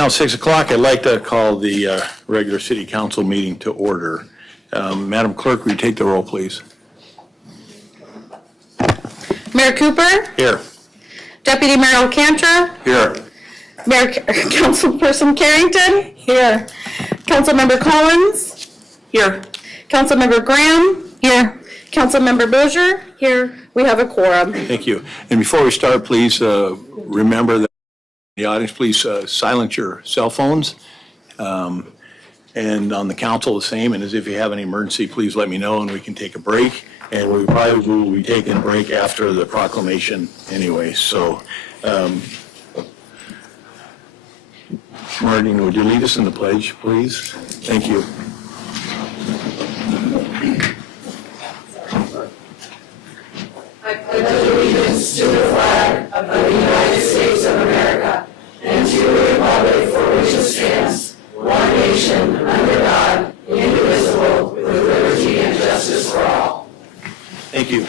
Now 6 o'clock, I'd like to call the regular city council meeting to order. Madam Clerk, will you take the roll, please? Mayor Cooper, Here. Deputy Mayor Alcantara, Here. Councilperson Carrington, here. Councilmember Collins, here. Councilmember Graham, here. Councilmember Bozier, here. We have a quorum. Thank you. And before we start, please remember that the audience, please silence your cell phones. And on the council, the same. And as if you have any emergency, please let me know and we can take a break. And we probably will be taking a break after the proclamation anyway. So, Martin, would you lead us in the pledge, please? Thank you. I pledge allegiance to the flag of the United States of America and to the republic for which it stands, one nation, under God, indivisible, with liberty and justice for all. Thank you.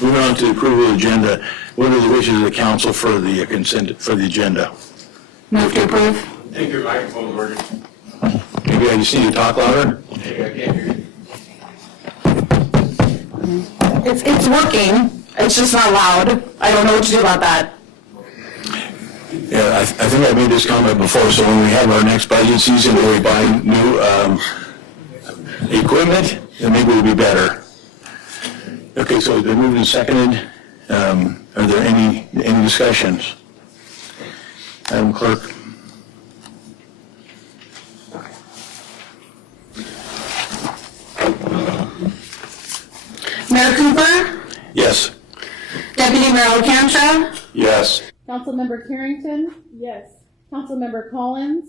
Moving on to the approval of the agenda. What are the wishes of the council for the consent, for the agenda? Move to approve. Take your microphone, Morgan. Maybe I just need to talk louder? Hey, I can't hear you. It's working. It's just not loud. I don't know what to do about that. Yeah, I think I made this comment before, so when we have our next budget season where we buy new equipment, then maybe it'll be better. Okay, so it's been moved and seconded. Are there any discussions? Madam Clerk? Mayor Cooper, Yes. Deputy Mayor Alcantara, Yes. Councilmember Carrington, yes. Councilmember Collins,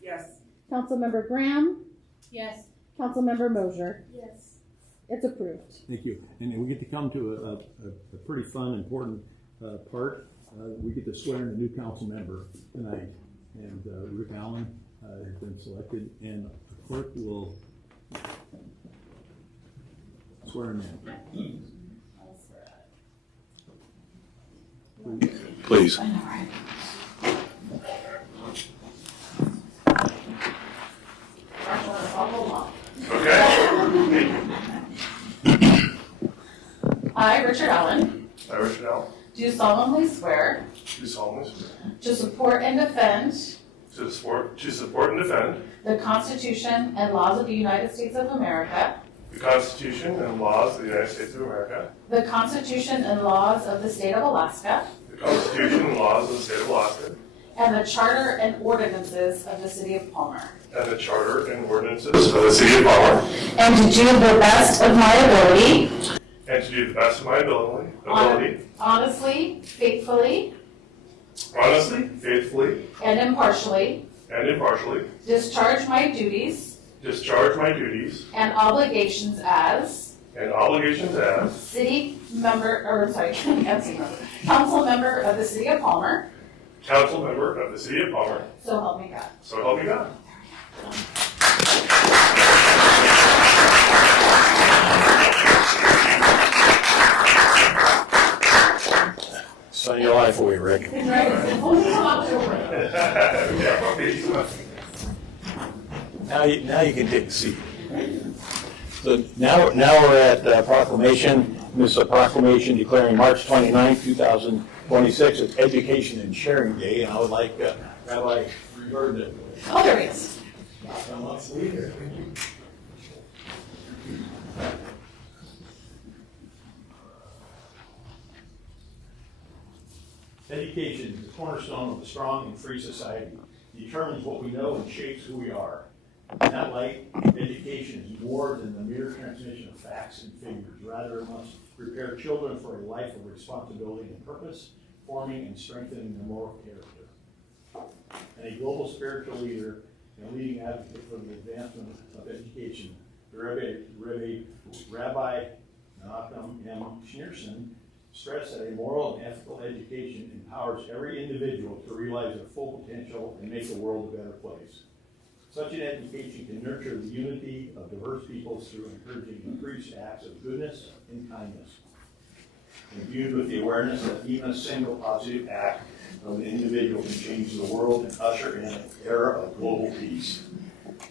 Yes. Councilmember Graham, Yes. Councilmember Mosier. Yes. It's approved. Thank you. And we get to come to a pretty fun, important part. We get to swear in a new council member tonight. And Rick Allen has been selected, and the clerk will swear him in. Please. I, Richard Allen, I, Richard Allen, do solemnly swear do solemnly swear to support and defend to support and defend the Constitution and laws of the United States of America, the Constitution and laws of the United States of America, the Constitution and laws of the State of Alaska, the Constitution and laws of the State of Alaska, and the Charter and ordinances of the City of Palmer, and the Charter and ordinances of the City of Palmer, and to do the best of my ability, and to do the best of my ability, honestly, faithfully, honestly, faithfully, and impartially, discharge my duties and obligations as city member, or sorry, council member of the City of Palmer, council member of the City of Palmer, so help me God. so help me God. Sign your life away, Rick. Now you can take a seat. So now we're at proclamation. This is a proclamation declaring March 29, 2026 as Education and Sharing Day, and I would like Rabbi Bird to Oh, there he is. come up and lead here. Education is the cornerstone of a strong and free society. It determines what we know and shapes who we are. In that light, education is more than the mere transmission of facts and figures. Rather, it must prepare children for a life of responsibility and purpose, forming and strengthening their moral character. And a global spiritual leader and leading advocate for the advancement of education, Rabbi Menachem M. Schneerson, stressed that a moral and ethical education empowers every individual to realize their full potential and make the world a better place. Such an education can nurture the unity of diverse peoples through encouraging increased acts of goodness and kindness. Imbued with the awareness that even a single positive act of an individual can change the world and usher in an era of global peace.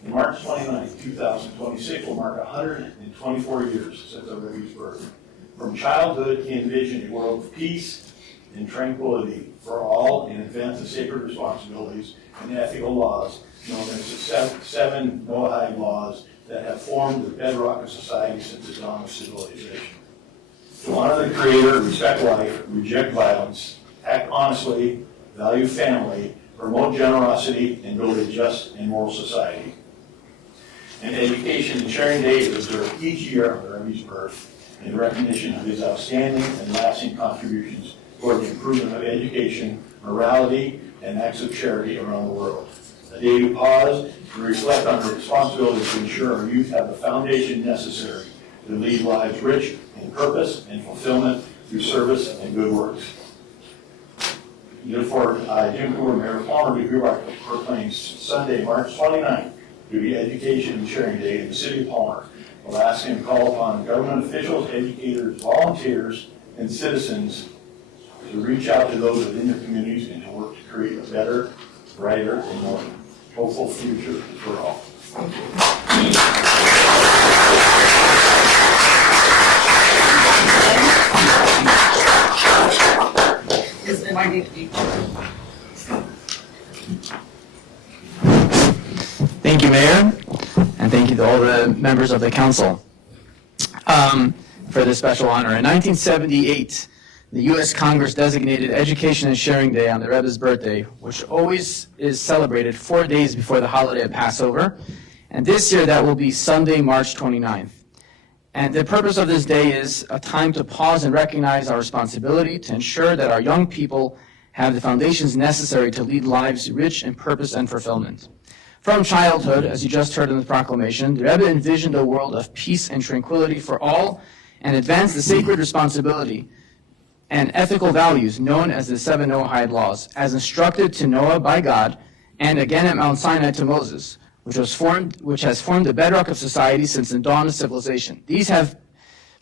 On March 29, 2026 will mark 124 years since our baby's birth. From childhood, he envisioned a world of peace and tranquility for all and advanced the sacred responsibilities and ethical laws known as the seven Noahide laws that have formed the bedrock of society since the dawn of civilization. To honor the Creator, respect life, reject violence, act honestly, value family, promote generosity, and build a just and moral society. And Education and Sharing Day is observed each year of Rebbe's birth in recognition of his outstanding and lasting contributions toward the improvement of education, morality, and acts of charity around the world. A day to pause and reflect on the responsibility to ensure our youth have the foundation necessary to lead lives rich in purpose and fulfillment through service and good works. Therefore, Jim Cooper, Mayor Palmer, do hereby proclaim Sunday, March 29th, to be Education and Sharing Day in the city of Palmer. We'll ask and call upon government officials, educators, volunteers, and citizens to reach out to those within their communities and to work to create a better, brighter, and more hopeful future for all. Thank you, Mayor, and thank you to all the members of the council for this special honor. In 1978, the U.S. Congress designated Education and Sharing Day on the Rebbe's birthday, which always is celebrated 4 days before the holiday of Passover. And this year, that will be Sunday, March 29th. And the purpose of this day is a time to pause and recognize our responsibility to ensure that our young people have the foundations necessary to lead lives rich in purpose and fulfillment. From childhood, as you just heard in the proclamation, the Rebbe envisioned a world of peace and tranquility for all and advanced the sacred responsibility and ethical values known as the seven Noahide laws, as instructed to Noah by God and again at Mount Sinai to Moses, which has formed the bedrock of society since the dawn of civilization. These have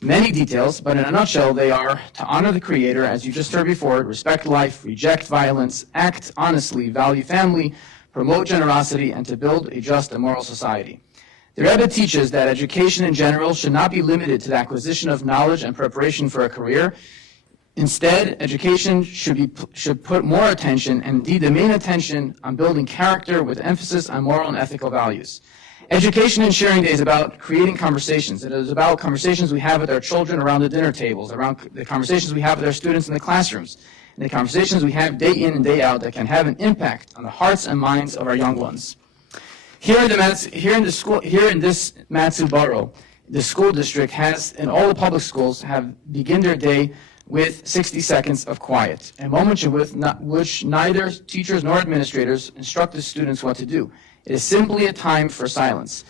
many details, but in a nutshell, they are to honor the Creator, as you just heard before, respect life, reject violence, act honestly, value family, promote generosity, and to build a just and moral society. The Rebbe teaches that education in general should not be limited to the acquisition of knowledge and preparation for a career. Instead, education should put more attention, and indeed the main attention, on building character with emphasis on moral and ethical values. Education and Sharing Day is about creating conversations. It is about conversations we have with our children around the dinner tables, around the conversations we have with our students in the classrooms, and the conversations we have day in and day out that can have an impact on the hearts and minds of our young ones. Here in this Matsu borough, the school district has, and all the public schools have begin their day with 60 seconds of quiet, a moment which neither teachers nor administrators instruct the students what to do. It is simply a time for silence.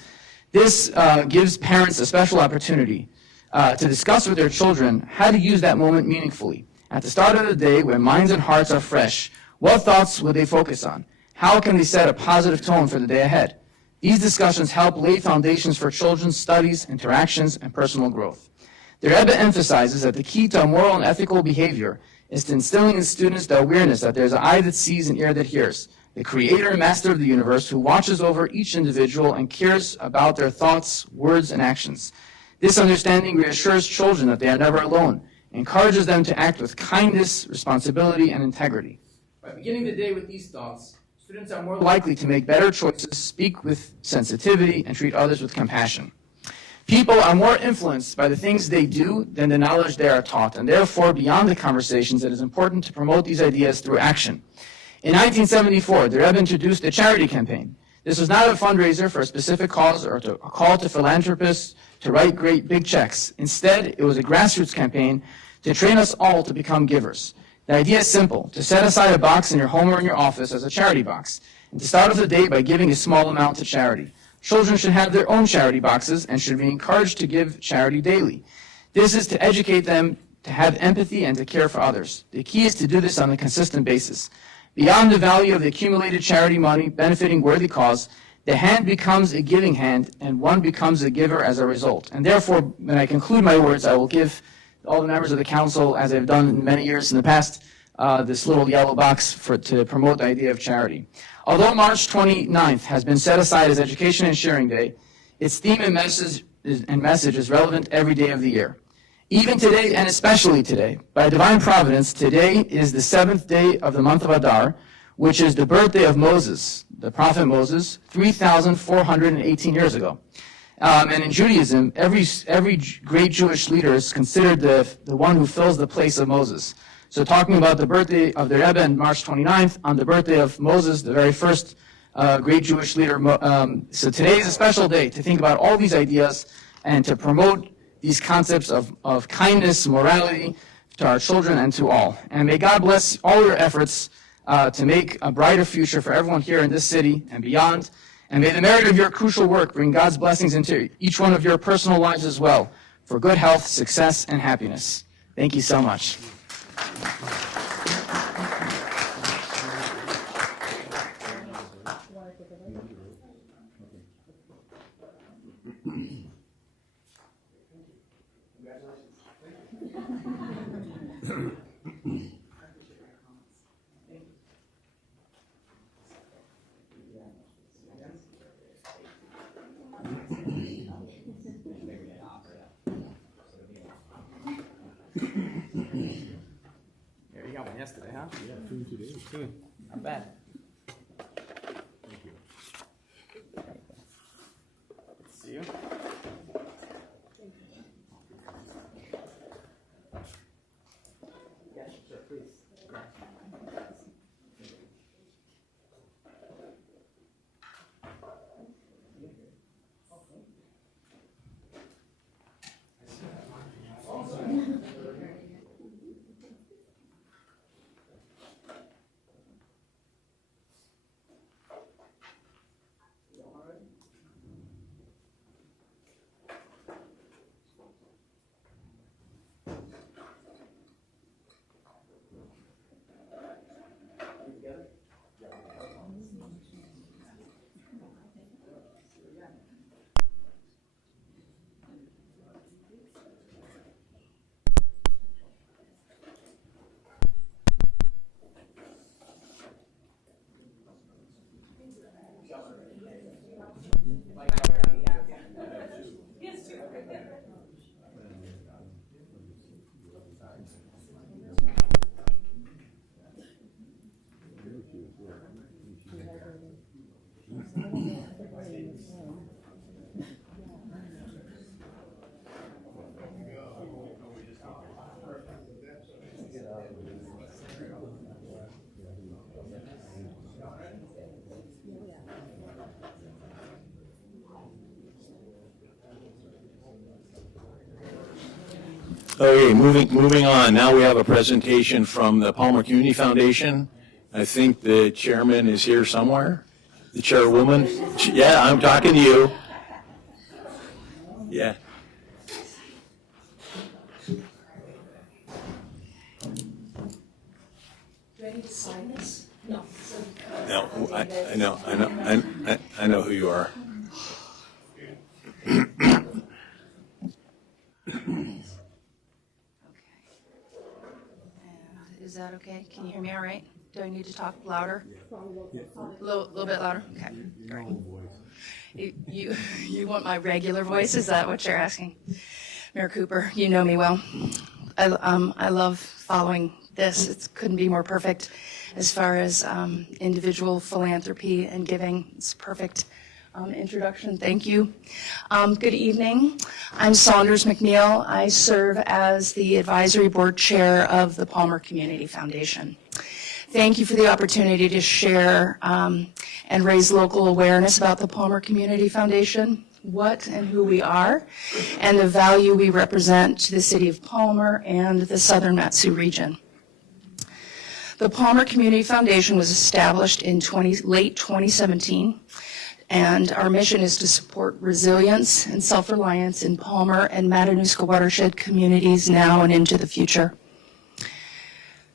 This gives parents a special opportunity to discuss with their children how to use that moment meaningfully. At the start of the day, when minds and hearts are fresh, what thoughts will they focus on? How can they set a positive tone for the day ahead? These discussions help lay foundations for children's studies, interactions, and personal growth. The Rebbe emphasizes that the key to a moral and ethical behavior is to instilling in students the awareness that there's an eye that sees and ear that hears, the Creator and Master of the universe who watches over each individual and cares about their thoughts, words, and actions. This understanding reassures children that they are never alone, encourages them to act with kindness, responsibility, and integrity. By beginning the day with these thoughts, students are more likely to make better choices, speak with sensitivity, and treat others with compassion. People are more influenced by the things they do than the knowledge they are taught, and therefore, beyond the conversations, it is important to promote these ideas through action. In 1974, the Rebbe introduced a charity campaign. This was not a fundraiser for a specific cause or a call to philanthropists to write great big checks. Instead, it was a grassroots campaign to train us all to become givers. The idea is simple: to set aside a box in your home or in your office as a charity box, and to start off the day by giving a small amount to charity. Children should have their own charity boxes and should be encouraged to give charity daily. This is to educate them to have empathy and to care for others. The key is to do this on a consistent basis. Beyond the value of the accumulated charity money benefiting worthy cause, the hand becomes a giving hand, and one becomes a giver as a result. And therefore, when I conclude my words, I will give all the members of the council, as I've done many years in the past, this little yellow box to promote the idea of charity. Although March 29th has been set aside as Education and Sharing Day, its theme and message is relevant every day of the year. Even today, and especially today, by divine providence, today is the 7th day of the month of Adar, which is the birthday of Moses, the prophet Moses, 3,418 years ago. And in Judaism, every great Jewish leader is considered the one who fills the place of Moses. So talking about the birthday of the Rebbe on March 29th, on the birthday of Moses, the very first great Jewish leader. So today is a special day to think about all these ideas and to promote these concepts of kindness, morality to our children and to all. And may God bless all your efforts to make a brighter future for everyone here in this city and beyond. And may the merit of your crucial work bring God's blessings into each one of your personal lives as well, for good health, success, and happiness. Thank you so much. Yeah, you got one yesterday, huh? Yeah, 2 today. Good. Not bad. See you. Yes, sure, please. Okay, moving on. Now we have a presentation from the Palmer Community Foundation. I think the chairman is here somewhere. The chairwoman. Yeah, I'm talking to you. Yeah. Do I need to sign this? No. No, I know who you are. Is that okay? Can you hear me all right? Do I need to talk louder? Little bit louder? Okay, great. You want my regular voice? Is that what you're asking? Mayor Cooper, you know me well. I love following this. It couldn't be more perfect as far as individual philanthropy and giving. It's perfect. Introduction. Thank you. Good evening. I'm Saunders McNeil. I serve as the advisory board chair of the Palmer Community Foundation. Thank you for the opportunity to share and raise local awareness about the Palmer Community Foundation, what and who we are, and the value we represent to the city of Palmer and the Southern Mat-Su region. The Palmer Community Foundation was established in late 2017. And our mission is to support resilience and self-reliance in Palmer and Matanuska watershed communities now and into the future.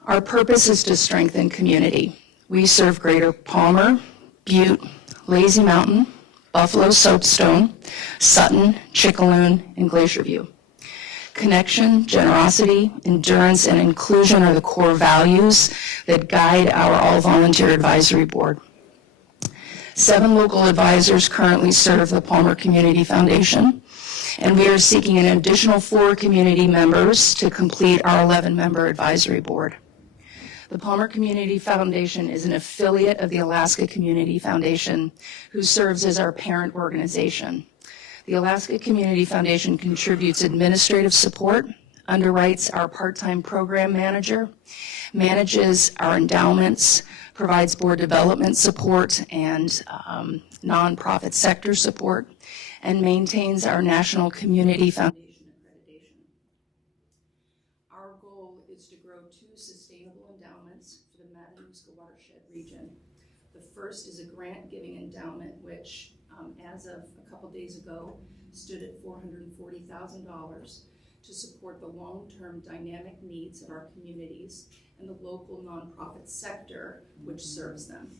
Our purpose is to strengthen community. We serve Greater Palmer, Butte, Lazy Mountain, Buffalo Soapstone, Sutton, Chickaloon, and Glacier View. Connection, generosity, endurance, and inclusion are the core values that guide our all-volunteer advisory board. 7 local advisors currently serve the Palmer Community Foundation, and we are seeking an additional 4 community members to complete our 11-member advisory board. The Palmer Community Foundation is an affiliate of the Alaska Community Foundation, who serves as our parent organization. The Alaska Community Foundation contributes administrative support, underwrites our part-time program manager, manages our endowments, provides board development support and nonprofit sector support, and maintains our National Community Foundation accreditation. Our goal is to grow 2 sustainable endowments for the Matanuska watershed region. The first is a grant-giving endowment, which, as of a couple days ago, stood at $440,000 to support the long-term dynamic needs of our communities and the local nonprofit sector which serves them.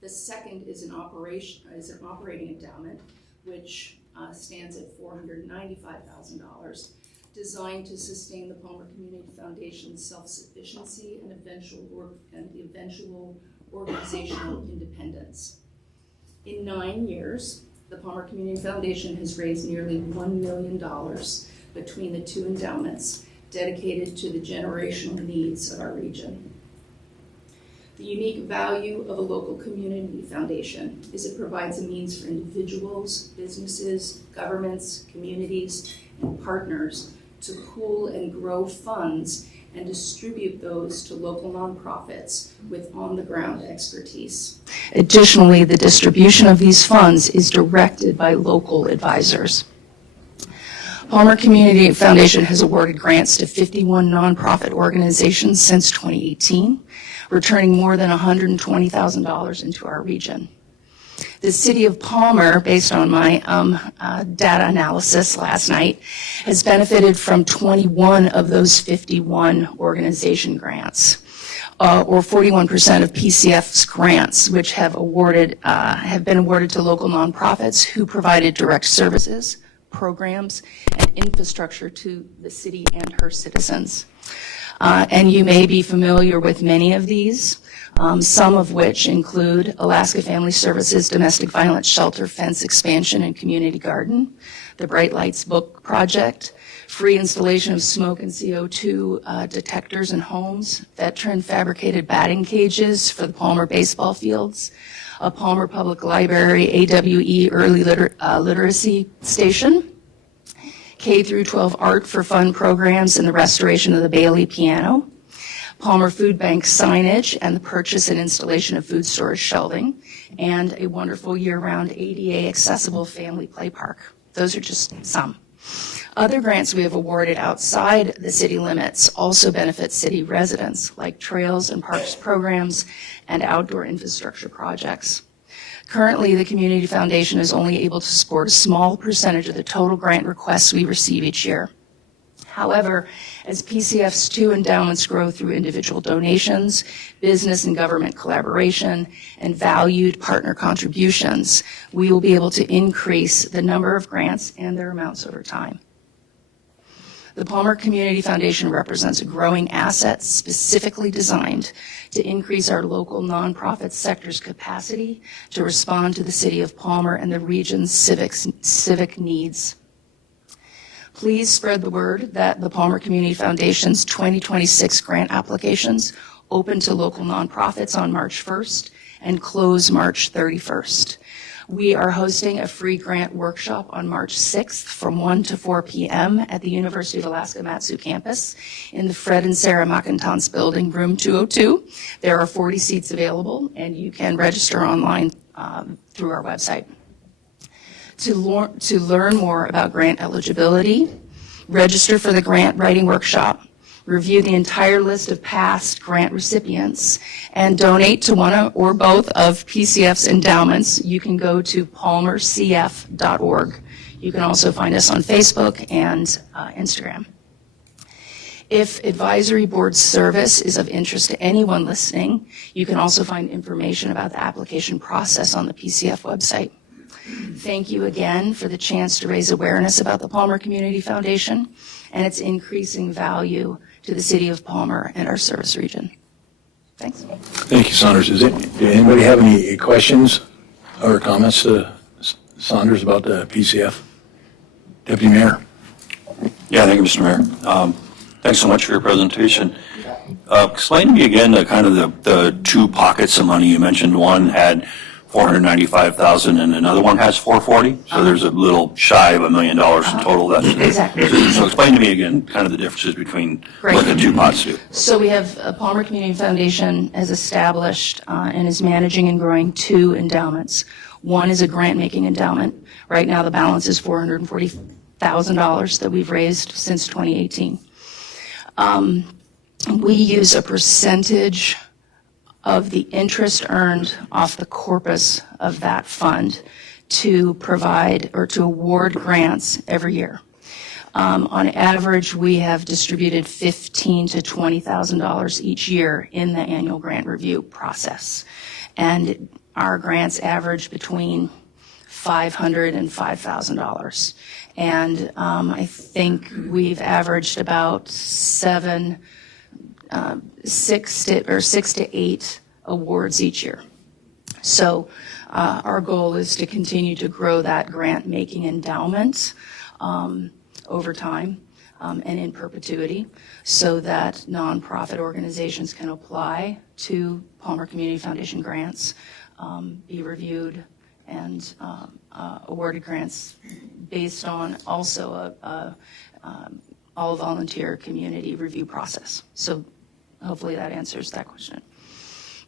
The second is an operating endowment, which stands at $495,000, designed to sustain the Palmer Community Foundation's self-sufficiency and eventual organizational independence. In 9 years, the Palmer Community Foundation has raised nearly $1 million between the 2 endowments dedicated to the generational needs of our region. The unique value of a local community foundation is it provides a means for individuals, businesses, governments, communities, and partners to pool and grow funds and distribute those to local nonprofits with on-the-ground expertise. Additionally, the distribution of these funds is directed by local advisors. Palmer Community Foundation has awarded grants to 51 nonprofit organizations since 2018, returning more than $120,000 into our region. The city of Palmer, based on my data analysis last night, has benefited from 21 of those 51 organization grants, or 41% of PCF's grants, which have been awarded to local nonprofits who provided direct services, programs, and infrastructure to the city and her citizens. And you may be familiar with many of these, some of which include Alaska Family Services Domestic Violence Shelter Fence Expansion and Community Garden, the Bright Lights Book Project, free installation of smoke and CO2 detectors in homes, veteran fabricated batting cages for the Palmer baseball fields, a Palmer Public Library AWE early literacy station, K-12 art for fun programs and the restoration of the Bailey piano, Palmer Food Bank signage and the purchase and installation of food storage shelving, and a wonderful year-round ADA accessible family play park. Those are just some. Other grants we have awarded outside the city limits also benefit city residents, like trails and parks programs and outdoor infrastructure projects. Currently, the Community Foundation is only able to support a small percentage of the total grant requests we receive each year. However, as PCF's 2 endowments grow through individual donations, business and government collaboration, and valued partner contributions, we will be able to increase the number of grants and their amounts over time. The Palmer Community Foundation represents a growing asset specifically designed to increase our local nonprofit sector's capacity to respond to the city of Palmer and the region's civic needs. Please spread the word that the Palmer Community Foundation's 2026 grant applications open to local nonprofits on March 1st and close March 31st. We are hosting a free grant workshop on March 6th from 1 to 4 p.m. at the University of Alaska Mat-Su campus in the Fred and Sarah McIntosh building, room 202. There are 40 seats available, and you can register online through our website. To learn more about grant eligibility, register for the grant writing workshop, review the entire list of past grant recipients, and donate to one or both of PCF's endowments, you can go to palmercf.org. You can also find us on Facebook and Instagram. If advisory board service is of interest to anyone listening, you can also find information about the application process on the PCF website. Thank you again for the chance to raise awareness about the Palmer Community Foundation and its increasing value to the city of Palmer and our service region. Thanks. Thank you, Saunders. Did anybody have any questions or comments to Saunders about the PCF? Deputy Mayor? Yeah, thank you, Mr. Mayor. Thanks so much for your presentation. Explain to me again kind of the two pockets of money. You mentioned one had $495,000 and another one has $440,000. So there's a little shy of $1 million in total. Exactly. So explain to me again kind of the differences between what the two pots do. So we have Palmer Community Foundation has established and is managing and growing two endowments. One is a grant-making endowment. Right now the balance is $440,000 that we've raised since 2018. We use a percentage of the interest earned off the corpus of that fund to provide or to award grants every year. On average, we have distributed $15,000 to $20,000 each year in the annual grant review process. And our grants average between $500 and $5,000. And I think we've averaged about 6 to 8 awards each year. So our goal is to continue to grow that grant-making endowment over time and in perpetuity so that nonprofit organizations can apply to Palmer Community Foundation grants, be reviewed, and awarded grants based on also a all-volunteer community review process. So hopefully that answers that question.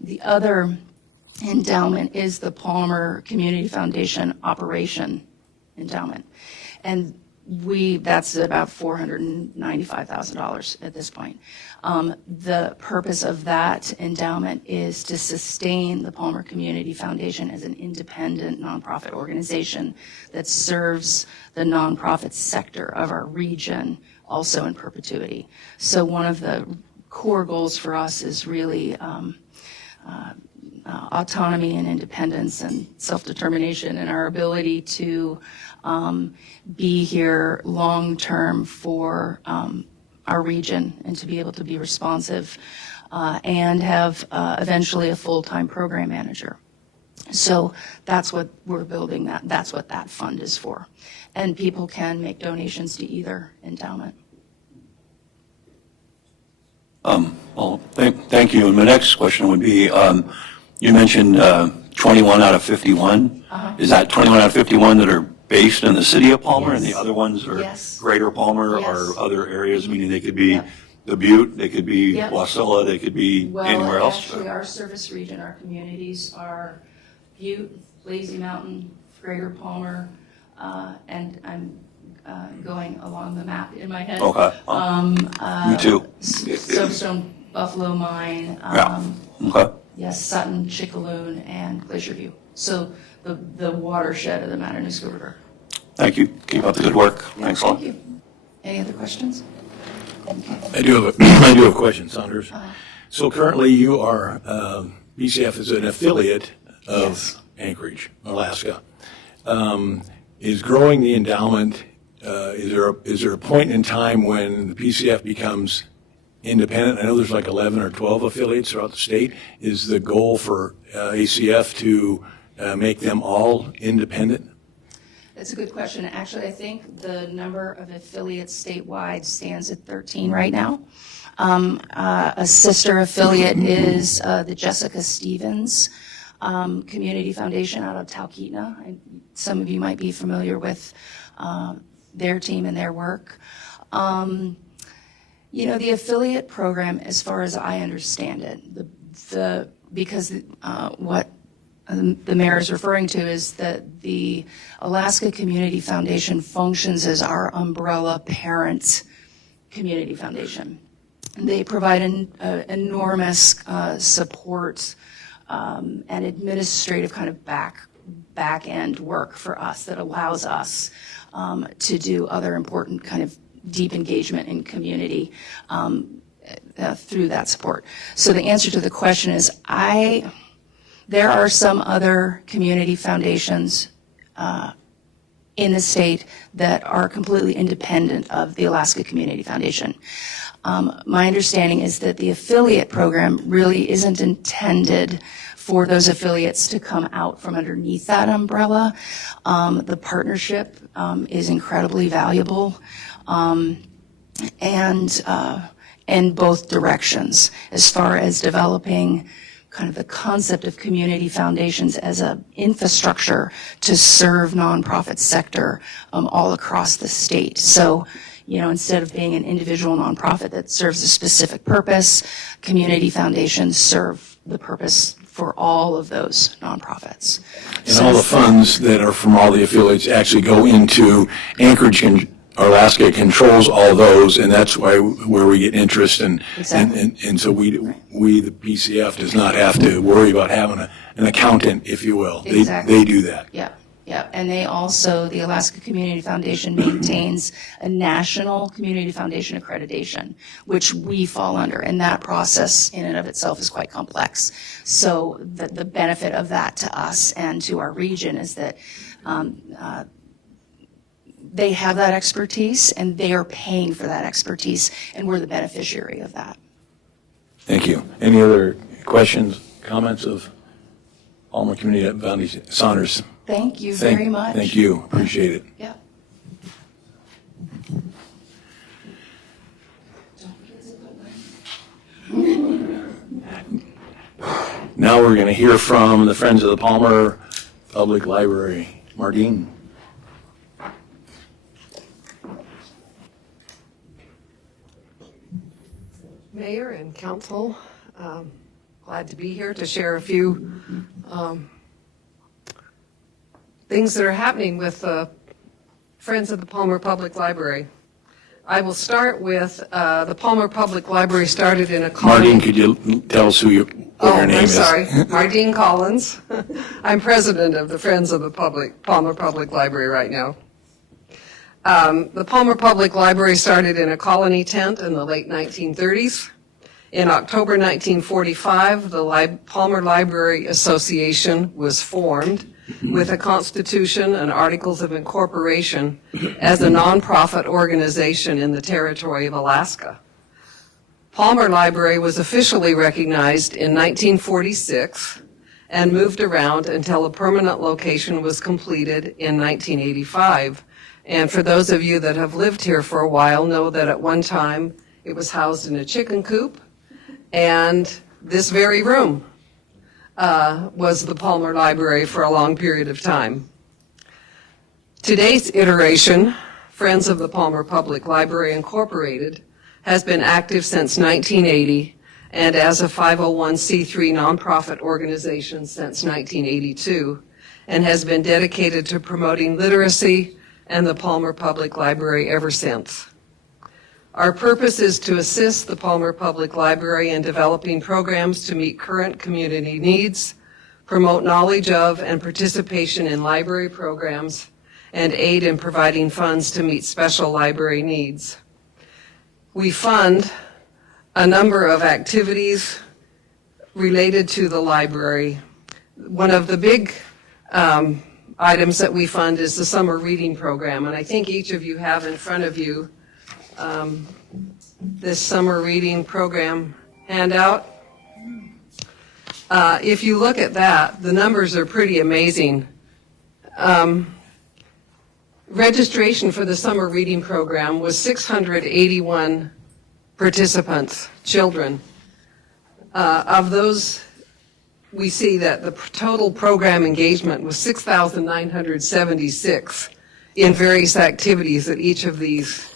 The other endowment is the Palmer Community Foundation Operation Endowment. And that's about $495,000 at this point. The purpose of that endowment is to sustain the Palmer Community Foundation as an independent nonprofit organization that serves the nonprofit sector of our region also in perpetuity. So one of the core goals for us is really autonomy and independence and self-determination and our ability to be here long-term for our region and to be able to be responsive and have eventually a full-time program manager. So that's what we're building, that's what that fund is for. And people can make donations to either endowment. Well, thank you. And my next question would be, you mentioned 21 out of 51. Is that 21 out of 51 that are based in the city of Palmer, and the other ones are Greater Palmer or other areas, meaning they could be the Butte, they could be Wasilla, they could be anywhere else? Actually, our service region, our communities are Butte, Lazy Mountain, Greater Palmer, and I'm going along the map in my head. Okay. Me too. Soapstone, Buffalo Mine. Okay. Yes, Sutton, Chickaloon, and Glacier View. So the watershed of the Matanuska River. Thank you. Keep up the good work. Thanks a lot. Thank you. Any other questions? I do have a question, Saunders. So currently you are, BCF is an affiliate of Anchorage, Alaska. Is growing the endowment, is there a point in time when the PCF becomes independent? I know there's like 11 or 12 affiliates throughout the state. Is the goal for ACF to make them all independent? That's a good question. Actually, I think the number of affiliates statewide stands at 13 right now. A sister affiliate is the Jessica Stevens Community Foundation out of Talkeetna. Some of you might be familiar with their team and their work. You know, the affiliate program, as far as I understand it, because what the mayor is referring to is that the Alaska Community Foundation functions as our umbrella parent community foundation. They provide enormous support and administrative kind of back end work for us that allows us to do other important kind of deep engagement in community through that support. So the answer to the question is there are some other community foundations in the state that are completely independent of the Alaska Community Foundation. My understanding is that the affiliate program really isn't intended for those affiliates to come out from underneath that umbrella. The partnership is incredibly valuable, and in both directions, as far as developing kind of the concept of community foundations as an infrastructure to serve nonprofit sector all across the state. So, instead of being an individual nonprofit that serves a specific purpose, community foundations serve the purpose for all of those nonprofits. And all the funds that are from all the affiliates actually go into Anchorage, and Alaska controls all those, and that's where we get interest, and Exactly. and so we, the PCF, does not have to worry about having an accountant, if you will. Exactly. They do that. Yeah. And they also, the Alaska Community Foundation maintains a national community foundation accreditation, which we fall under, and that process in and of itself is quite complex. So the benefit of that to us and to our region is that they have that expertise, and they are paying for that expertise, and we're the beneficiary of that. Thank you. Any other questions, comments of Palmer Community Foundation? Saunders? Thank you very much. Thank you. Appreciate it. Yeah. Now we're going to hear from the Friends of the Palmer Public Library. Mardine. Mayor and council, glad to be here to share a few things that are happening with Friends of the Palmer Public Library. I will start with the Palmer Public Library started in a colony. Mardine, could you tell us what your name is? I'm sorry, Mardine Collins. I'm president of the Friends of the Palmer Public Library right now. The Palmer Public Library started in a colony tent in the late 1930s. In October 1945, the Palmer Library Association was formed with a constitution and articles of incorporation as a nonprofit organization in the territory of Alaska. Palmer Library was officially recognized in 1946 and moved around until a permanent location was completed in 1985. And for those of you that have lived here for a while know that at one time it was housed in a chicken coop, and this very room was the Palmer Library for a long period of time. Today's iteration, Friends of the Palmer Public Library Incorporated, has been active since 1980 and as a 501c3 nonprofit organization since 1982, and has been dedicated to promoting literacy and the Palmer Public Library ever since. Our purpose is to assist the Palmer Public Library in developing programs to meet current community needs, promote knowledge of and participation in library programs, and aid in providing funds to meet special library needs. We fund a number of activities related to the library. One of the big items that we fund is the summer reading program, and I think each of you have in front of you this summer reading program handout. If you look at that, the numbers are pretty amazing. Registration for the summer reading program was 681 participants, children. Of those, we see that the total program engagement was 6,976 in various activities at each of these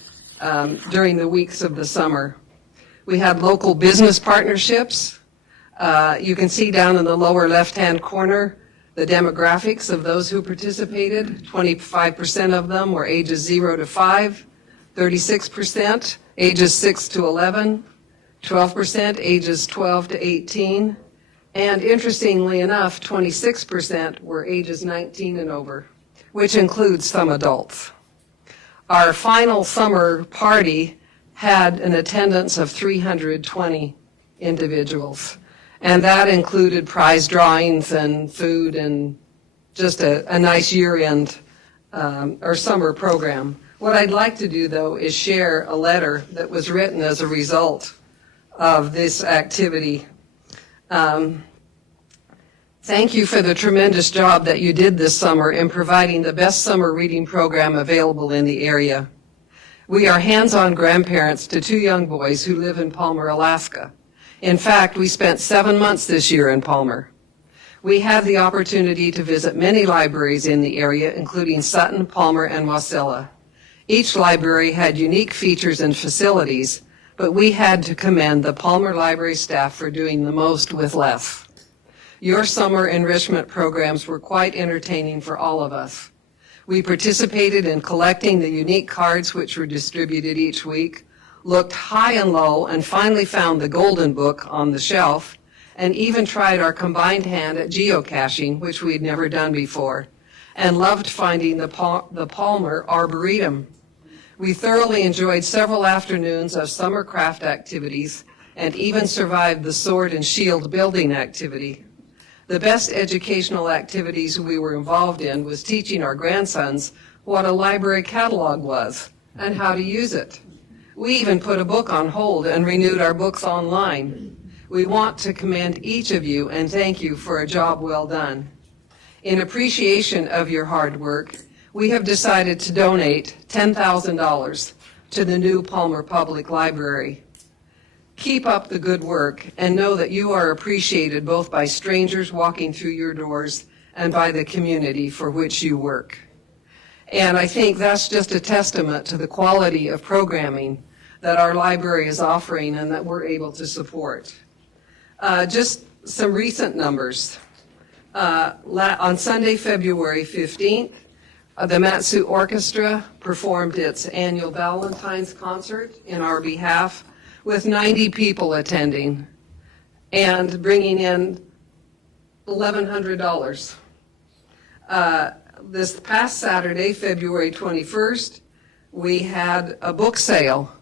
during the weeks of the summer. We had local business partnerships. You can see down in the lower left-hand corner the demographics of those who participated. 25% of them were ages 0 to 5, 36% ages 6 to 11, 12% ages 12 to 18, and interestingly enough, 26% were ages 19 and over, which includes some adults. Our final summer party had an attendance of 320 individuals, and that included prize drawings and food and just a nice year-end or summer program. What I'd like to do, though, is share a letter that was written as a result of this activity. Thank you for the tremendous job that you did this summer in providing the best summer reading program available in the area. We are hands-on grandparents to 2 young boys who live in Palmer, Alaska. In fact, we spent 7 months this year in Palmer. We had the opportunity to visit many libraries in the area, including Sutton, Palmer, and Wasilla. Each library had unique features and facilities, but we had to commend the Palmer Library staff for doing the most with less. Your summer enrichment programs were quite entertaining for all of us. We participated in collecting the unique cards which were distributed each week, looked high and low, and finally found the golden book on the shelf, and even tried our combined hand at geocaching, which we'd never done before, and loved finding the Palmer Arboretum. We thoroughly enjoyed several afternoons of summer craft activities and even survived the sword and shield building activity. The best educational activities we were involved in was teaching our grandsons what a library catalog was and how to use it. We even put a book on hold and renewed our books online. We want to commend each of you and thank you for a job well done. In appreciation of your hard work, we have decided to donate $10,000 to the new Palmer Public Library. Keep up the good work and know that you are appreciated both by strangers walking through your doors and by the community for which you work. And I think that's just a testament to the quality of programming that our library is offering and that we're able to support. Just some recent numbers. On Sunday, February 15th, the Matsu Orchestra performed its annual Valentine's concert in our behalf, with 90 people attending and bringing in $1,100. This past Saturday, February 21st, we had a book sale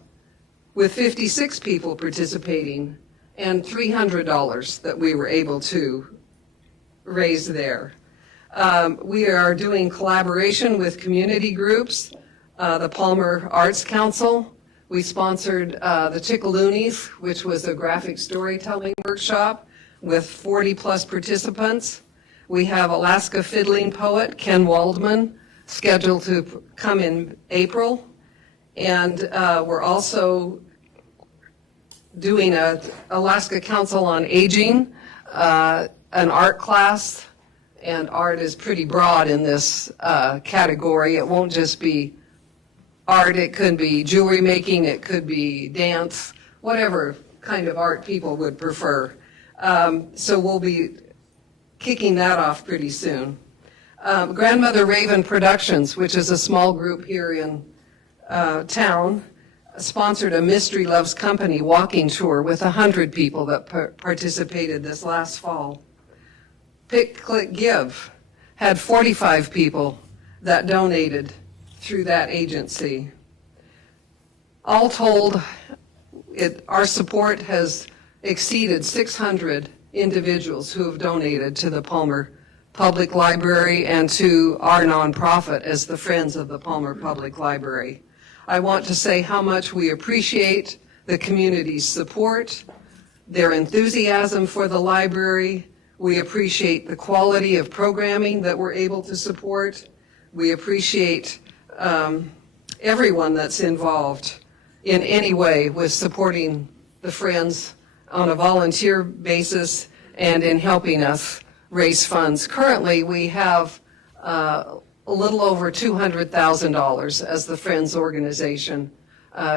with 56 people participating and $300 that we were able to raise there. We are doing collaboration with community groups, the Palmer Arts Council. We sponsored the Chickaloonies, which was a graphic storytelling workshop with 40-plus participants. We have Alaska fiddling poet Ken Waldman scheduled to come in April. And we're also doing a Alaska Council on Aging, an art class. And art is pretty broad in this category. It won't just be art, it could be jewelry making, it could be dance, whatever kind of art people would prefer. So we'll be kicking that off pretty soon. Grandmother Raven Productions, which is a small group here in town, sponsored a Mystery Loves Company walking tour with 100 people that participated this last fall. Pick, Click, Give had 45 people that donated through that agency. All told, our support has exceeded 600 individuals who have donated to the Palmer Public Library and to our nonprofit as the Friends of the Palmer Public Library. I want to say how much we appreciate the community's support, their enthusiasm for the library. We appreciate the quality of programming that we're able to support. We appreciate everyone that's involved in any way with supporting the Friends on a volunteer basis and in helping us raise funds. Currently, we have a little over $200,000 as the Friends organization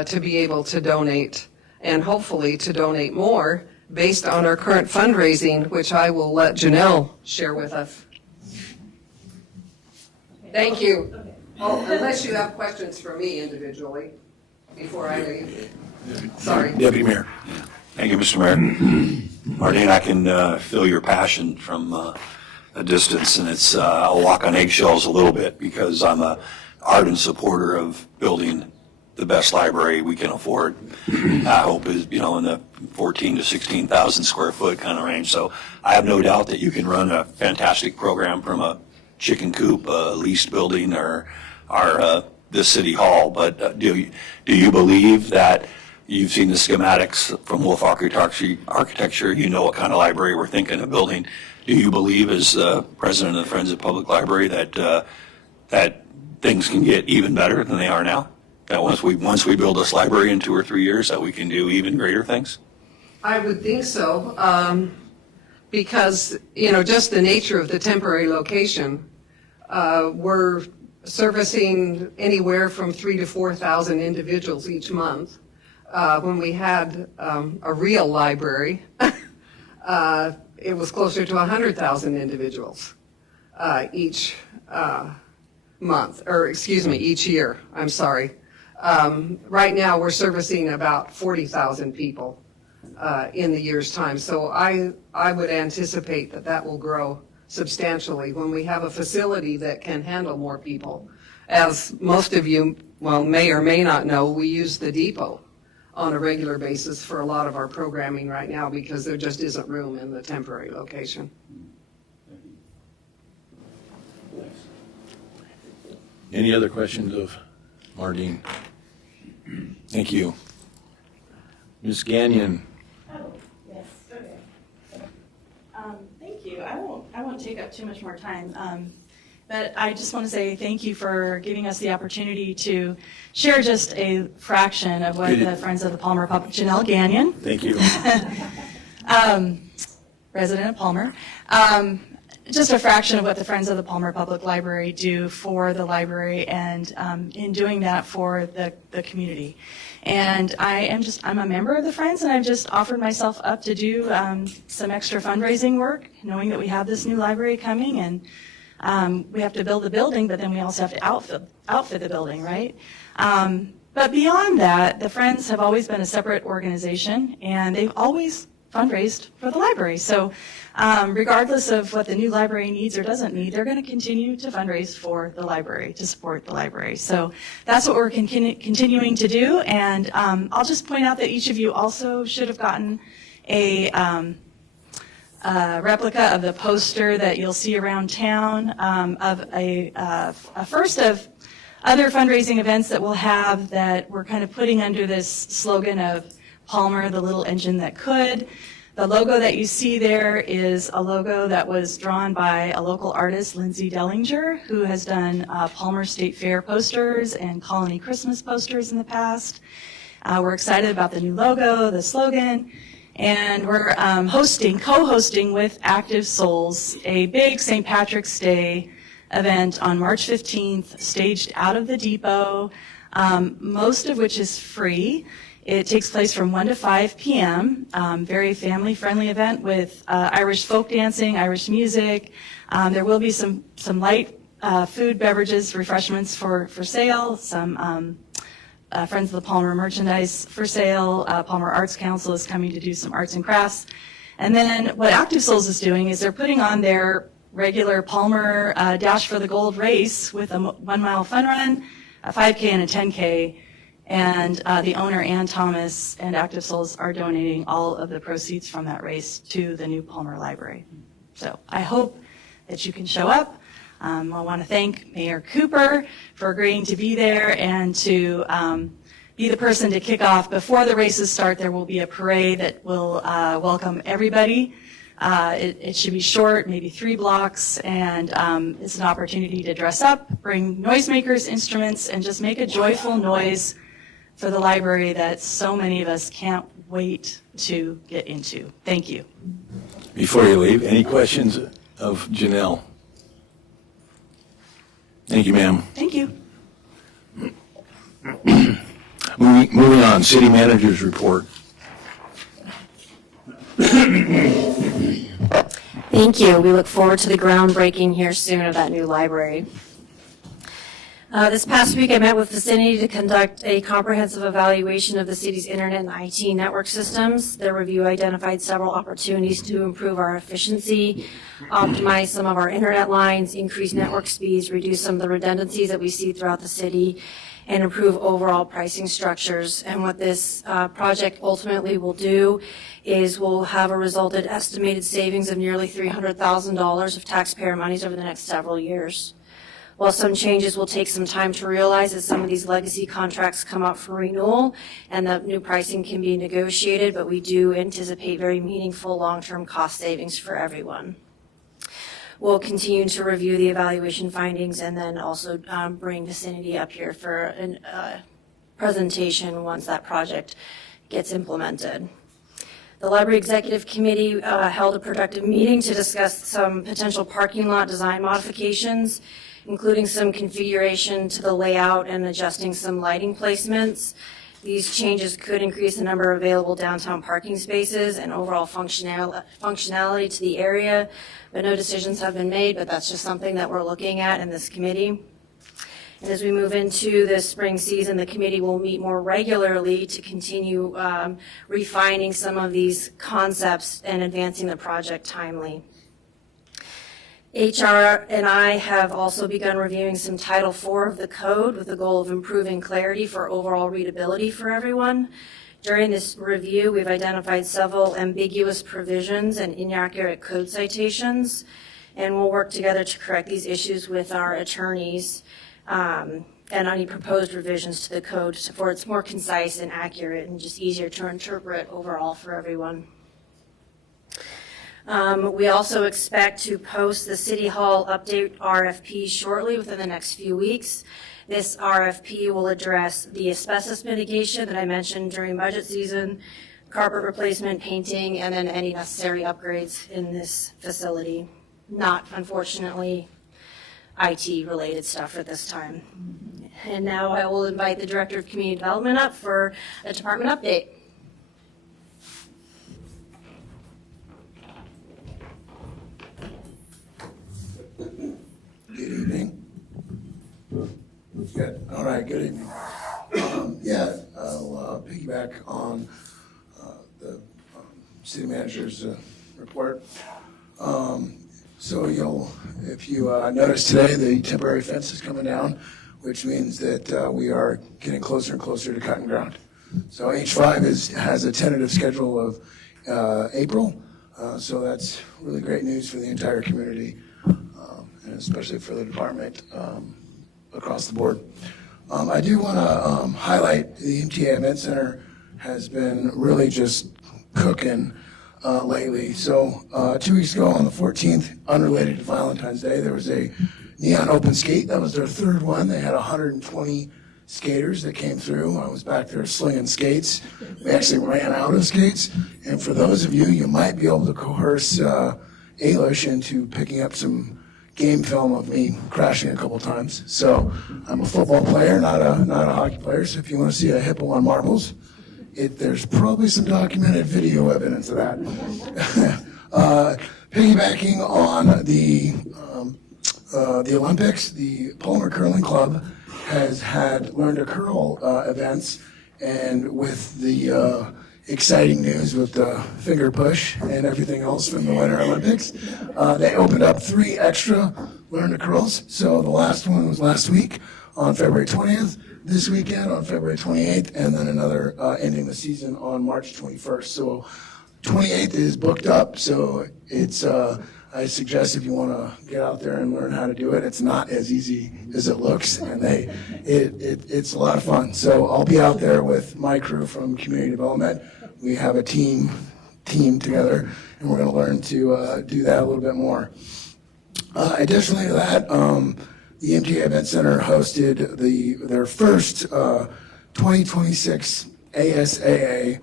to be able to donate, and hopefully to donate more based on our current fundraising, which I will let Janelle share with us. Thank you. Oh, unless you have questions for me individually before I leave. Sorry. Deputy Mayor. Thank you, Mr. Mayor. Marlene, I can feel your passion from a distance, and it's I'll walk on eggshells a little bit because I'm an ardent supporter of building the best library we can afford. I hope is, in the 14 to 16,000 square foot kind of range. So I have no doubt that you can run a fantastic program from a chicken coop, leased building, or the city hall. But do you believe that you've seen the schematics from Wolf Architecture? You know what kind of library we're thinking of building. Do you believe, as president of the Friends of Public Library, that things can get even better than they are now? That once we build this library in 2 or 3 years, that we can do even greater things? I would think so, because, just the nature of the temporary location, we're servicing anywhere from 3,000 to 4,000 individuals each month. When we had a real library, it was closer to 100,000 individuals each month, or excuse me, each year, I'm sorry. Right now, we're servicing about 40,000 people in the year's time. So I would anticipate that will grow substantially when we have a facility that can handle more people. As most of you, may or may not know, we use the depot on a regular basis for a lot of our programming right now because there just isn't room in the temporary location. Any other questions of Mardine? Thank you. Ms. Gagnon. Oh, yes, okay. Thank you. I won't take up too much more time. But I just want to say thank you for giving us the opportunity to share just a fraction of what the Friends of the Palmer Public, Janelle Gagnon. Thank you. Resident of Palmer. Just a fraction of what the Friends of the Palmer Public Library do for the library and in doing that for the community. And I'm a member of the Friends, and I've just offered myself up to do some extra fundraising work, knowing that we have this new library coming, and we have to build the building, but then we also have to outfit the building, right? But beyond that, the Friends have always been a separate organization, and they've always fundraised for the library. So regardless of what the new library needs or doesn't need, they're going to continue to fundraise for the library, to support the library. So that's what we're continuing to do. And I'll just point out that each of you also should have gotten a replica of the poster that you'll see around town of a first of other fundraising events that we'll have that we're kind of putting under this slogan of Palmer, the little engine that could. The logo that you see there is a logo that was drawn by a local artist, Lindsay Dellinger, who has done Palmer State Fair posters and Colony Christmas posters in the past. We're excited about the new logo, the slogan, and we're co-hosting with Active Souls, a big St. Patrick's Day event on March 15th, staged out of the depot, most of which is free. It takes place from 1 to 5 p.m., very family-friendly event with Irish folk dancing, Irish music. There will be some light food, beverages, refreshments for sale, some Friends of the Palmer merchandise for sale. Palmer Arts Council is coming to do some arts and crafts. And then what Active Souls is doing is they're putting on their regular Palmer Dash for the Gold race with a 1 mile fun run, a 5K and a 10K. And the owner, Ann Thomas, and Active Souls are donating all of the proceeds from that race to the new Palmer Library. So I hope that you can show up. I want to thank Mayor Cooper for agreeing to be there and to be the person to kick off. Before the races start, there will be a parade that will welcome everybody. It should be short, maybe 3 blocks, and it's an opportunity to dress up, bring noisemakers, instruments, and just make a joyful noise for the library that so many of us can't wait to get into. Thank you. Before you leave, any questions of Janelle? Thank you, ma'am. Thank you. Moving on, city manager's report. Thank you. We look forward to the groundbreaking here soon of that new library. This past week, I met with Vicinity to conduct a comprehensive evaluation of the city's internet and IT network systems. Their review identified several opportunities to improve our efficiency, optimize some of our internet lines, increase network speeds, reduce some of the redundancies that we see throughout the city, and improve overall pricing structures. And what this project ultimately will do is we'll have a resulted estimated savings of nearly $300,000 of taxpayer monies over the next several years. While some changes will take some time to realize as some of these legacy contracts come up for renewal and the new pricing can be negotiated, but we do anticipate very meaningful long-term cost savings for everyone. We'll continue to review the evaluation findings and then also bring Vicinity up here for a presentation once that project gets implemented. The Library Executive Committee held a productive meeting to discuss some potential parking lot design modifications, including some configuration to the layout and adjusting some lighting placements. These changes could increase the number of available downtown parking spaces and overall functionality to the area, but no decisions have been made, but that's just something that we're looking at in this committee. And as we move into the spring season, the committee will meet more regularly to continue refining some of these concepts and advancing the project timely. HR and I have also begun reviewing some Title IV of the code with the goal of improving clarity for overall readability for everyone. During this review, we've identified several ambiguous provisions and inaccurate code citations, and we'll work together to correct these issues with our attorneys and any proposed revisions to the code for it's more concise and accurate and just easier to interpret overall for everyone. We also expect to post the City Hall update RFP shortly within the next few weeks. This RFP will address the asbestos mitigation that I mentioned during budget season, carpet replacement, painting, and then any necessary upgrades in this facility. Not, unfortunately, IT-related stuff at this time. And now I will invite the Director of Community Development up for a department update. Good evening. Good. All right, good evening. I'll piggyback on the city manager's report. If you notice today, the temporary fence is coming down, which means that we are getting closer and closer to cutting ground. So H5 has a tentative schedule of April, so that's really great news for the entire community. And especially for the department across the board. I do want to highlight the MTA Event Center has been really just cooking lately. So 2 weeks ago on the 14th, unrelated to Valentine's Day, there was a neon open skate. That was their third one. They had 120 skaters that came through. I was back there slinging skates. We actually ran out of skates. And for those of you, you might be able to coerce Ailish into picking up some game film of me crashing a couple times. So I'm a football player, not a hockey player. So if you want to see a hippo on marbles, there's probably some documented video evidence of that. Piggybacking on the Olympics, the Palmer Curling Club has had Learn to Curl events, and with the exciting news with the finger push and everything else from the Winter Olympics. They opened up 3 extra Learn to Curls. So the last one was last week on February 20th, this weekend on February 28th, and then another ending the season on March 21st. So 28th is booked up. So it's, I suggest if you want to get out there and learn how to do it, it's not as easy as it looks, and it's a lot of fun. So I'll be out there with my crew from Community Development. We have a team together, and we're going to learn to do that a little bit more. Additionally to that, the MTA Event Center hosted their first 2026 ASAA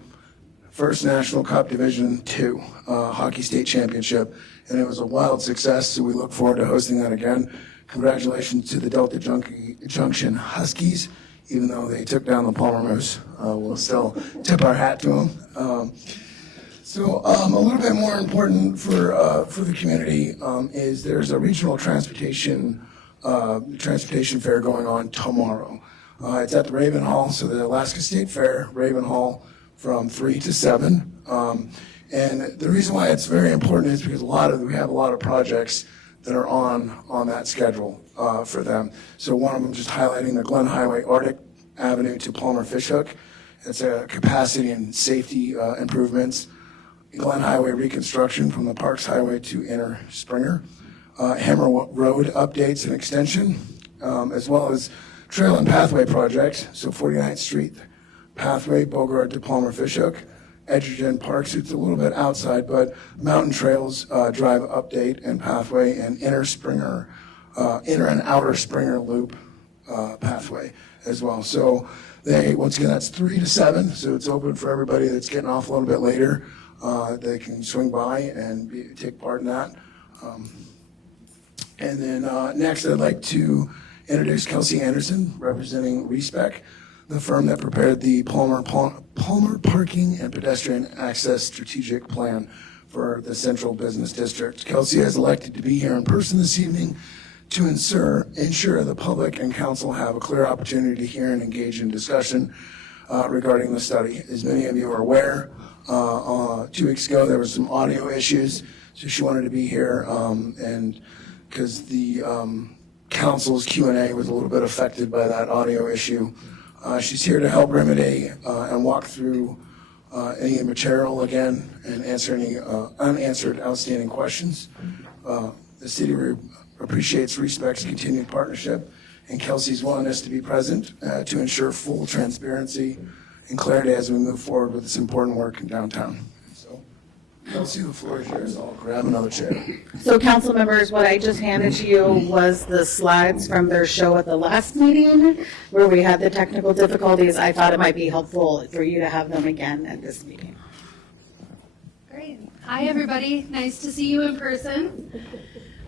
First National Cup Division II Hockey State Championship, and it was a wild success, so we look forward to hosting that again. Congratulations to the Delta Junction Huskies. Even though they took down the Palmer Moose, we'll still tip our hat to them. So a little bit more important for the community is there's a regional transportation transportation fair going on tomorrow. It's at the Raven Hall, so the Alaska State Fair, Raven Hall, from 3 to 7. And the reason why it's very important is because we have a lot of projects that are on that schedule for them. So one of them, just highlighting the Glen Highway Arctic Avenue to Palmer Fishhook. It's a capacity and safety improvements. Glen Highway reconstruction from the Parks Highway to Inner Springer. Hammer Road updates and extension, as well as trail and pathway projects. So 49th Street pathway, Bogart to Palmer Fishhook. Edgerton Parks, it's a little bit outside, but Mountain Trails Drive update and pathway, and Inner and Outer Springer Loop pathway as well. So once again, that's 3 to 7, so it's open for everybody that's getting off a little bit later. They can swing by and take part in that. And then next, I'd like to introduce Kelsey Anderson, representing RESPEC, the firm that prepared the Palmer Parking and Pedestrian Access Strategic Plan for the Central Business District. Kelsey has elected to be here in person this evening to ensure the public and council have a clear opportunity to hear and engage in discussion regarding the study. As many of you are aware, 2 weeks ago there were some audio issues, so she wanted to be here, and because the council's Q&A was a little bit affected by that audio issue. She's here to help remedy and walk through any material again and answer any unanswered outstanding questions. The city appreciates RESPEC's continued partnership and Kelsey's willingness to be present to ensure full transparency and clarity as we move forward with this important work in downtown. So, Kelsey, the floor is yours. I'll grab another chair. So council members, what I just handed to you was the slides from their show at the last meeting where we had the technical difficulties. I thought it might be helpful for you to have them again at this meeting. Great. Hi, everybody. Nice to see you in person.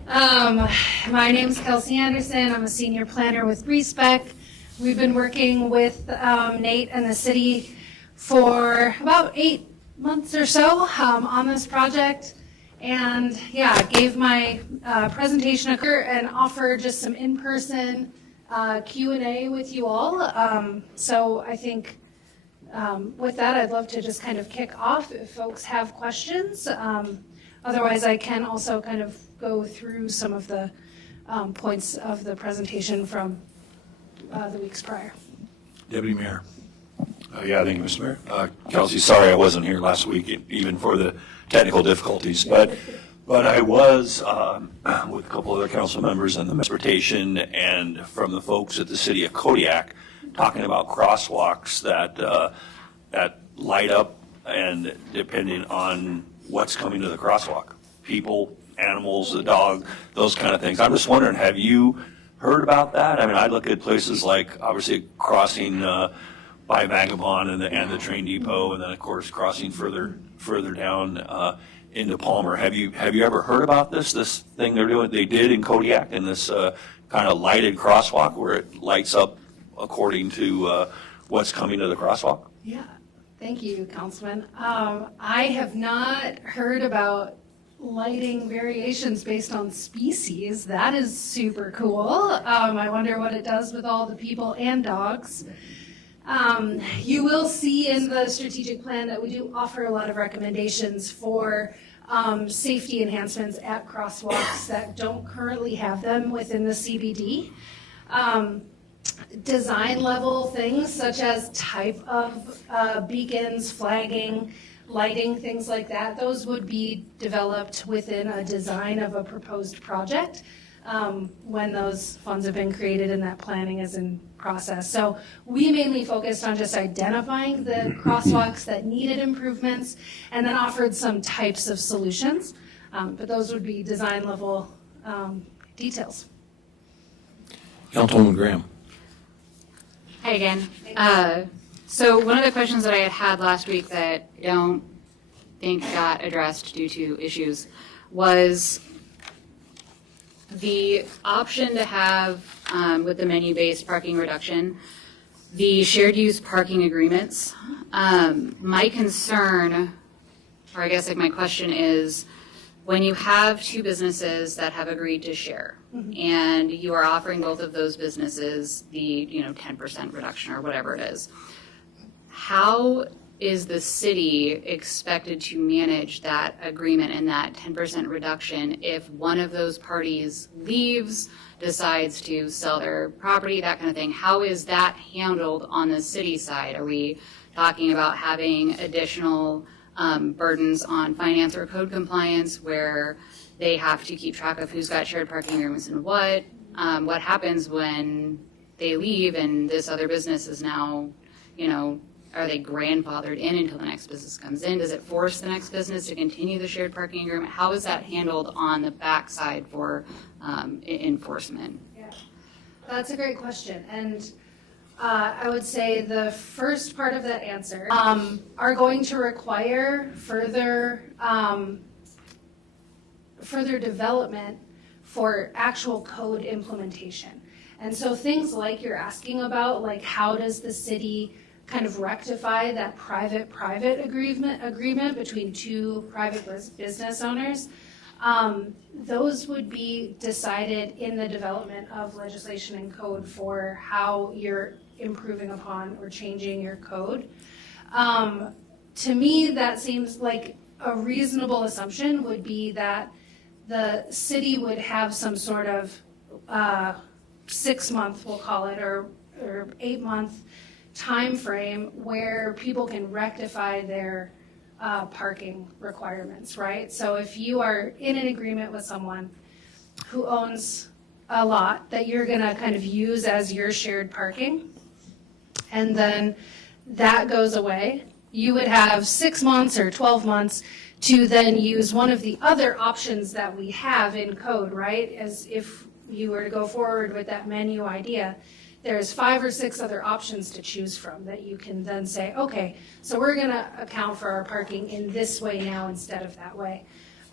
My name's Kelsey Anderson. I'm a senior planner with RESPEC. We've been working with Nate and the city for about 8 months or so on this project, and yeah, gave my presentation and offered just some in-person Q&A with you all. So I think with that, I'd love to just kind of kick off if folks have questions. Otherwise, I can also kind of go through some of the points of the presentation from the weeks prior. Deputy Mayor. Yeah, thank you, Mr. Mayor. Kelsey, sorry I wasn't here last week, even for the technical difficulties, but I was with a couple other council members and the transportation and from the folks at the city of Kodiak talking about crosswalks that light up and depending on what's coming to the crosswalk, people, animals, the dog, those kind of things. I'm just wondering, have you heard about that? I mean, I look at places like obviously crossing by Vagabond and the train depot, and then of course crossing further down into Palmer. Have you ever heard about this thing they did in Kodiak, in this kind of lighted crosswalk where it lights up according to what's coming to the crosswalk? Yeah, thank you, Councilman. I have not heard about lighting variations based on species. That is super cool. I wonder what it does with all the people and dogs. You will see in the strategic plan that we do offer a lot of recommendations for safety enhancements at crosswalks that don't currently have them within the CBD. Design level things such as type of beacons, flagging, lighting, things like that, those would be developed within a design of a proposed project when those funds have been created and that planning is in process. So we mainly focused on just identifying the crosswalks that needed improvements and then offered some types of solutions, but those would be design level details. Councilwoman Graham. Hi again. So one of the questions that I had last week that I don't think got addressed due to issues was the option to have, with the menu-based parking reduction, the shared use parking agreements. My concern, or I guess like my question is, when you have two businesses that have agreed to share, and you are offering both of those businesses the 10% reduction or whatever it is. How is the city expected to manage that agreement and that 10% reduction if one of those parties leaves, decides to sell their property, that kind of thing? How is that handled on the city side? Are we talking about having additional burdens on finance or code compliance where they have to keep track of who's got shared parking agreements and what? What happens when they leave and this other business is now, are they grandfathered in until the next business comes in? Does it force the next business to continue the shared parking agreement? How is that handled on the backside for enforcement? Yeah, that's a great question. And I would say the first part of that answer are going to require further development for actual code implementation. And so things like you're asking about, like how does the city kind of rectify that private agreement between two private business owners, those would be decided in the development of legislation and code for how you're improving upon or changing your code. To me, that seems like a reasonable assumption would be that the city would have some sort of 6-month, we'll call it, or 8-month time frame where people can rectify their parking requirements, right? So if you are in an agreement with someone who owns a lot that you're gonna kind of use as your shared parking, and then that goes away, you would have 6 months or 12 months to then use one of the other options that we have in code, right? As if you were to go forward with that menu idea, there's 5 or 6 other options to choose from that you can then say, okay, so we're gonna account for our parking in this way now instead of that way.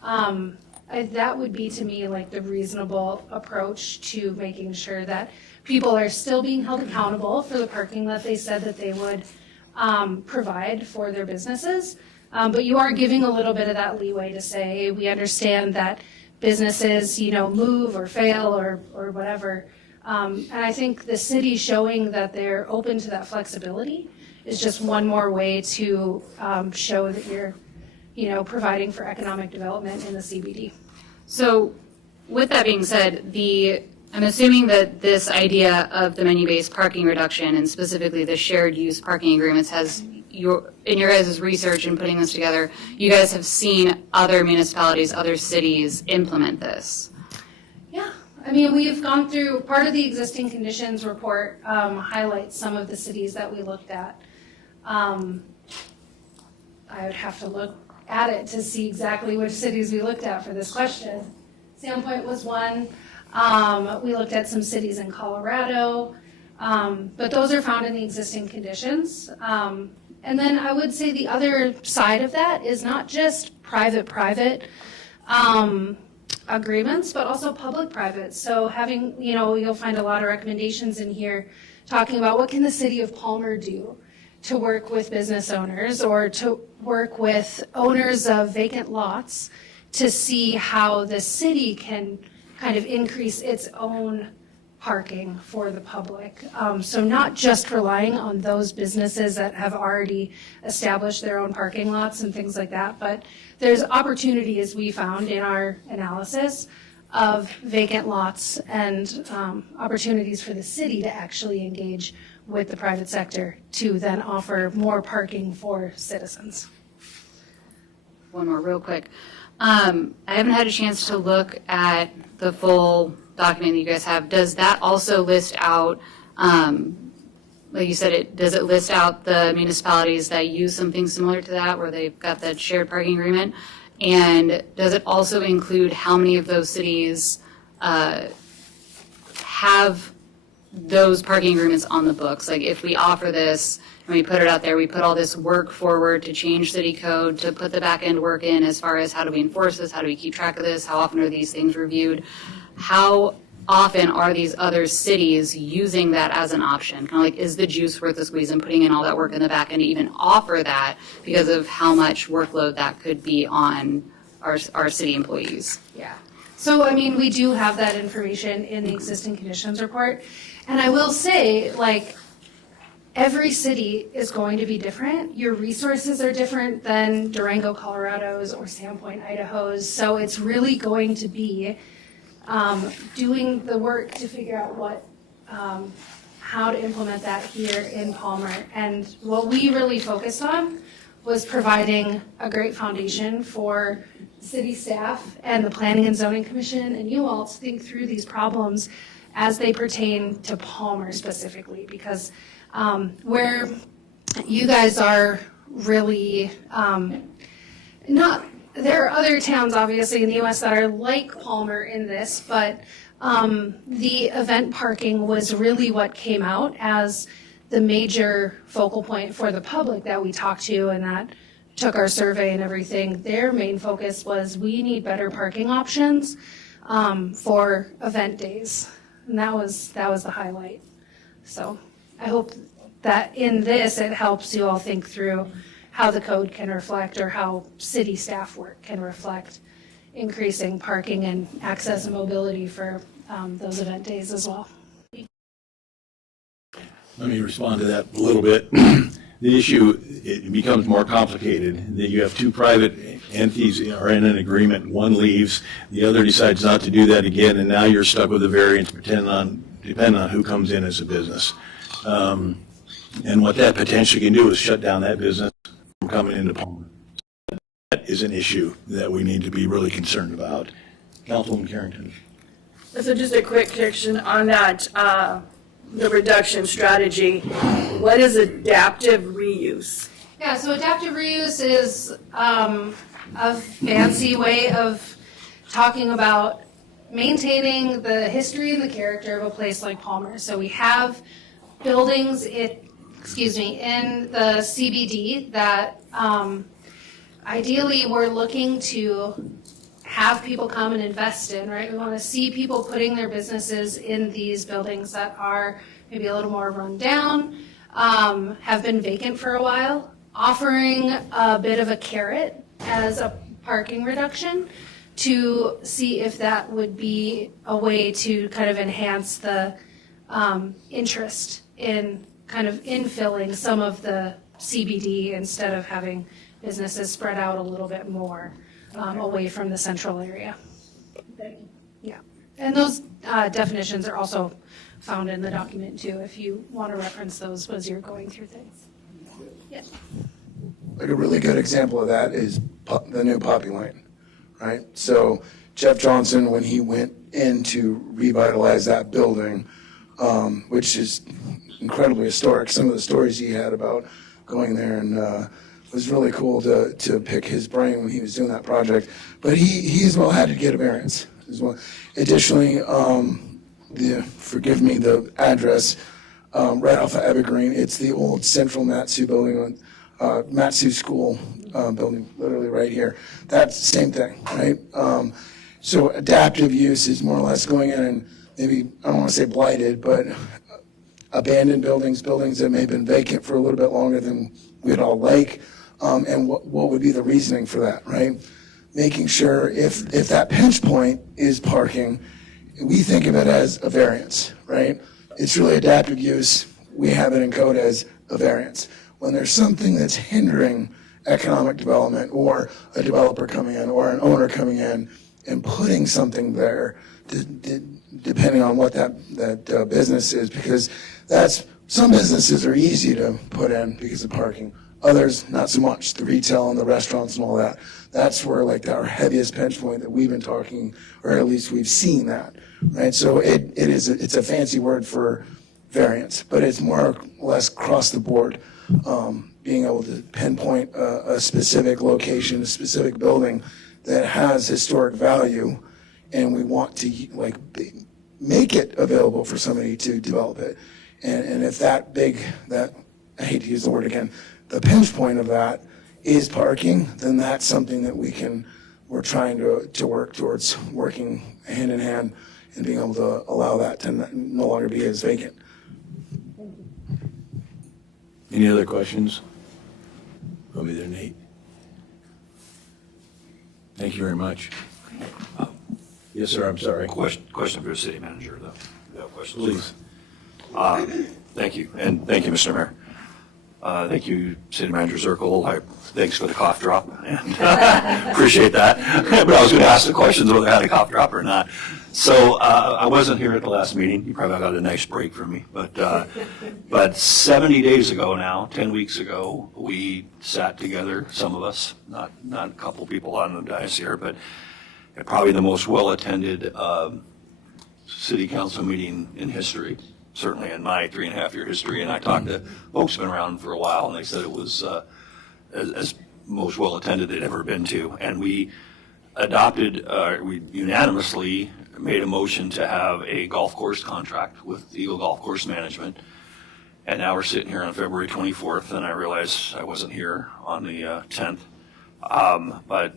That would be to me like the reasonable approach to making sure that people are still being held accountable for the parking that they said that they would provide for their businesses. But you are giving a little bit of that leeway to say, we understand that businesses, move or fail or whatever. And I think the city showing that they're open to that flexibility is just one more way to show that you're, providing for economic development in the CBD. So with that being said, I'm assuming that this idea of the menu-based parking reduction and specifically the shared use parking agreements has in your guys' research and putting this together, you guys have seen other municipalities, other cities implement this. Yeah, I mean, we've gone through, part of the existing conditions report highlights some of the cities that we looked at. I would have to look at it to see exactly which cities we looked at for this question. Sandpoint was one. We looked at some cities in Colorado, but those are found in the existing conditions. And then I would say the other side of that is not just private agreements, but also public-private. So having, you'll find a lot of recommendations in here talking about what can the city of Palmer do to work with business owners or to work with owners of vacant lots to see how the city can kind of increase its own parking for the public. So not just relying on those businesses that have already established their own parking lots and things like that, but there's opportunities we found in our analysis of vacant lots and opportunities for the city to actually engage with the private sector to then offer more parking for citizens. One more real quick. I haven't had a chance to look at the full document that you guys have. Does that also list out, like you said, does it list out the municipalities that use something similar to that where they've got that shared parking agreement? And does it also include how many of those cities have those parking agreements on the books? Like if we offer this and we put it out there, we put all this work forward to change city code, to put the back end work in as far as how do we enforce this, how do we keep track of this, how often are these things reviewed? How often are these other cities using that as an option? Kind of like, is the juice worth the squeeze and putting in all that work in the back end to even offer that because of how much workload that could be on our city employees? Yeah. So, I mean, we do have that information in the existing conditions report. And I will say, like, every city is going to be different. Your resources are different than Durango, Colorado's or Sandpoint, Idaho's. So it's really going to be doing the work to figure out what, how to implement that here in Palmer. And what we really focused on was providing a great foundation for city staff and the Planning and Zoning Commission and you all to think through these problems as they pertain to Palmer specifically, because where you guys are really not, there are other towns obviously in the US that are like Palmer in this, but the event parking was really what came out as the major focal point for the public that we talked to and that took our survey and everything. Their main focus was we need better parking options for event days. And that was the highlight. So I hope that in this it helps you all think through how the code can reflect or how city staff work can reflect increasing parking and access and mobility for those event days as well. Let me respond to that a little bit. The issue, it becomes more complicated, that you have two private entities are in an agreement, one leaves, the other decides not to do that again, and now you're stuck with a variance depending on who comes in as a business. And what that potentially can do is shut down that business from coming into Palmer. That is an issue that we need to be really concerned about. Councilwoman Carrington. So just a quick correction on that, the reduction strategy. What is adaptive reuse? Yeah, so adaptive reuse is a fancy way of talking about maintaining the history and the character of a place like Palmer. So we have buildings in the CBD that ideally we're looking to have people come and invest in, right? We want to see people putting their businesses in these buildings that are maybe a little more run down, have been vacant for a while, offering a bit of a carrot as a parking reduction to see if that would be a way to kind of enhance the interest in kind of infilling some of the CBD instead of having businesses spread out a little bit more away from the central area. Yeah, and those definitions are also found in the document too, if you want to reference those as you're going through things. Yeah. Like a really good example of that is the new Poppy Lane, right? So Jeff Johnson, when he went in to revitalize that building, which is incredibly historic, some of the stories he had about going there and it was really cool to pick his brain when he was doing that project. But he as well had to get a variance as well. Additionally, the address right off of Evergreen, it's the old Central Matsu building, Matsu School building, literally right here. That's the same thing, right? So adaptive use is more or less going in and maybe, I don't want to say blighted, but abandoned buildings that may have been vacant for a little bit longer than we'd all like. And what would be the reasoning for that, right? Making sure if that pinch point is parking, we think of it as a variance, right? It's really adaptive use. We have it in code as a variance. When there's something that's hindering economic development or a developer coming in or an owner coming in and putting something there, depending on what that business is, because some businesses are easy to put in because of parking. Others, not so much, the retail and the restaurants and all that. That's where like our heaviest pinch point that we've been talking, or at least we've seen that, right? So it's a fancy word for variance, but it's more or less across the board, being able to pinpoint a specific location, a specific building that has historic value, and we want to make it available for somebody to develop it. And if that I hate to use the word again, the pinch point of that is parking, then that's something that we're trying to work towards, working hand in hand and being able to allow that to no longer be as vacant. Any other questions? Over there, Nate. Thank you very much. Yes, sir, I'm sorry. Question for the city manager, though. You have questions? Please. Thank you, and thank you, Mr. Mayor. Thank you, City Manager Zirkle. Thanks for the cough drop, and appreciate that. But I was going to ask the questions whether I had a cough drop or not. So I wasn't here at the last meeting. You probably got a nice break from me. But 70 days ago now, 10 weeks ago, we sat together, some of us, not a couple people on the dais here, but probably the most well-attended city council meeting in history, certainly in my 3.5-year history. And I talked to folks who've been around for a while, and they said it was as most well-attended they'd ever been to. And we adopted, we unanimously made a motion to have a golf course contract with Eagle Golf Course Management. And now we're sitting here on February 24th, and I realize I wasn't here on the 10th. But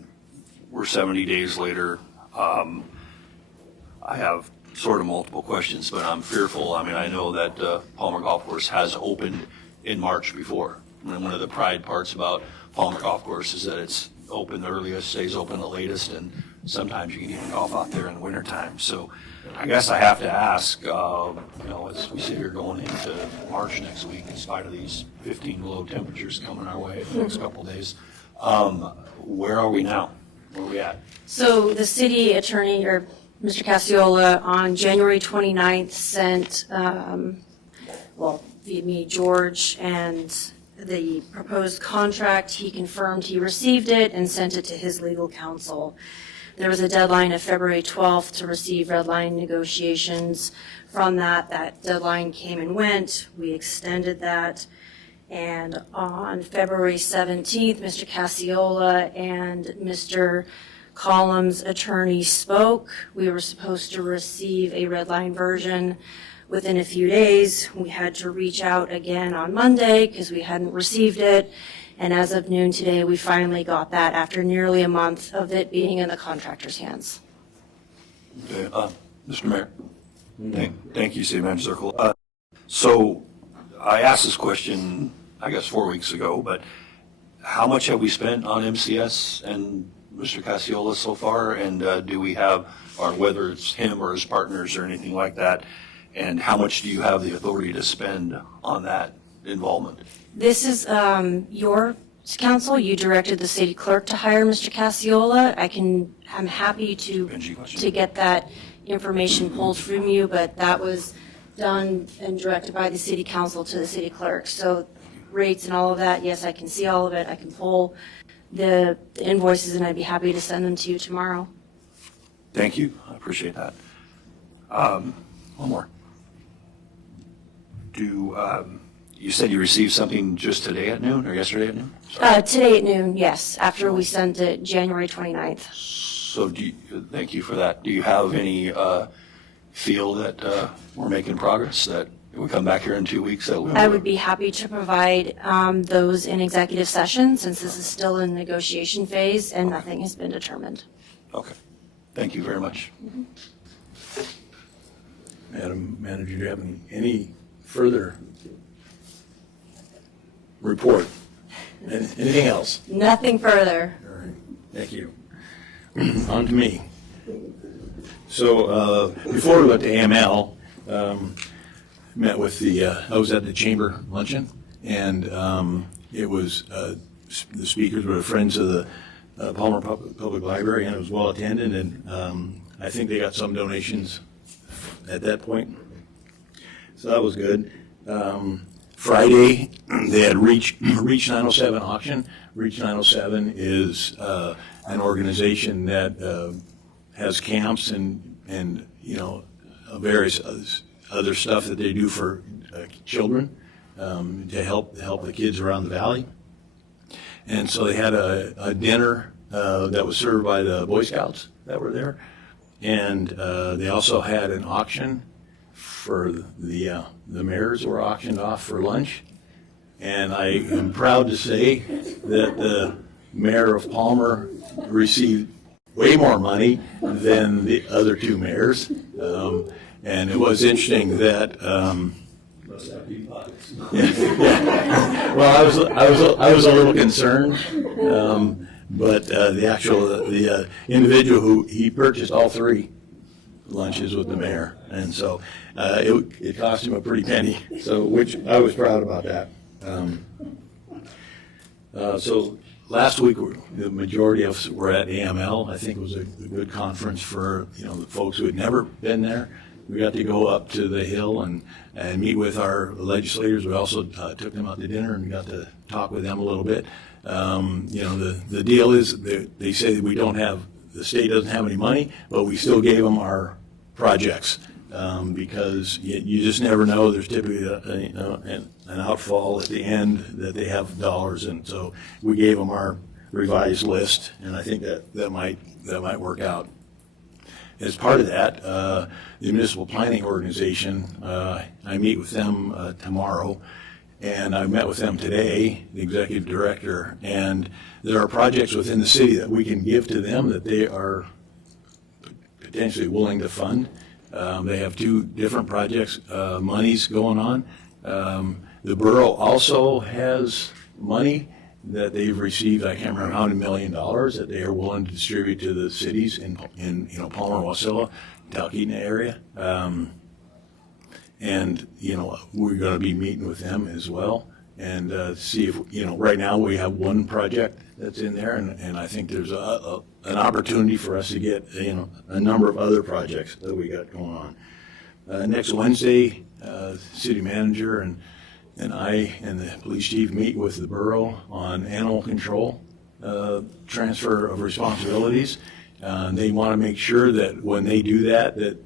we're 70 days later. I have sort of multiple questions, but I'm fearful. I mean, I know that Palmer Golf Course has opened in March before. And one of the pride parts about Palmer Golf Course is that it's open the earliest, stays open the latest, and sometimes you can even golf out there in the wintertime. So I guess I have to ask, as we sit here going into March next week, in spite of these 15 below temperatures coming our way the next couple of days, where are we now? Where are we at? So the city attorney, or Mr. Cassiola, on January 29th sent, via me, George, and the proposed contract. He confirmed he received it and sent it to his legal counsel. There was a deadline of February 12th to receive red line negotiations. From that deadline came and went. We extended that. And on February 17th, Mr. Cassiola and Mr. Collins' attorney spoke. We were supposed to receive a red line version within a few days. We had to reach out again on Monday because we hadn't received it. And as of noon today, we finally got that after nearly a month of it being in the contractor's hands. Okay, Mr. Mayor, thank you, City Manager Zirkle. So I asked this question, I guess, 4 weeks ago, but how much have we spent on MCS and Mr. Cassiola so far? And do we have, or whether it's him or his partners or anything like that, and how much do you have the authority to spend on that involvement? This is your council. You directed the city clerk to hire Mr. Cassiola. I'm happy to get that information pulled from you, but that was done and directed by the city council to the city clerk. So rates and all of that, yes, I can see all of it. I can pull the invoices, and I'd be happy to send them to you tomorrow. Thank you. I appreciate that. One more. You said you received something just today at noon or yesterday at noon? Today at noon, yes, after we sent it January 29th. So thank you for that. Do you have any feel that we're making progress, that if we come back here in 2 weeks? I would be happy to provide those in executive session, since this is still in negotiation phase and nothing has been determined. Okay. Thank you very much. Mm-hmm. Madam Manager, do you have any further report? Anything else? Nothing further. All right. Thank you. On to me. So before we went to AML, met with I was at the chamber luncheon, and it was, the speakers were friends of the Palmer Public Library, and it was well attended, and I think they got some donations at that point. So that was good. Friday, they had Reach 907 auction. Reach 907 is an organization that has camps and various other stuff that they do for children to help the kids around the valley. And so they had a dinner that was served by the Boy Scouts that were there, and they also had an auction for the mares were auctioned off for lunch. And I am proud to say that the mayor of Palmer received way more money than the other two mayors. And it was interesting that well, I was a little concerned, but the individual who he purchased all three lunches with the mayor. And so it cost him a pretty penny, so which I was proud about that. So last week, the majority of us were at AML. I think it was a good conference for, the folks who had never been there. We got to go up to the Hill and meet with our legislators. We also took them out to dinner and got to talk with them a little bit. The deal is they say that the state doesn't have any money, but we still gave them our projects because you just never know. There's typically an outfall at the end that they have dollars, and so we gave them our revised list, and I think that might work out. As part of that, the Municipal Planning Organization, I meet with them tomorrow, and I met with them today, the executive director, and there are projects within the city that we can give to them that they are potentially willing to fund. They have 2 different projects, monies going on. The borough also has money that they've received, I can't remember how many $1 million that they are willing to distribute to the cities in Palmer, Wasilla, Talkeetna area. And we're going to be meeting with them as well and see if, right now we have 1 project that's in there, and I think there's an opportunity for us to get, a number of other projects that we got going on. Next Wednesday, city manager and I and the police chief meet with the borough on animal control, transfer of responsibilities. They want to make sure that when they do that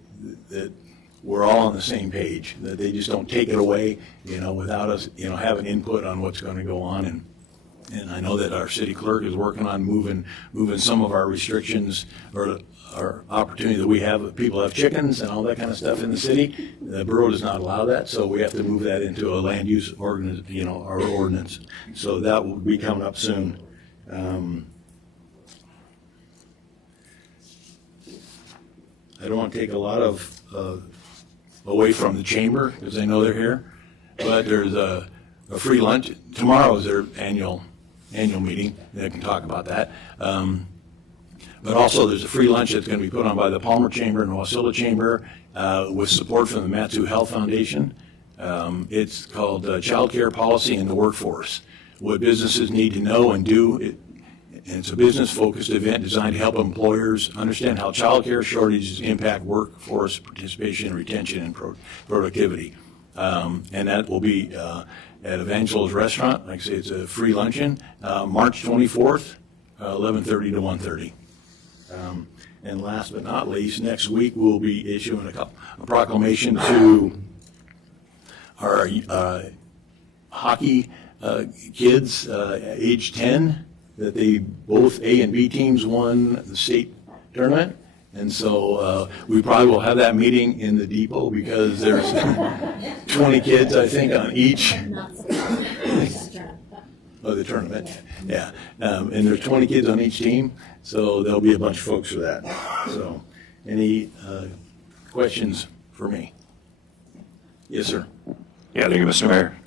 we're all on the same page, that they just don't take it away, without us, having input on what's going to go on. And I know that our city clerk is working on moving some of our restrictions or our opportunity that we have. People have chickens and all that kind of stuff in the city. The borough does not allow that, so we have to move that into a land use ordinance, our ordinance. So that will be coming up soon. I don't want to take a lot of away from the chamber because I know they're here, but there's a free lunch. Tomorrow is their annual meeting. They can talk about that. But also there's a free lunch that's going to be put on by the Palmer Chamber and Wasilla Chamber with support from the Matsu Health Foundation. It's called Child Care Policy in the Workforce, what businesses need to know and do. And it's a business-focused event designed to help employers understand how child care shortages impact workforce participation and retention and productivity. And that will be at Evangelo's Restaurant. Like I say, it's a free luncheon, March 24th, 11:30 to 1:30. And last but not least, next week we'll be issuing a proclamation to our hockey kids age 10 that they both A and B teams won the state tournament. And so we probably will have that meeting in the depot because there's 20 kids, I think, on each. Oh, the tournament, yeah. And there's 20 kids on each team, so there'll be a bunch of folks for that. So, any questions for me? Yes, sir. Yeah, thank you, Mr. Mayor.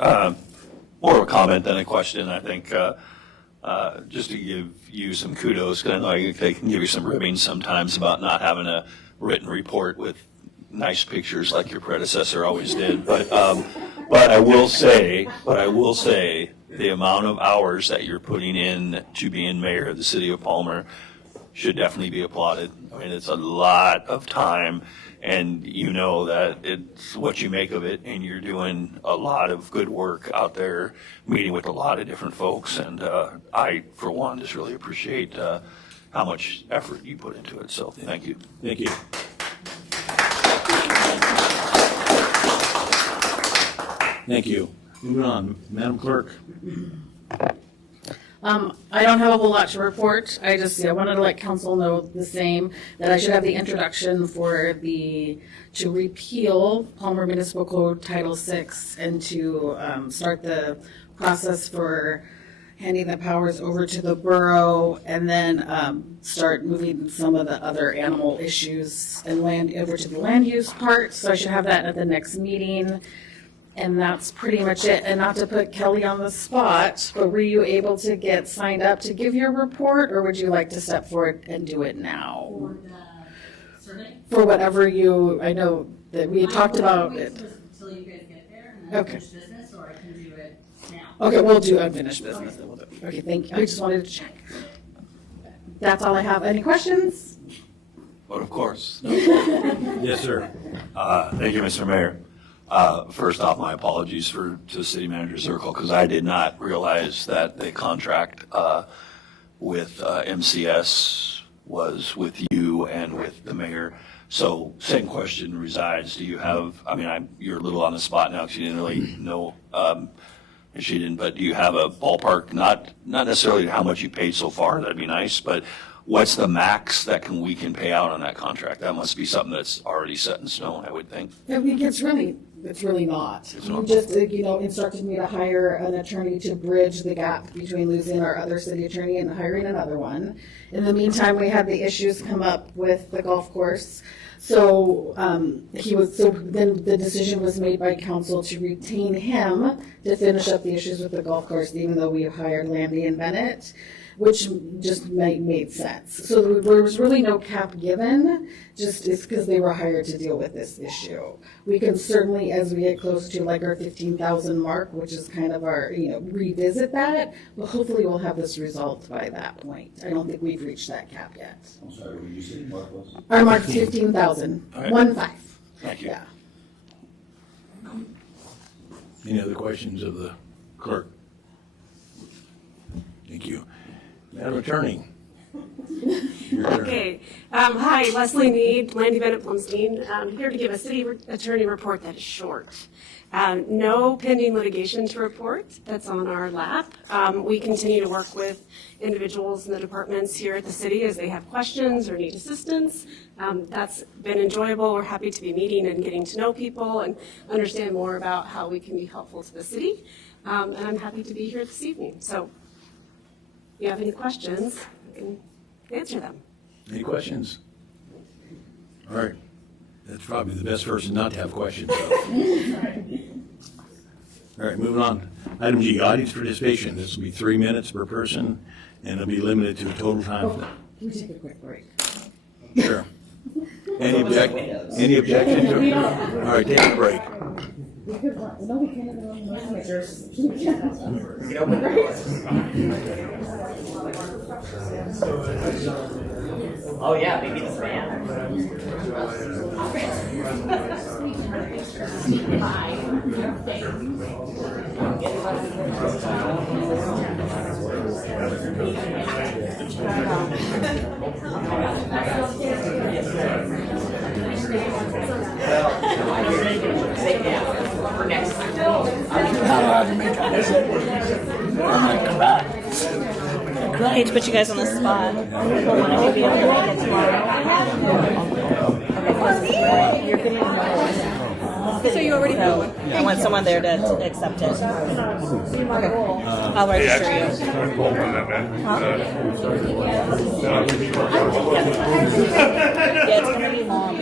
More of a comment than a question, I think. Just to give you some kudos, because I know they can give you some ribbing sometimes about not having a written report with nice pictures like your predecessor always did. But I will say, the amount of hours that you're putting in to being mayor of the city of Palmer should definitely be applauded. I mean, it's a lot of time, and you know that it's what you make of it, and you're doing a lot of good work out there, meeting with a lot of different folks, and I, for one, just really appreciate how much effort you put into it, so thank you. Thank you. Thank you. Moving on, Madam Clerk. I don't have a whole lot to report. I wanted to let council know the same, that I should have the introduction to repeal Palmer Municipal Code Title VI and to start the process for handing the powers over to the borough, and then start moving some of the other animal issues and land over to the land use part. So I should have that at the next meeting. And that's pretty much it. And not to put Kelly on the spot, but were you able to get signed up to give your report, or would you like to step forward and do it now? For whatever I know that we had talked about it. Until you guys get there, and Okay. unfinished business, or I can do it now. Okay, we'll do unfinished business. Okay, thank you. I just wanted to check. That's all I have. Any questions? But of course. Yes, sir. Thank you, Mr. Mayor. First off, my apologies to City Manager Zirkle, because I did not realize that the contract with MCS was with you and with the mayor. So same question resides. Do you have, you're a little on the spot now because you didn't really know, and she didn't, but do you have a ballpark, not necessarily how much you paid so far, that'd be nice, but what's the max that we can pay out on that contract? That must be something that's already set in stone, I would think. I mean, it's really not. You just, instructed me to hire an attorney to bridge the gap between losing our other city attorney and hiring another one. In the meantime, we had the issues come up with the golf course. So then the decision was made by council to retain him to finish up the issues with the golf course, even though we hired Landy and Bennett, which just made sense. So there was really no cap given, just it's because they were hired to deal with this issue. We can certainly, as we get close to like our 15,000 mark, which is kind of our, revisit that, but hopefully we'll have this resolved by that point. I don't think we've reached that cap yet. I'm sorry, what did you say mark was? Our mark's 15,000, All right. 1-5. Thank you. Yeah. Any other questions of the clerk? Thank you. Madam Attorney. Your turn. Okay. Hi, Leslie Mead, Landy Bennett Plumstein. I'm here to give a city attorney report that is short. No pending litigation to report. That's on our lap. We continue to work with individuals in the departments here at the city as they have questions or need assistance. That's been enjoyable. We're happy to be meeting and getting to know people and understand more about how we can be helpful to the city. And I'm happy to be here this evening. So if you have any questions, I can answer them. Any questions? All right. That's probably the best person not to have questions. All right, moving on. Item G, audience participation. This will be 3 minutes per person, and it'll be limited to a total time. Can we take a quick break? Sure. Any objection to it? All right, take a break. We could, no, we can't have the wrong noisemakers. Oh, yeah, maybe the fan. For next time. Not allowed to make it. I might come back. I hate to put you guys on the spot. But when I will be able to make it tomorrow. So you already know. I want someone there to accept it. I'll register you. Yeah, it's gonna be long.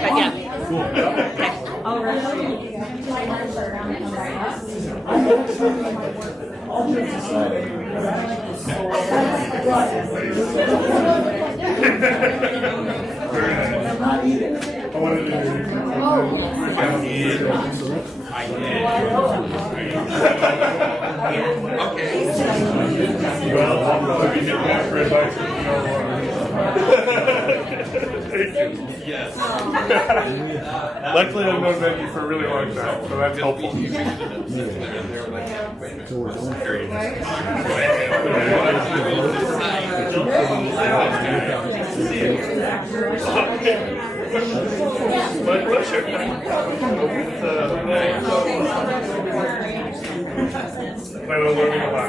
But yeah. Okay. I'll register you. Yes. Luckily, I've known Becky for a really long time, so that's helpful. My pleasure. Plan on learning a lot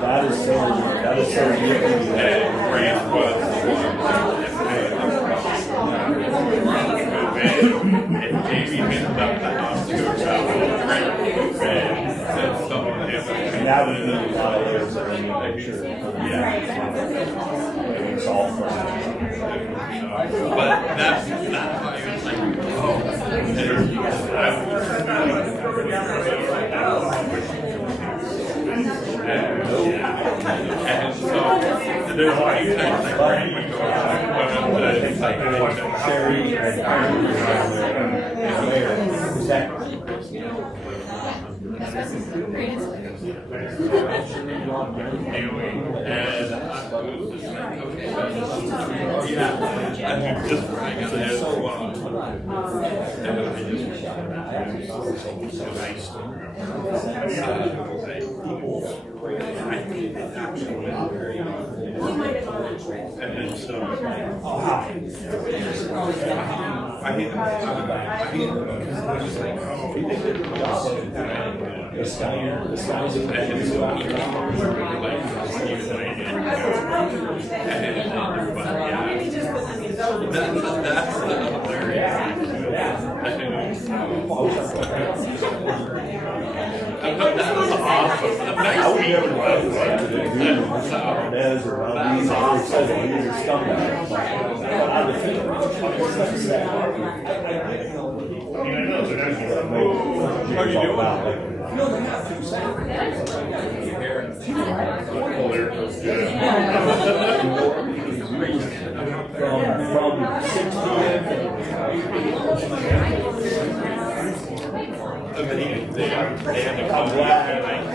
That is so now we need a lot of layers that we need to make sure. It's all for But that's why it's like, and so there's like Sherry and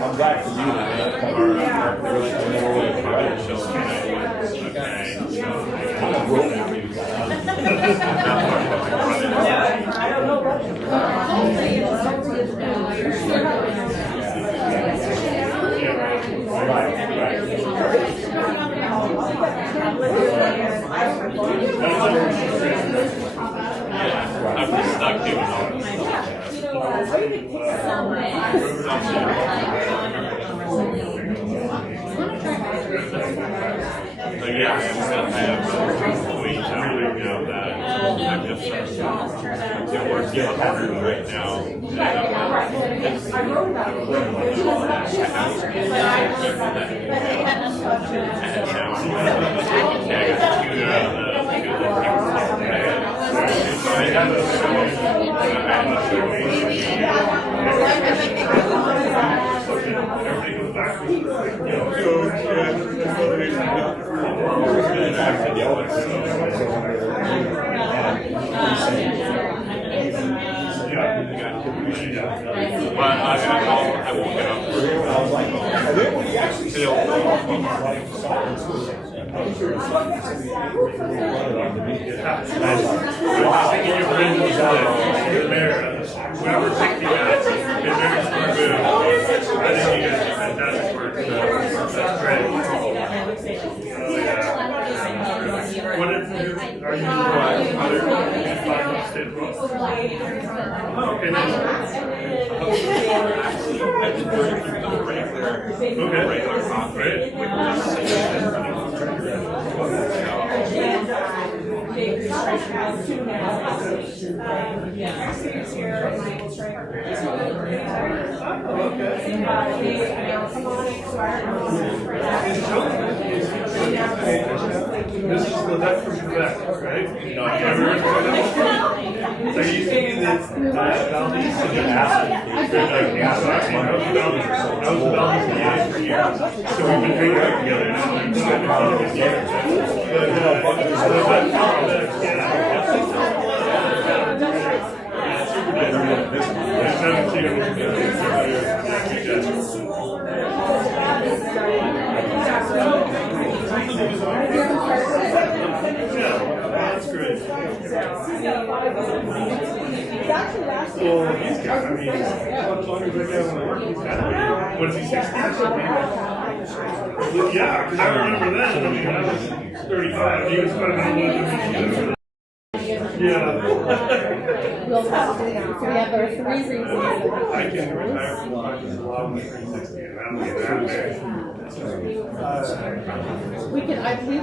I'm glad for you I'm stuck doing all yeah, I have employees out right now that I'm just working on right now. I won't get up. Whoever picked you out, it's very smart move. I think you guys did fantastic work. That's great. What are you other state rules? Okay, I did the regular conference. This is the left from the back, right? So you see that Valdez is an asset. I was Valdez for years. So we've been hanging out together now. That's great. Well, he's got, I mean, how much longer does he have on the work? He's got, what is he, 60? Yeah, because I remember then, I mean, I was 35, he was quite a bit. Yeah. There are 3 reasons. I can retire from a lot of the 360 and I don't get out there. We can, I believe,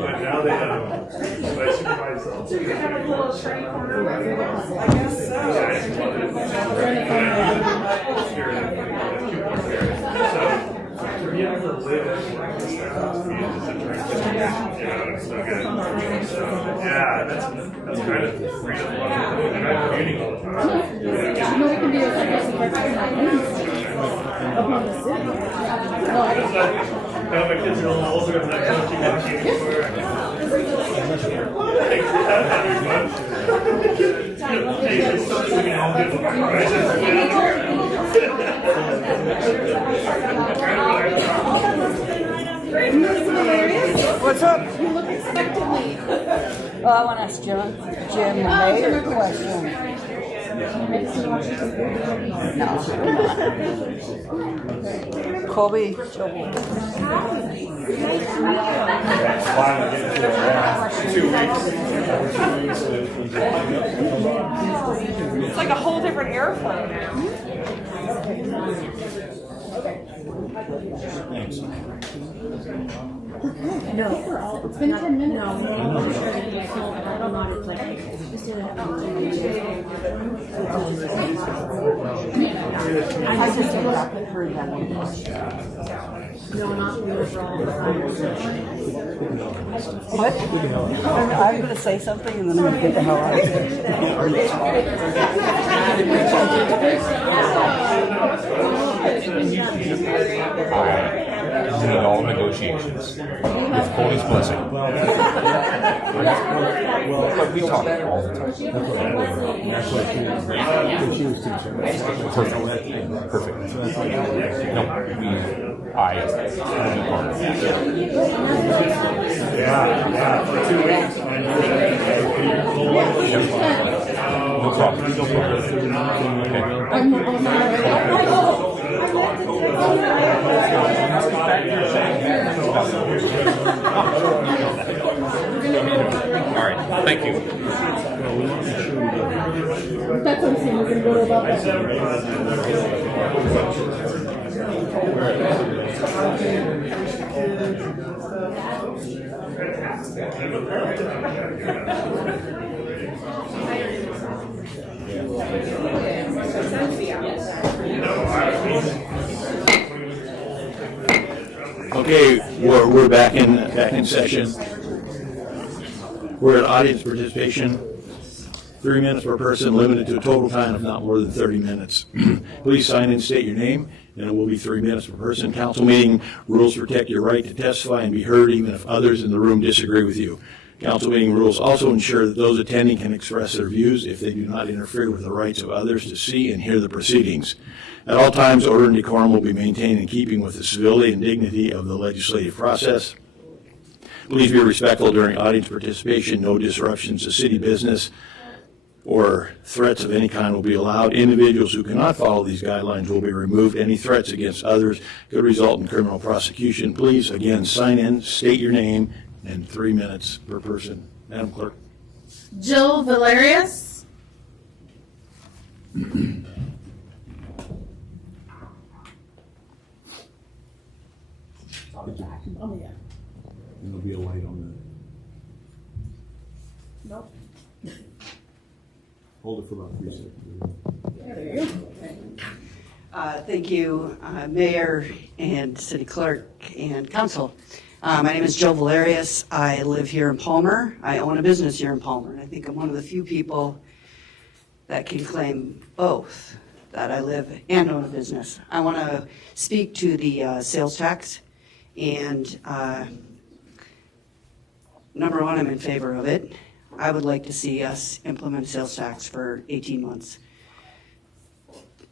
But now they have, I supervise those. So you have a little attorney corner? I guess So, we have to live in this stuff. Yeah, it's so good. So, yeah, that's kind of freedom. And I'm commuting all the time. You know, we can be a My kids are a little older, but I don't keep them cheating for What's up? You look expectantly. Oh, I want to ask Jim the mayor a question. No. Colby. It's like a whole different airflow now. Thanks. No, it's been 10 minutes. I just heard that one. What? I'm going to say something and then I'm going to get the hell out In all negotiations with Cody's blessing. But we talk all the time. Perfect. No, Yeah, for 2 weeks. No problem. All right, thank you. That's what I'm saying. We're going to go about that. Okay, we're back in session. We're at audience participation. 3 minutes per person, limited to a total time of not more than 30 minutes. Please sign in, state your name, and it will be 3 minutes per person. Council meeting rules protect your right to testify and be heard even if others in the room disagree with you. Council meeting rules also ensure that those attending can express their views if they do not interfere with the rights of others to see and hear the proceedings. At all times, order and decorum will be maintained in keeping with the civility and dignity of the legislative process. Please be respectful during audience participation. No disruptions to city business or threats of any kind will be allowed. Individuals who cannot follow these guidelines will be removed. Any threats against others could result in criminal prosecution. Please, again, sign in, state your name, and 3 minutes per person. Madam Clerk. Jill Valerius. Oh, yeah. And there'll be a light on Nope. the, hold it for about 3 seconds. There you go. Thank you, Mayor and City Clerk and Council. My name is Jill Valerius. I live here in Palmer. I own a business here in Palmer. And I think I'm one of the few people that can claim both, that I live and own a business. I want to speak to the sales tax. And number one, I'm in favor of it. I would like to see us implement a sales tax for 18 months.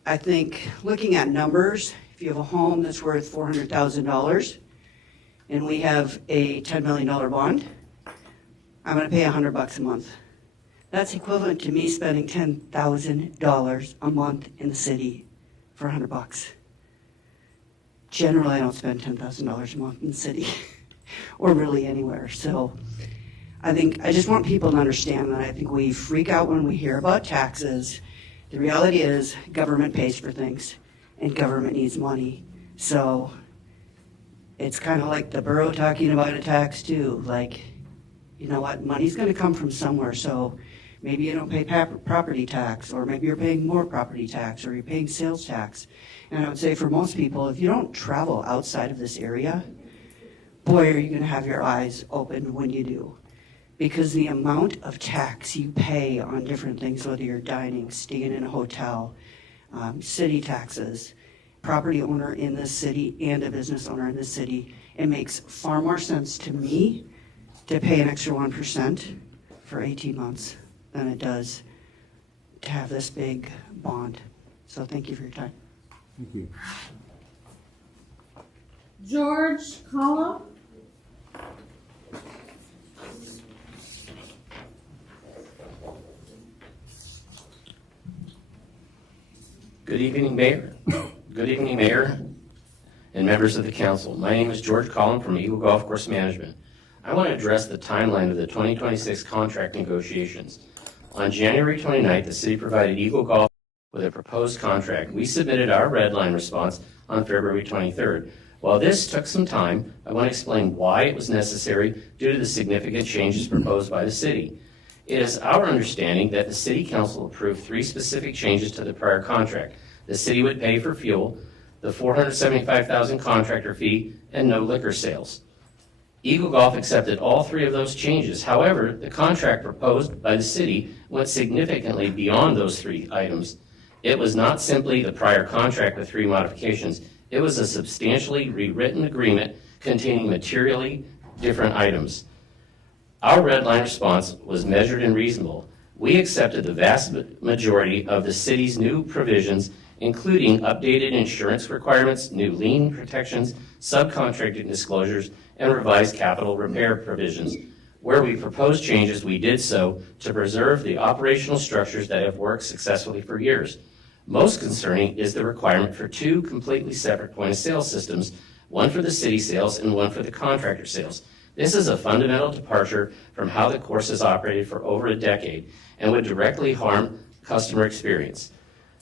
I think looking at numbers, if you have a home that's worth $400,000 and we have a $10 million bond, I'm going to pay $100 a month. That's equivalent to me spending $10,000 a month in the city for $100. Generally, I don't spend $10,000 a month in the city or really anywhere. So I just want people to understand that I think we freak out when we hear about taxes. The reality is government pays for things and government needs money. So it's kind of like the borough talking about a tax too. Like, you know what, money's gonna come from somewhere, so maybe you don't pay property tax, or maybe you're paying more property tax, or you're paying sales tax. And I would say for most people, if you don't travel outside of this area, boy, are you gonna have your eyes open when you do. Because the amount of tax you pay on different things, whether you're dining, staying in a hotel, city taxes, property owner in this city and a business owner in this city, it makes far more sense to me to pay an extra 1% for 18 months than it does to have this big bond. So thank you for your time. Thank you. George Collum. Good evening, Mayor. Good evening, Mayor and members of the council. My name is George Collin from Eagle Golf Course Management. I want to address the timeline of the 2026 contract negotiations. On January 29th, the city provided Eagle Golf with a proposed contract. We submitted our red line response on February 23rd. While this took some time, I want to explain why it was necessary due to the significant changes proposed by the city. It is our understanding that the City Council approved 3 specific changes to the prior contract. The city would pay for fuel, the $475,000 contractor fee, and no liquor sales. Eagle Golf accepted all 3 of those changes. However, the contract proposed by the city went significantly beyond those 3 items. It was not simply the prior contract with 3 modifications. It was a substantially rewritten agreement containing materially different items. Our red line response was measured and reasonable. We accepted the vast majority of the city's new provisions, including updated insurance requirements, new lien protections, subcontracting disclosures, and revised capital repair provisions. Where we proposed changes, we did so to preserve the operational structures that have worked successfully for years. Most concerning is the requirement for 2 completely separate point-of-sale systems, one for the city sales and one for the contractor sales. This is a fundamental departure from how the course has operated for over a decade and would directly harm customer experience.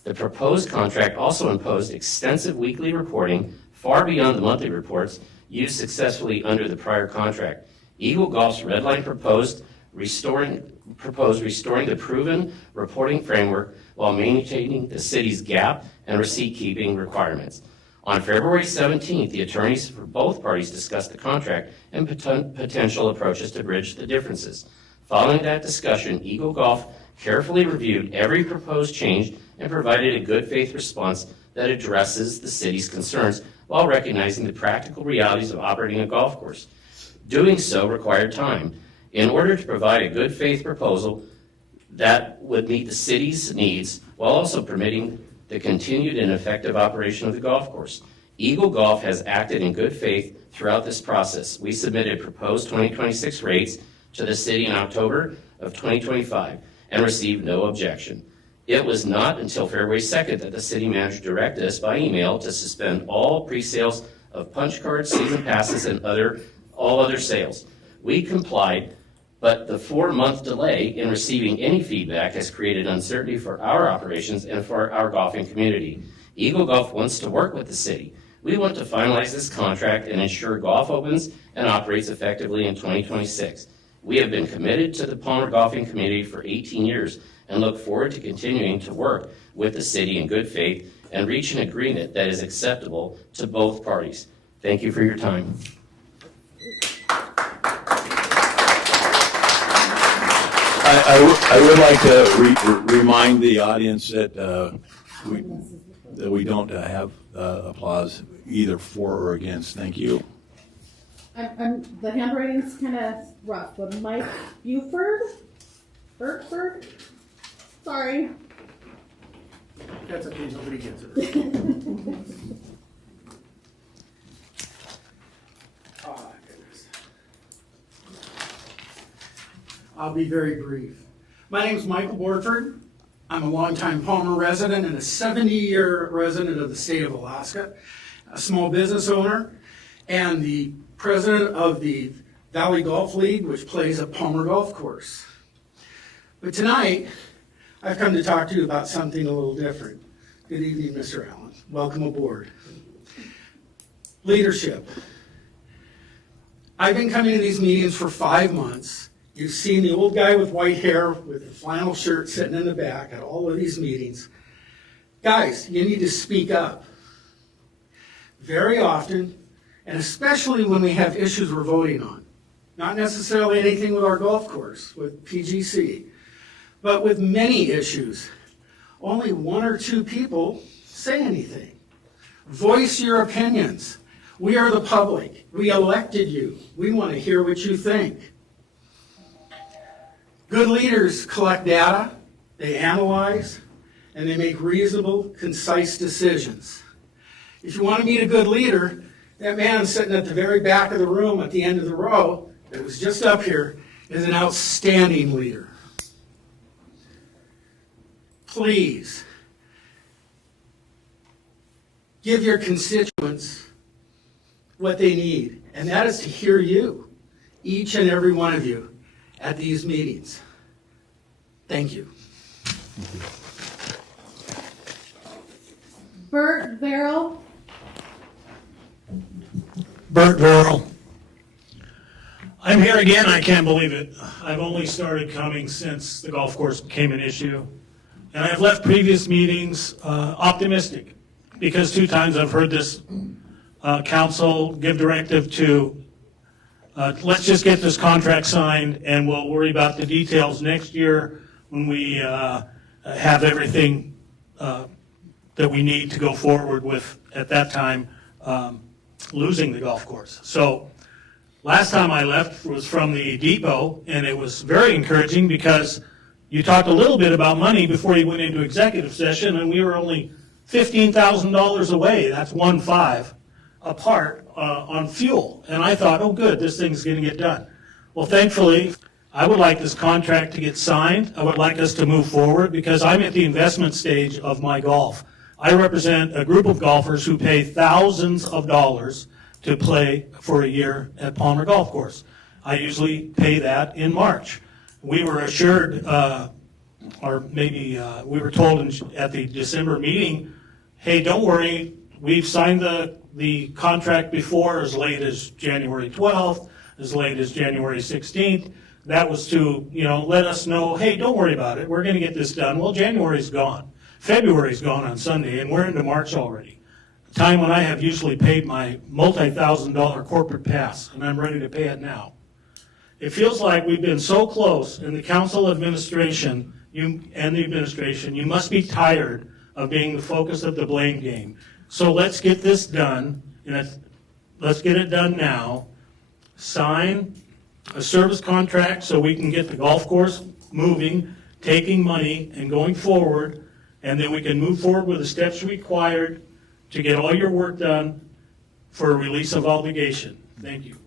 The proposed contract also imposed extensive weekly reporting far beyond the monthly reports used successfully under the prior contract. Eagle Golf's red line proposed restoring the proven reporting framework while maintaining the city's gap and receipt-keeping requirements. On February 17th, the attorneys for both parties discussed the contract and potential approaches to bridge the differences. Following that discussion, Eagle Golf carefully reviewed every proposed change and provided a good faith response that addresses the city's concerns while recognizing the practical realities of operating a golf course. Doing so required time. In order to provide a good faith proposal that would meet the city's needs while also permitting the continued and effective operation of the golf course. Eagle Golf has acted in good faith throughout this process. We submitted proposed 2026 rates to the city in October of 2025 and received no objection. It was not until February 2nd that the city manager directed us by email to suspend all pre-sales of punch cards, season passes, and all other sales. We complied, but the 4-month delay in receiving any feedback has created uncertainty for our operations and for our golfing community. Eagle Golf wants to work with the city. We want to finalize this contract and ensure golf opens and operates effectively in 2026. We have been committed to the Palmer golfing community for 18 years and look forward to continuing to work with the city in good faith and reach an agreement that is acceptable to both parties. Thank you for your time. I would like to remind the audience that we don't have applause either for or against. Thank you. The handwriting's kind of rough, but Mike Buford? Burkford? Sorry. That's okay, nobody gets it. Oh, goodness. I'll be very brief. My name's Michael Borford. I'm a longtime Palmer resident and a 70-year resident of the state of Alaska, a small business owner, and the president of the Valley Golf League, which plays at Palmer Golf Course. But tonight, I've come to talk to you about something a little different. Good evening, Mr. Allen. Welcome aboard. Leadership. I've been coming to these meetings for 5 months, You've seen the old guy with white hair with the flannel shirt sitting in the back at all of these meetings. Guys, you need to speak up. Very often, and especially when we have issues we're voting on. Not necessarily anything with our golf course, with PGC, but with many issues, only one or two people say anything. Voice your opinions. We are the public. We elected you. We want to hear what you think. Good leaders collect data, they analyze, and they make reasonable, concise decisions. If you want to meet a good leader, that man sitting at the very back of the room at the end of the row that was just up here is an outstanding leader. Please, give your constituents what they need, and that is to hear you, each and every one of you, at these meetings. Thank you. Bert Verrill. Bert Verrill. I'm here again. I can't believe it. I've only started coming since the golf course became an issue. And I've left previous meetings optimistic because 2 times I've heard this council give directive to let's just get this contract signed and we'll worry about the details next year when we have everything that we need to go forward with, at that time, losing the golf course. So last time I left was from the depot, and it was very encouraging because you talked a little bit about money before you went into executive session, and we were only $15,000 away, that's 1.5, apart on fuel. And I thought, oh good, this thing's going to get done. Well, thankfully, I would like this contract to get signed. I would like us to move forward because I'm at the investment stage of my golf. I represent a group of golfers who pay thousands of dollars to play for a year at Palmer Golf Course. I usually pay that in March. We were assured, or maybe we were told at the December meeting, hey, don't worry, we've signed the contract before as late as January 12th, as late as January 16th. That was to, let us know, hey, don't worry about it, we're going to get this done. Well, January's gone. February's gone on Sunday, and we're into March already. A time when I have usually paid my multi-$1,000 corporate pass, and I'm ready to pay it now. It feels like we've been so close, and the council administration, you must be tired of being the focus of the blame game. So let's get this done, and let's get it done now. Sign a service contract so we can get the golf course moving, taking money, and going forward, and then we can move forward with the steps required to get all your work done for a release of obligation. Thank you.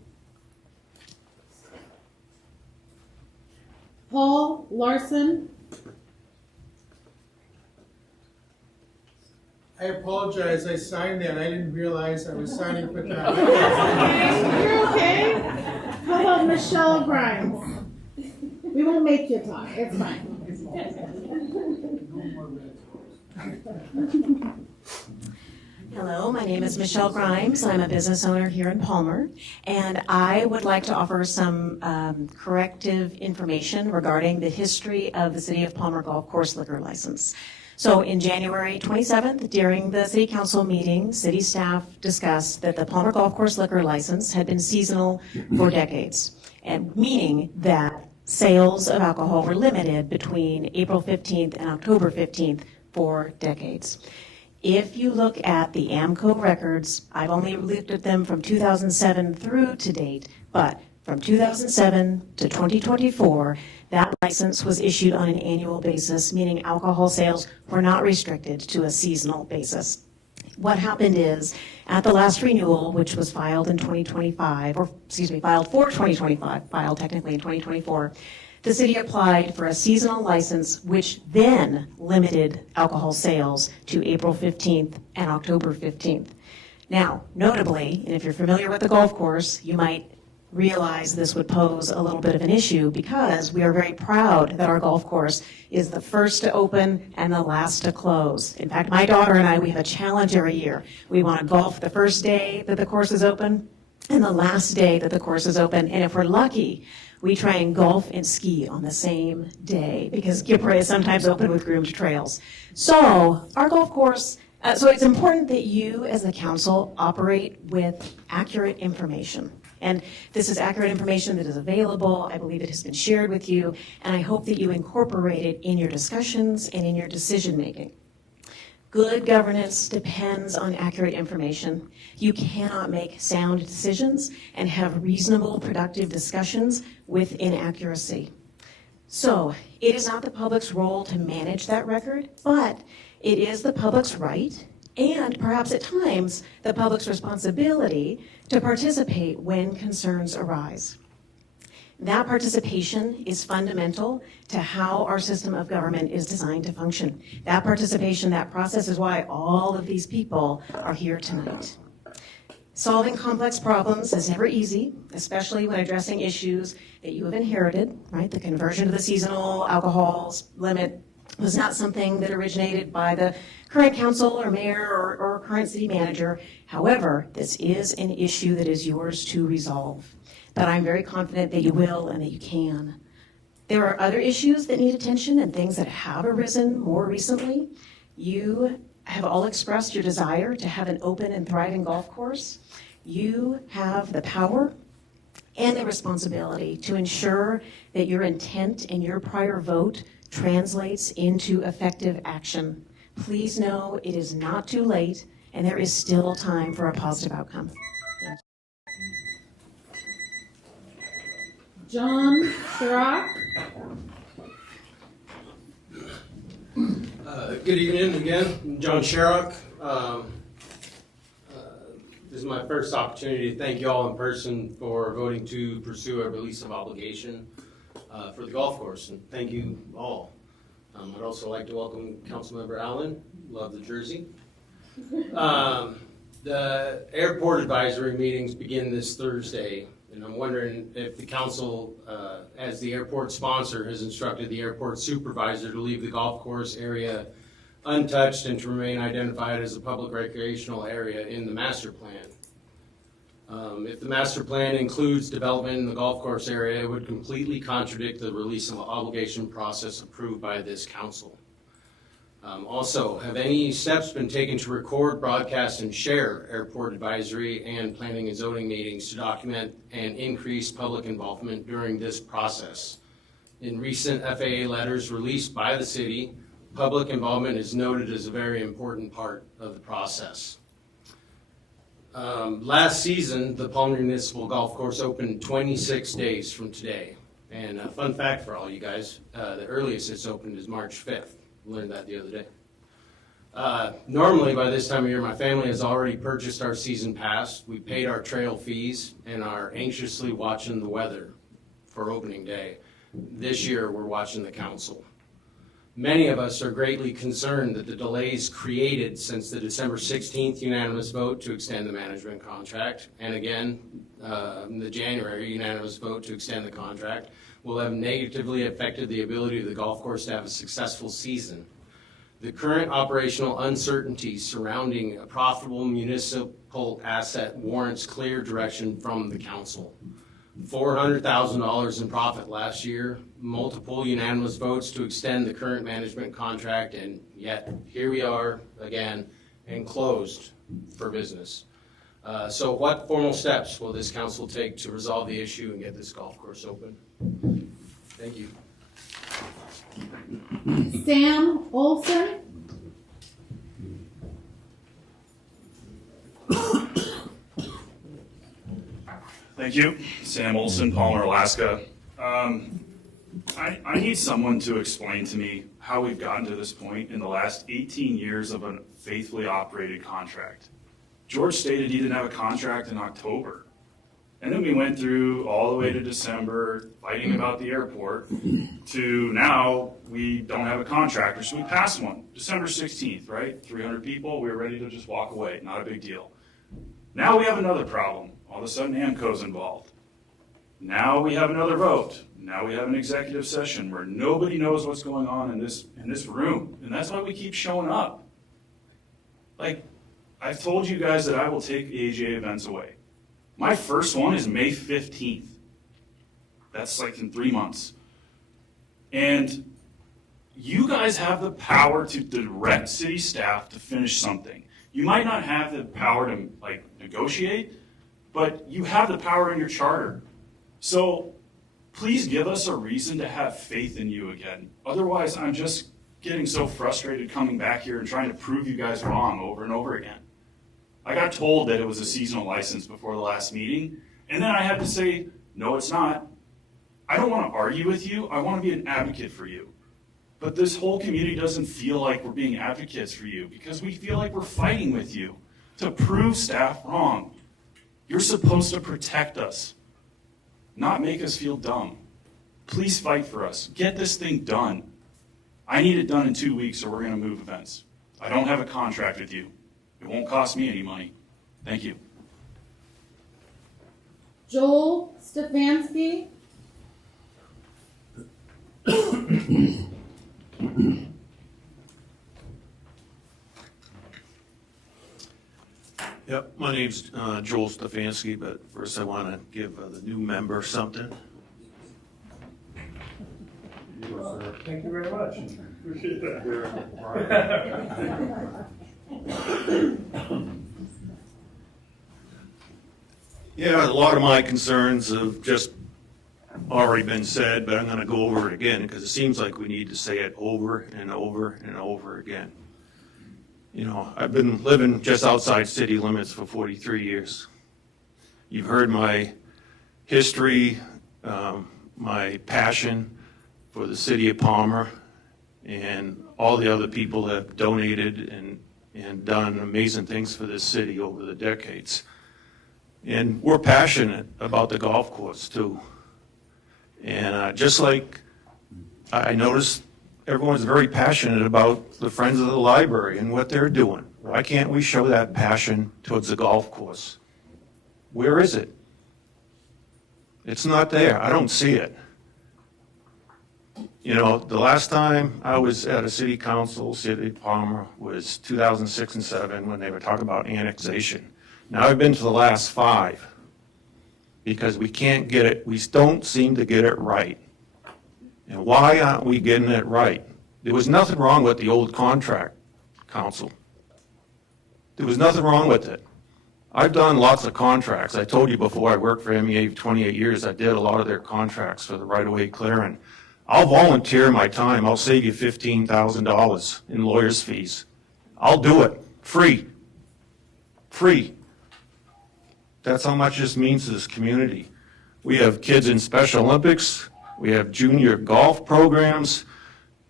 Paul Larson. I apologize, I signed that, I didn't realize I was signing for that. You're okay. How about Michelle Grimes? We won't make you talk, it's fine. Hello, my name is Michelle Grimes. I'm a business owner here in Palmer, and I would like to offer some corrective information regarding the history of the City of Palmer Golf Course liquor license. So in January 27th, during the City Council meeting, City staff discussed that the Palmer Golf Course liquor license had been seasonal for decades, and meaning that sales of alcohol were limited between April 15th and October 15th for decades. If you look at the AMCO records, I've only looked at them from 2007 through to date, but from 2007 to 2024, that license was issued on an annual basis, meaning alcohol sales were not restricted to a seasonal basis. What happened is, at the last renewal, which was filed in 2025, filed for 2025, filed technically in 2024, the city applied for a seasonal license, which then limited alcohol sales to April 15th and October 15th. Now, notably, and if you're familiar with the golf course, you might realize this would pose a little bit of an issue because we are very proud that our golf course is the first to open and the last to close. In fact, my daughter and I, we have a challenge every year. We want to golf the first day that the course is open and the last day that the course is open. And if we're lucky, We try and golf and ski on the same day because Gilroy is sometimes open with groomed trails. So our golf course, so it's important that you as the council operate with accurate information. And this is accurate information that is available. I believe it has been shared with you, and I hope that you incorporate it in your discussions and in your decision-making. Good governance depends on accurate information. You cannot make sound decisions and have reasonable, productive discussions with inaccuracy. So it is not the public's role to manage that record, but it is the public's right and perhaps at times the public's responsibility to participate when concerns arise. That participation is fundamental to how our system of government is designed to function. That participation, that process is why all of these people are here tonight. Solving complex problems is never easy, especially when addressing issues that you have inherited, right? The conversion of the seasonal alcohol limit was not something that originated by the current council or mayor or current city manager. However, this is an issue that is yours to resolve. But I'm very confident that you will and that you can. There are other issues that need attention and things that have arisen more recently. You have all expressed your desire to have an open and thriving golf course. You have the power and the responsibility to ensure that your intent and your prior vote translates into effective action. Please know it is not too late and there is still time for a positive outcome. John Chirac. Good evening again. I'm John Sherrock. This is my first opportunity to thank you all in person for voting to pursue a release of obligation for the golf course, and thank you all. I'd also like to welcome Councilmember Allen. Love the jersey. The airport advisory meetings begin this Thursday, and I'm wondering if the council, as the airport sponsor, has instructed the airport supervisor to leave the golf course area untouched and to remain identified as a public recreational area in the master plan. If the master plan includes development in the golf course area, it would completely contradict the release of obligation process approved by this council. Also, have any steps been taken to record, broadcast, and share airport advisory and planning and zoning meetings to document and increase public involvement during this process? In recent FAA letters released by the city, public involvement is noted as a very important part of the process. Last season, the Palmer Municipal Golf Course opened 26 days from today. And a fun fact for all you guys, the earliest it's opened is March 5th. Learned that the other day. Normally, by this time of year, my family has already purchased our season pass. We paid our trail fees and are anxiously watching the weather for opening day. This year, we're watching the council. Many of us are greatly concerned that the delays created since the December 16th unanimous vote to extend the management contract, and again, the January unanimous vote to extend the contract, will have negatively affected the ability of the golf course to have a successful season. The current operational uncertainty surrounding a profitable municipal asset warrants clear direction from the council. $400,000 in profit last year, multiple unanimous votes to extend the current management contract, and yet here we are again and closed for business. So what formal steps will this council take to resolve the issue and get this golf course open? Thank you. Sam Olson. Thank you. Sam Olson, Palmer, Alaska. I need someone to explain to me how we've gotten to this point in the last 18 years of a faithfully operated contract. George stated he didn't have a contract in October. And then we went through all the way to December, fighting about the airport, to now we don't have a contractor, so we passed one. December 16th, right? 300 people, we were ready to just walk away, not a big deal. Now we have another problem. All of a sudden, AMCO's involved. Now we have another vote. Now we have an executive session where nobody knows what's going on in this room. And that's why we keep showing up. Like, I've told you guys that I will take the AGA events away. My first one is May 15th. That's like in 3 months. And you guys have the power to direct city staff to finish something. You might not have the power to like negotiate, but you have the power in your charter. So please give us a reason to have faith in you again. Otherwise, I'm just getting so frustrated coming back here and trying to prove you guys wrong over and over again. I got told that it was a seasonal license before the last meeting, and then I had to say, no, it's not. I don't want to argue with you. I want to be an advocate for you. But this whole community doesn't feel like we're being advocates for you because we feel like we're fighting with you to prove staff wrong. You're supposed to protect us, not make us feel dumb. Please fight for us. Get this thing done. I need it done in 2 weeks or we're going to move events. I don't have a contract with you. It won't cost me any money. Thank you. Joel Stefanski. Yep, my name's Joel Stefanski, but first I want to give the new member something. Thank you very much. Appreciate that. Yeah, a lot of my concerns have just already been said, but I'm going to go over it again because it seems like we need to say it over and over and over again. You know, I've been living just outside city limits for 43 years. You've heard my history, my passion for the city of Palmer, and all the other people that have donated and done amazing things for this city over the decades. And we're passionate about the golf course too. And just like I noticed everyone's very passionate about the Friends of the Library and what they're doing. Why can't we show that passion towards the golf course? Where is it? It's not there. I don't see it. You know, the last time I was at a city council, City of Palmer, was 2006 and 7 when they were talking about annexation. Now I've been to the last 5 because we can't get it, we don't seem to get it right. And why aren't we getting it right? There was nothing wrong with the old contract, council. There was nothing wrong with it. I've done lots of contracts. I told you before, I worked for MEA for 28 years. I did a lot of their contracts for the right-of-way clearing. I'll volunteer my time. I'll save you $15,000 in lawyer's fees. I'll do it, free. Free. That's how much this means to this community. We have kids in Special Olympics. We have junior golf programs,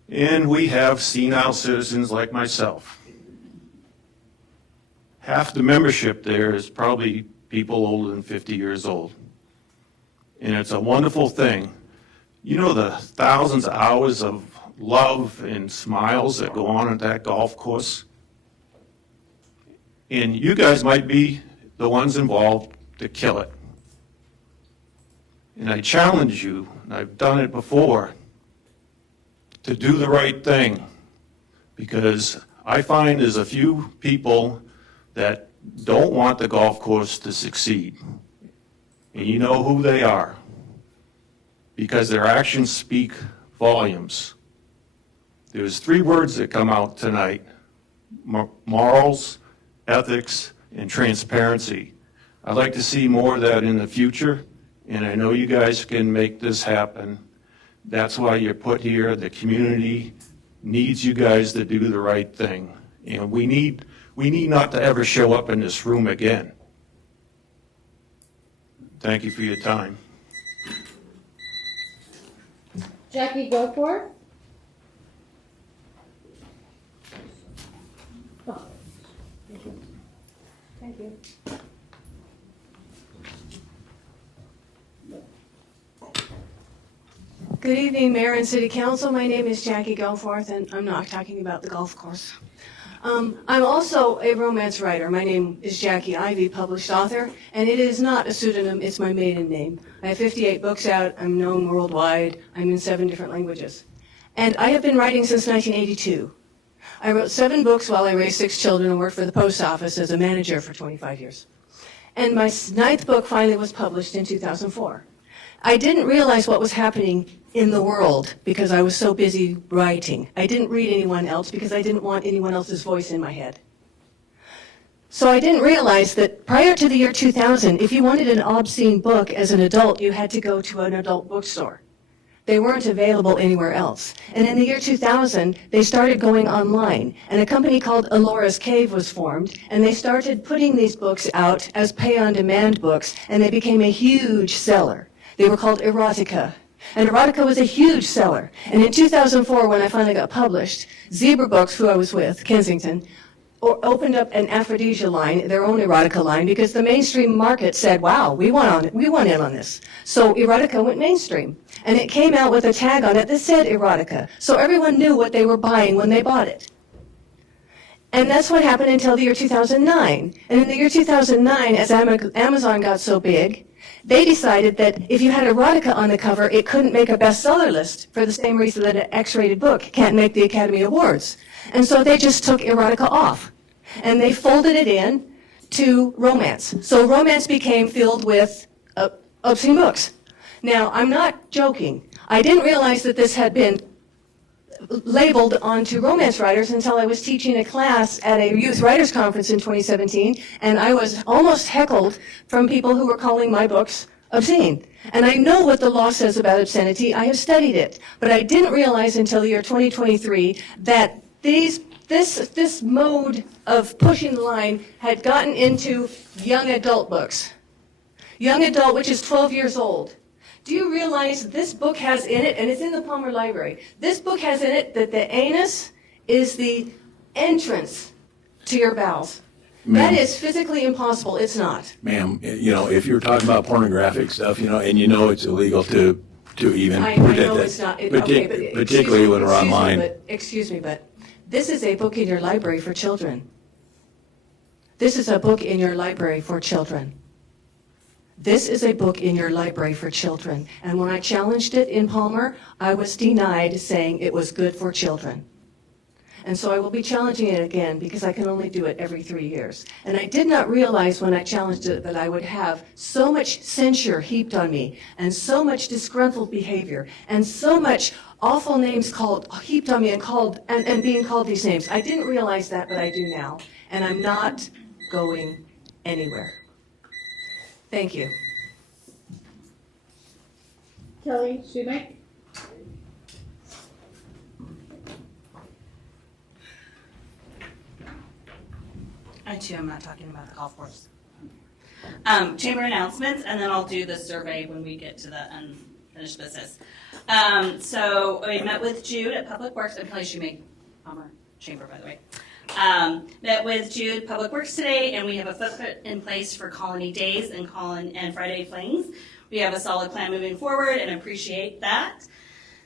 and we have senile citizens like myself. Half the membership there is probably people older than 50 years old. And it's a wonderful thing. You know the thousands of hours of love and smiles that go on at that golf course? And you guys might be the ones involved to kill it. And I challenge you, and I've done it before, to do the right thing. Because I find there's a few people that don't want the golf course to succeed. And you know who they are. Because their actions speak volumes. There's 3 words that come out tonight: morals, ethics, and transparency. I'd like to see more of that in the future. And I know you guys can make this happen. That's why you're put here. The community needs you guys to do the right thing. And we need not to ever show up in this room again. Thank you for your time. Jackie Goforth. Oh. Thank you. Good evening, Mayor and City Council. My name is Jackie Goforth, and I'm not talking about the golf course. I'm also a romance writer. My name is Jackie Ivey, published author, and it is not a pseudonym, it's my maiden name. I have 58 books out, I'm known worldwide, I'm in 7 different languages. And I have been writing since 1982. I wrote 7 books while I raised 6 children and worked for the post office as a manager for 25 years. And my 9th book finally was published in 2004. I didn't realize what was happening in the world because I was so busy writing. I didn't read anyone else because I didn't want anyone else's voice in my head. So I didn't realize that prior to the year 2000, if you wanted an obscene book as an adult, you had to go to an adult bookstore. They weren't available anywhere else. And in the year 2000, they started going online, and a company called Alora's Cave was formed, and they started putting these books out as pay-on-demand books, and they became a huge seller. They were called erotica, and erotica was a huge seller. And in 2004, when I finally got published, Zebra Books, who I was with, Kensington, opened up an aphrodisia line, their own erotica line, because the mainstream market said, wow, we want in on this. So erotica went mainstream. And it came out with a tag on it that said erotica. So everyone knew what they were buying when they bought it. And that's what happened until the year 2009. And in the year 2009, as Amazon got so big, they decided that if you had erotica on the cover, it couldn't make a bestseller list for the same reason that an X-rated book can't make the Academy Awards. And so they just took erotica off. And they folded it in to romance. So romance became filled with obscene books. Now, I'm not joking. I didn't realize that this had been labeled onto romance writers until I was teaching a class at a youth writers conference in 2017, and I was almost heckled from people who were calling my books obscene. And I know what the law says about obscenity. I have studied it. But I didn't realize until the year 2023 that this mode of pushing the line had gotten into young adult books. Young adult, which is 12 years old. Do you realize this book has in it, and it's in the Palmer Library, this book has in it that the anus is the entrance to your bowels. That is physically impossible. It's not. Ma'am, if you're talking about pornographic stuff, and it's illegal to even I put know that, it's not. particularly when we're online. Excuse me, but this is a book in your library for children. This is a book in your library for children. This is a book in your library for children. And when I challenged it in Palmer, I was denied saying it was good for children. And so I will be challenging it again because I can only do it every 3 years. And I did not realize when I challenged it that I would have so much censure heaped on me and so much disgruntled behavior and so much awful names heaped on me and being called these names. I didn't realize that, but I do now. And I'm not going anywhere. Thank you. Kelly Schumach. I too am not talking about the golf course. Chamber announcements, and then I'll do the survey when we get to the unfinished business. So we met with Jude at Public Works, and Kelly Schumach, Palmer Chamber, by the way. Met with Jude Public Works today, and we have a footprint in place for Colony Days and Friday Flings. We have a solid plan moving forward and appreciate that.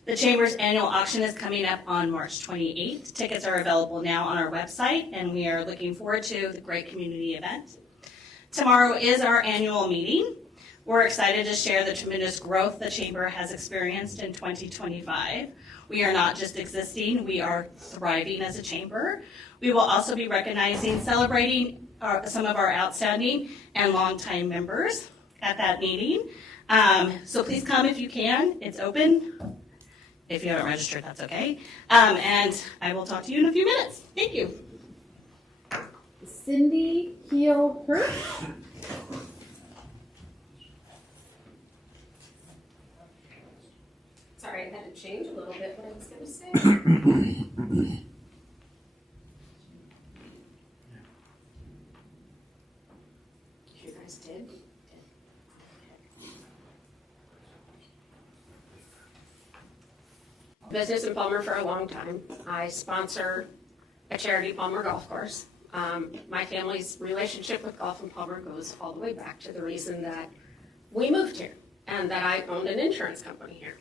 The Chamber's annual auction is coming up on March 28th. Tickets are available now on our website, and we are looking forward to the great community event. Tomorrow is our annual meeting. We're excited to share the tremendous growth the Chamber has experienced in 2025. We are not just existing, we are thriving as a Chamber. We will also be celebrating some of our outstanding and longtime members at that meeting. So please come if you can. It's open. If you haven't registered, that's okay. And I will talk to you in a few minutes. Thank you. Cindy Heel Hirsch. Sorry, I had to change a little bit what I was going to say. You guys did? Business in Palmer for a long time. I sponsor a charity, Palmer Golf Course. My family's relationship with golf in Palmer goes all the way back to the reason that we moved here and that I owned an insurance company here.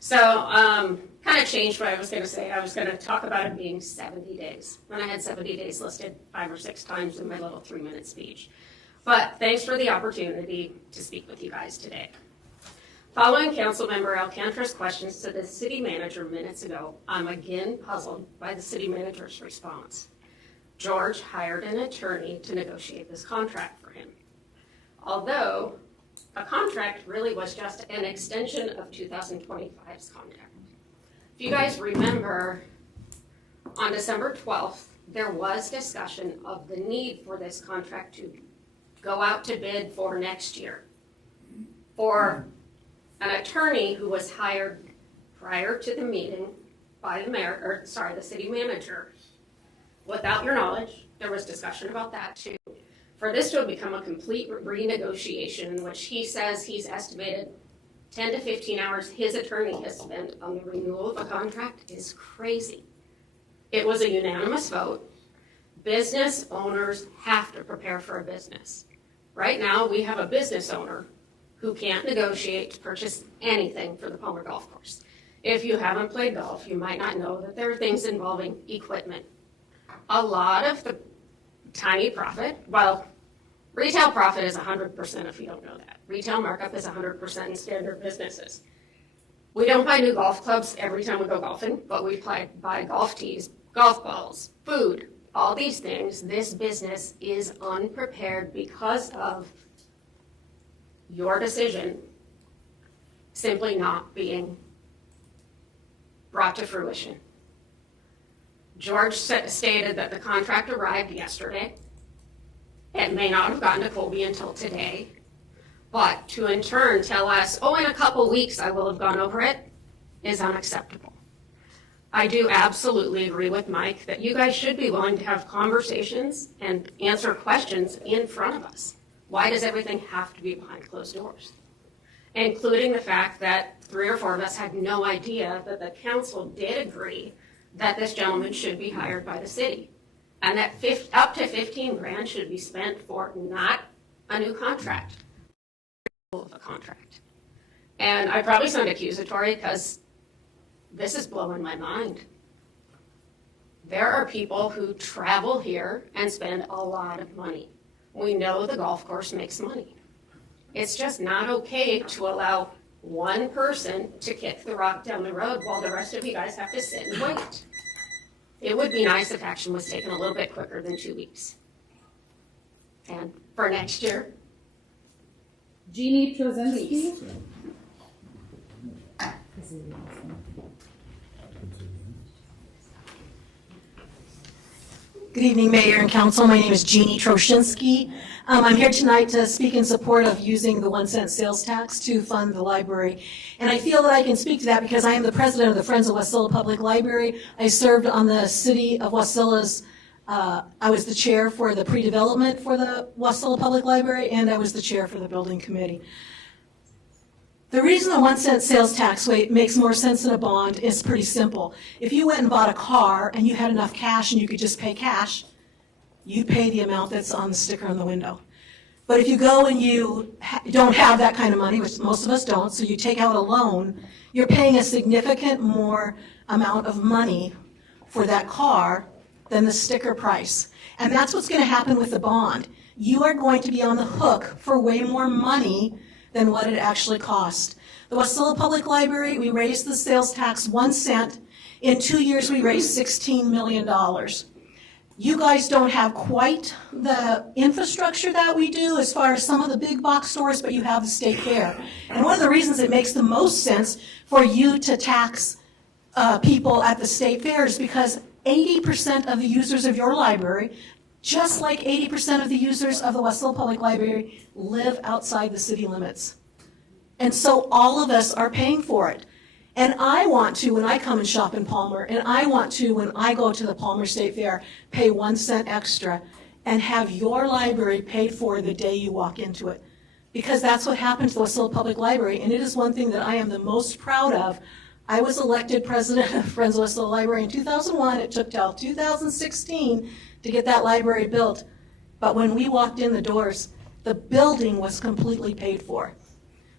So kind of changed what I was going to say. I was going to talk about it being 70 days. And I had 70 days listed 5 or 6 times in my little 3-minute speech. But thanks for the opportunity to speak with you guys today. Following Councilmember Alcantara's questions to the city manager minutes ago, I'm again puzzled by the city manager's response. George hired an attorney to negotiate this contract for him. Although a contract really was just an extension of 2025's contract. If you guys remember, on December 12th, there was discussion of the need for this contract to go out to bid for next year for an attorney who was hired prior to the meeting by the city manager. Without your knowledge, there was discussion about that too. For this to have become a complete renegotiation in which he says he's estimated 10 to 15 hours his attorney has spent on the renewal of a contract is crazy. It was a unanimous vote. Business owners have to prepare for a business. Right now, we have a business owner who can't negotiate to purchase anything for the Palmer Golf Course. If you haven't played golf, you might not know that there are things involving equipment. A lot of the tiny profit, well, retail profit is 100% if you don't know that. Retail markup is 100% in standard businesses. We don't buy new golf clubs every time we go golfing, but we buy golf tees, golf balls, food, all these things. This business is unprepared because of your decision simply not being brought to fruition. George stated that the contract arrived yesterday. It may not have gotten to Colby until today, but to in turn tell us, oh, in a couple weeks I will have gone over it, is unacceptable. I do absolutely agree with Mike that you guys should be willing to have conversations and answer questions in front of us. Why does everything have to be behind closed doors? Including the fact that 3 or 4 of us had no idea that the council did agree that this gentleman should be hired by the city. And that up to 15 grand should be spent for not a new contract, of a contract. And I probably sound accusatory because this is blowing my mind. There are people who travel here and spend a lot of money. We know the golf course makes money. It's just not okay to allow one person to kick the rock down the road while the rest of you guys have to sit and wait. It would be nice if action was taken a little bit quicker than 2 weeks. And for next year. Jeannie Trozinski. Good evening, Mayor and Council. My name is Jeannie Troshinsky. I'm here tonight to speak in support of using the 1 cent sales tax to fund the library. And I feel that I can speak to that because I am the president of the Friends of Wasilla Public Library. I served on the City of Wasilla's, I was the chair for the pre-development for the Wasilla Public Library, and I was the chair for the building committee. The reason the 1 cent sales tax rate makes more sense than a bond is pretty simple. If you went and bought a car and you had enough cash and you could just pay cash, you'd pay the amount that's on the sticker on the window. But if you go and you don't have that kind of money, which most of us don't, so you take out a loan, you're paying a significant more amount of money for that car than the sticker price. And that's what's going to happen with the bond. You are going to be on the hook for way more money than what it actually cost. The Wasilla Public Library, we raised the sales tax 1 cent. In 2 years, we raised $16 million. You guys don't have quite the infrastructure that we do as far as some of the big box stores, but you have the state fair. And one of the reasons it makes the most sense for you to tax people at the state fair is because 80% of the users of your library, just like 80% of the users of the Wasilla Public Library, live outside the city limits. And so all of us are paying for it. And I want to, when I come and shop in Palmer, and I want to, when I go to the Palmer State Fair, pay 1 cent extra and have your library paid for the day you walk into it. Because that's what happened to the Wasilla Public Library, and it is one thing that I am the most proud of. I was elected president of Friends of Wasilla Library in 2001. It took till 2016 to get that library built. But when we walked in the doors, the building was completely paid for.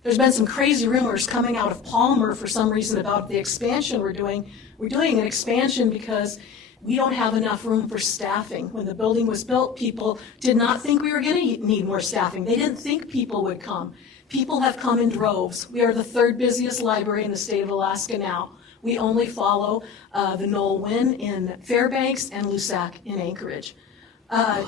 There's been some crazy rumors coming out of Palmer for some reason about the expansion we're doing. We're doing an expansion because we don't have enough room for staffing. When the building was built, people did not think we were going to need more staffing. They didn't think people would come. People have come in droves. We are the 3rd busiest library in the state of Alaska now. We only follow the Noel Wynn in Fairbanks and Lusac in Anchorage. The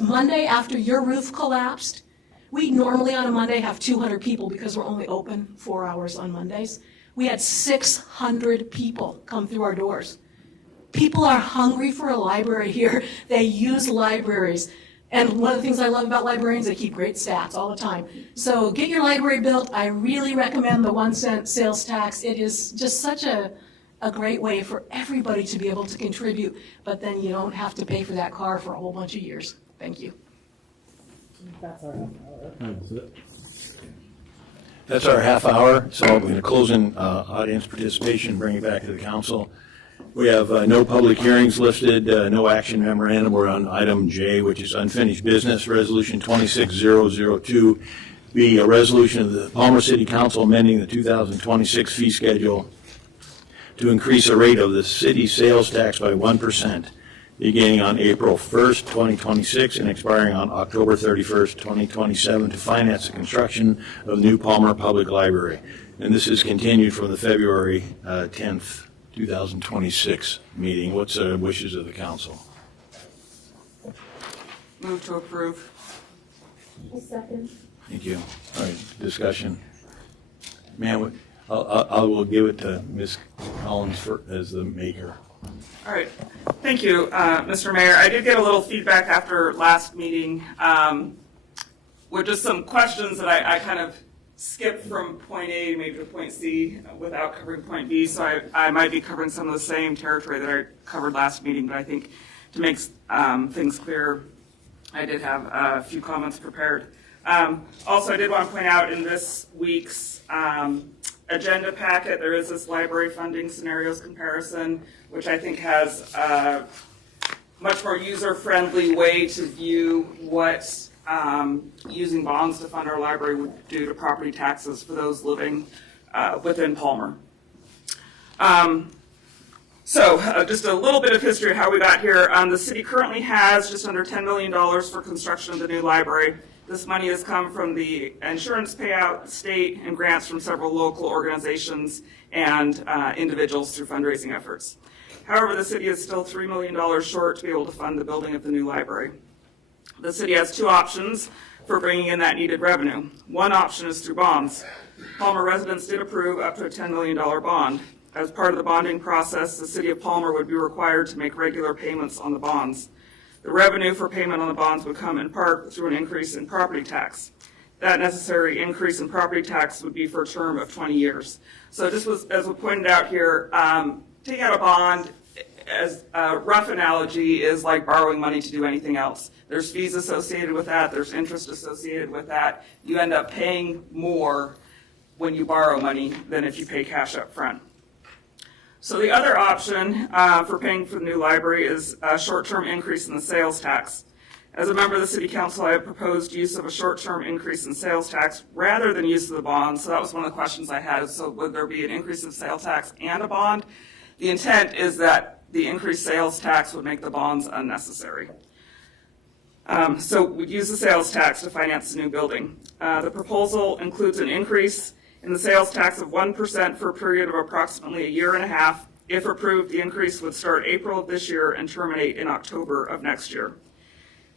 Monday after your roof collapsed, We normally on a Monday have 200 people because we're only open 4 hours on Mondays. We had 600 people come through our doors. People are hungry for a library here. They use libraries. And one of the things I love about librarians, they keep great stats all the time. So get your library built. I really recommend the 1 cent sales tax. It is just such a great way for everybody to be able to contribute, but then you don't have to pay for that car for a whole bunch of years. Thank you. That's our That's our half hour, so we're going to close in audience participation, bring it back to the council. We have no public hearings listed, no action memorandum. We're on item J, which is unfinished business, resolution 26002, be a resolution of the Palmer City Council amending the 2026 fee schedule to increase the rate of the city sales tax by 1%, beginning on April 1st, 2026, and expiring on October 31st, 2027, to finance the construction of the new Palmer Public Library. And this is continued from the February 10th, 2026 meeting. What's the wishes of the council? Move to approve. second. Thank you. All right, discussion. Ma'am, I will give it to Ms. Collins as the maker. All right, thank you, Mr. Mayor. I did get a little feedback after last meeting with just some questions that I kind of skipped from point A maybe to point C without covering point B, so I might be covering some of the same territory that I covered last meeting, but I think to make things clear, I did have a few comments prepared. Also, I did want to point out in this week's agenda packet, there is this library funding scenarios comparison, which I think has a much more user-friendly way to view what using bonds to fund our library would do to property taxes for those living within Palmer. So just a little bit of history of how we got here. The city currently has just under $10 million for construction of the new library. This money has come from the insurance payout, state, and grants from several local organizations and individuals through fundraising efforts. However, the city is still $3 million short to be able to fund the building of the new library. The city has two options for bringing in that needed revenue. One option is through bonds. Palmer residents did approve up to a $10 million bond. As part of the bonding process, the city of Palmer would be required to make regular payments on the bonds. The revenue for payment on the bonds would come in part through an increase in property tax. That necessary increase in property tax would be for a term of 20 years. So just as we pointed out here, taking out a bond, as a rough analogy, is like borrowing money to do anything else. There's fees associated with that, there's interest associated with that. You end up paying more when you borrow money than if you pay cash up front. So the other option for paying for the new library is a short-term increase in the sales tax. As a member of the City Council, I have proposed use of a short-term increase in sales tax rather than use of the bond. So that was one of the questions I had. So would there be an increase in sales tax and a bond? The intent is that the increased sales tax would make the bonds unnecessary. So we'd use the sales tax to finance the new building. The proposal includes an increase in the sales tax of 1% for a period of approximately a year and a half. If approved, the increase would start April of this year and terminate in October of next year.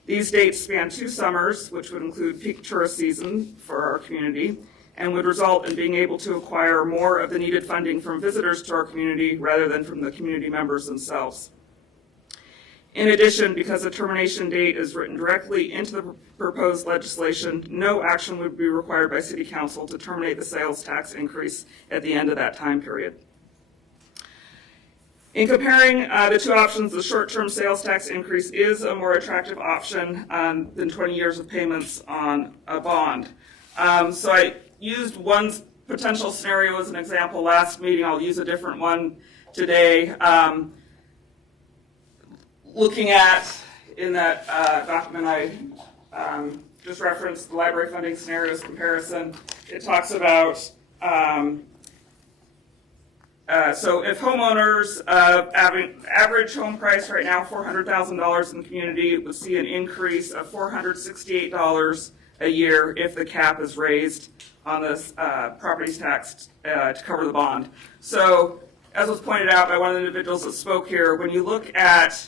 These dates span 2 summers, which would include peak tourist season for our community, and would result in being able to acquire more of the needed funding from visitors to our community rather than from the community members themselves. In addition, because the termination date is written directly into the proposed legislation, no action would be required by City Council to terminate the sales tax increase at the end of that time period. In comparing the two options, the short-term sales tax increase is a more attractive option than 20 years of payments on a bond. So I used one potential scenario as an example last meeting. I'll use a different one today. Looking at, in that document I just referenced, the library funding scenarios comparison, it talks about, so if homeowners, average home price right now, $400,000 in the community, would see an increase of $468 a year if the cap is raised on this property tax to cover the bond. So, as was pointed out by one of the individuals that spoke here, when you look at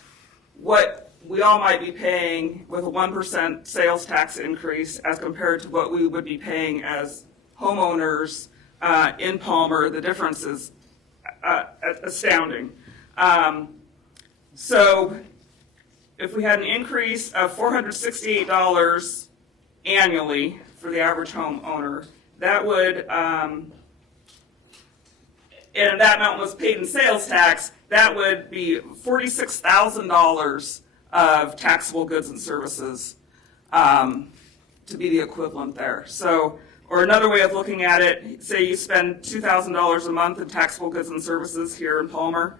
what we all might be paying with a 1% sales tax increase as compared to what we would be paying as homeowners in Palmer. The difference is astounding. So if we had an increase of $468 annually for the average homeowner, that would, and that amount was paid in sales tax, that would be $46,000 of taxable goods and services to be the equivalent there. So, or another way of looking at it, say you spend $2,000 a month in taxable goods and services here in Palmer,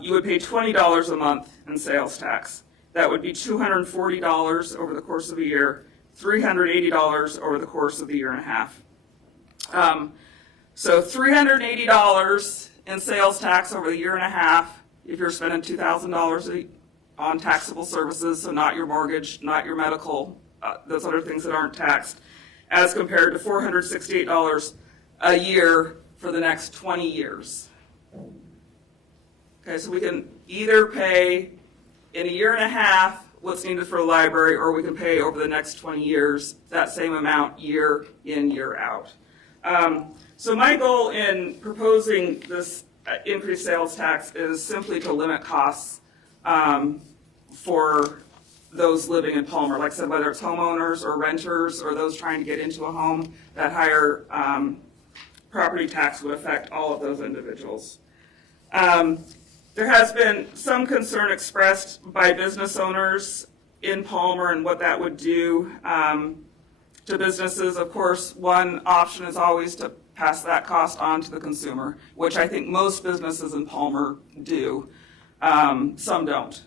you would pay $20 a month in sales tax. That would be $240 over the course of a year, $380 over the course of a year and a half. So $380 in sales tax over the year and a half if you're spending $2,000 on taxable services, so not your mortgage, not your medical, those other things that aren't taxed, as compared to $468 a year for the next 20 years. Okay, so we can either pay in a year and a half what's needed for the library, or we can pay over the next 20 years that same amount year in, year out. So my goal in proposing this increased sales tax is simply to limit costs for those living in Palmer. Like I said, whether it's homeowners or renters or those trying to get into a home, that higher property tax would affect all of those individuals. There has been some concern expressed by business owners in Palmer and what that would do to businesses. Of course, one option is always to pass that cost on to the consumer, which I think most businesses in Palmer do. Some don't.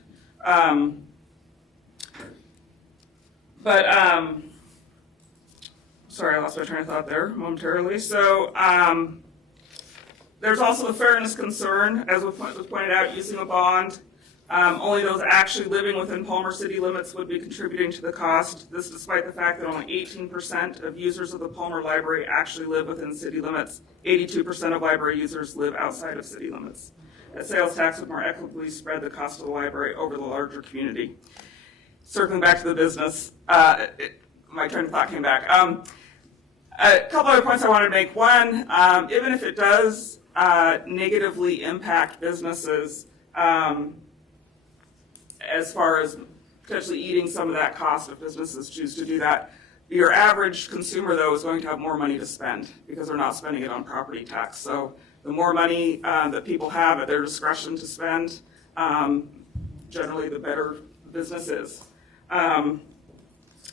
Sorry, I lost my train of thought there momentarily. So there's also the fairness concern, as was pointed out, using a bond. Only those actually living within Palmer city limits would be contributing to the cost. This despite the fact that only 18% of users of the Palmer Library actually live within city limits. 82% of library users live outside of city limits. A sales tax would more equitably spread the cost of the library over the larger community. Circling back to the business, my train of thought came back. A couple other points I wanted to make. One, even if it does negatively impact businesses, as far as potentially eating some of that cost if businesses choose to do that, your average consumer, though, is going to have more money to spend because they're not spending it on property tax. So the more money that people have at their discretion to spend, generally the better business is.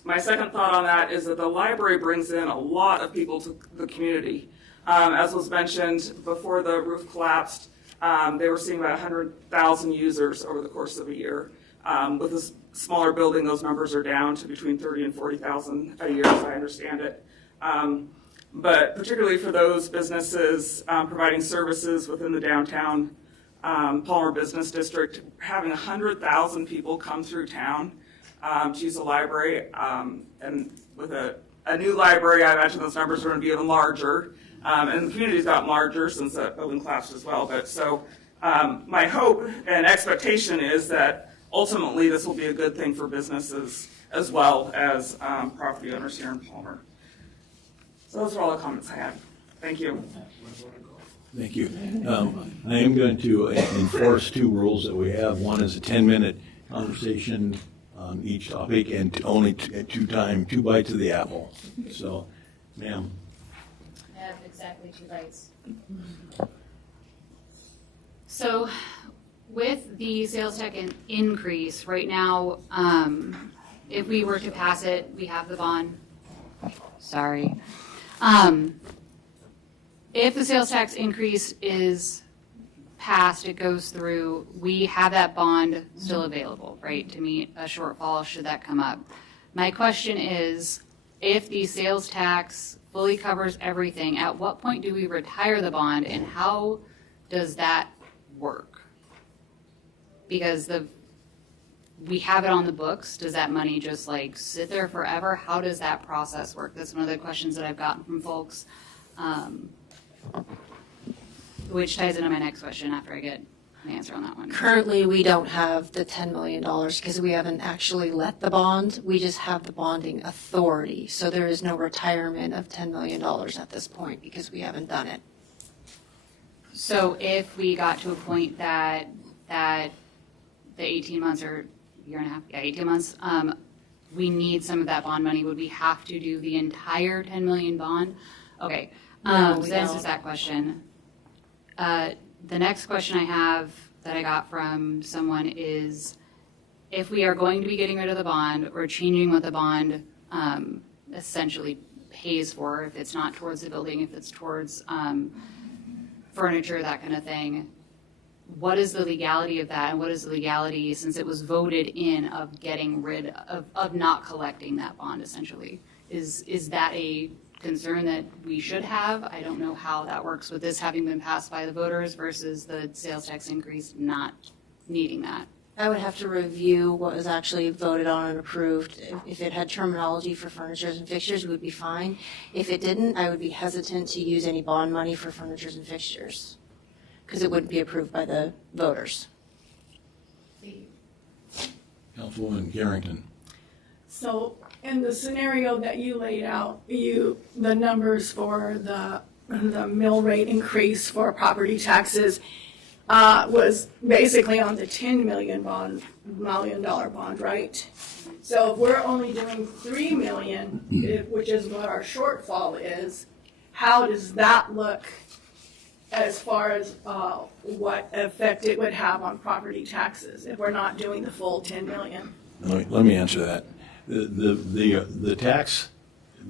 My second thought on that is that the library brings in a lot of people to the community. As was mentioned, before the roof collapsed, they were seeing about 100,000 users over the course of a year. With a smaller building, those numbers are down to between 30 and 40,000 a year, as I understand it. But particularly for those businesses providing services within the downtown Palmer Business District, having 100,000 people come through town to use the library, and with a new library, I imagine those numbers are going to be even larger. And the community's gotten larger since the building collapsed as well. But so my hope and expectation is that ultimately this will be a good thing for businesses as well as property owners here in Palmer. So those are all the comments I had. Thank you. Thank you. I am going to enforce two rules that we have. One is a 10-minute conversation on each topic, and only two bites of the apple. So, ma'am. I have exactly 2 bites. So, with the sales tax increase, right now, if we were to pass it, we have the bond. Sorry. If the sales tax increase is passed, it goes through, we have that bond still available, right, to meet a shortfall should that come up. My question is, if the sales tax fully covers everything, at what point do we retire the bond, and how does that work? Because we have it on the books. Does that money just like sit there forever? How does that process work? That's one of the questions that I've gotten from folks, which ties into my next question after I get an answer on that one. Currently, we don't have the $10 million because we haven't actually let the bond. We just have the bonding authority. So there is no retirement of $10 million at this point because we haven't done it. So if we got to a point that the 18 months or year and a half, 18 months, we need some of that bond money, would we have to do the entire 10 million bond? Okay, No, so we that answers don't. that question. The next question I have that I got from someone is, if we are going to be getting rid of the bond or changing what the bond essentially pays for, if it's not towards the building, if it's towards furniture, that kind of thing, what is the legality of that, and what is the legality, since it was voted in, of getting rid of not collecting that bond, essentially? Is that a concern that we should have? I don't know how that works with this having been passed by the voters versus the sales tax increase not needing that. I would have to review what was actually voted on and approved. If it had terminology for furnitures and fixtures, it would be fine. If it didn't, I would be hesitant to use any bond money for furnitures and fixtures because it wouldn't be approved by the voters. Councilwoman Garrington. So in the scenario that you laid out, the numbers for the mill rate increase for property taxes was basically on the $10 million bond, right? So if we're only doing $3 million, which is what our shortfall is, how does that look as far as what effect it would have on property taxes if we're not doing the full $10 million? Let me answer that. The tax,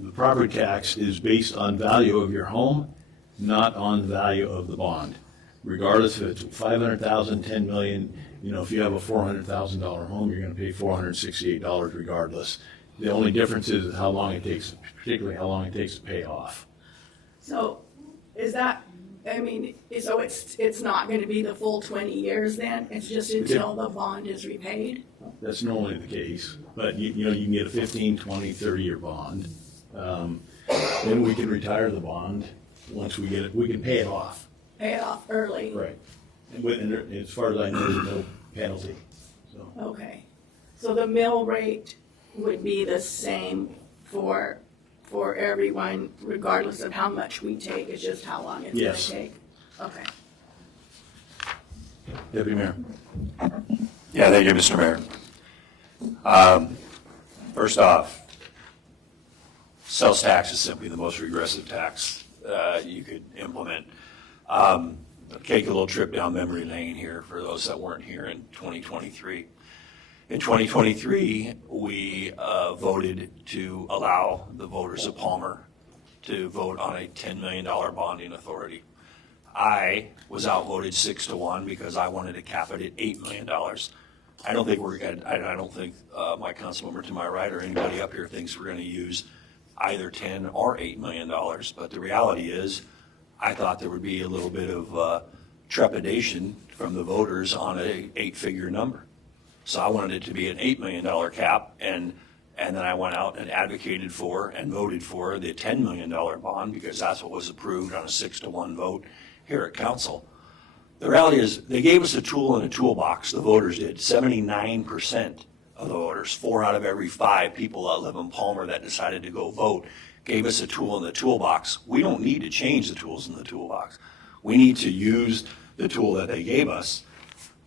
the property tax is based on value of your home, not on value of the bond. Regardless if it's 500,000, 10 million, if you have a $400,000 home, you're going to pay $468 regardless. The only difference is how long it takes, particularly how long it takes to pay off. So is that, so it's not going to be the full 20 years then? It's just until the bond is repaid? That's normally the case, but you can get a 15, 20, 30-year bond. Then we can retire the bond once we get it. We can pay it off. Pay it off early? Right. And as far as I know, there's no penalty. So. Okay. So the mill rate would be the same for everyone, regardless of how much we take, it's just how long it's going Yes. to take? Okay. Deputy Mayor. Yeah, thank you, Mr. Mayor. First off, sales tax is simply the most regressive tax you could implement. Take a little trip down memory lane here for those that weren't here in 2023. In 2023, we voted to allow the voters of Palmer to vote on a $10 million bonding authority. I was outvoted 6-1 because I wanted to cap it at $8 million. I don't think my council member to my right or anybody up here thinks we're going to use either 10 or $8 million. But the reality is, I thought there would be a little bit of trepidation from the voters on a 8-figure number. So I wanted it to be an $8 million cap, and then I went out and advocated for and voted for the $10 million bond because that's what was approved on a 6-1 vote here at council. The reality is, they gave us a tool in a toolbox, the voters did. 79% of the voters, 4 out of every 5 people that live in Palmer that decided to go vote, gave us a tool in the toolbox. We don't need to change the tools in the toolbox. We need to use the tool that they gave us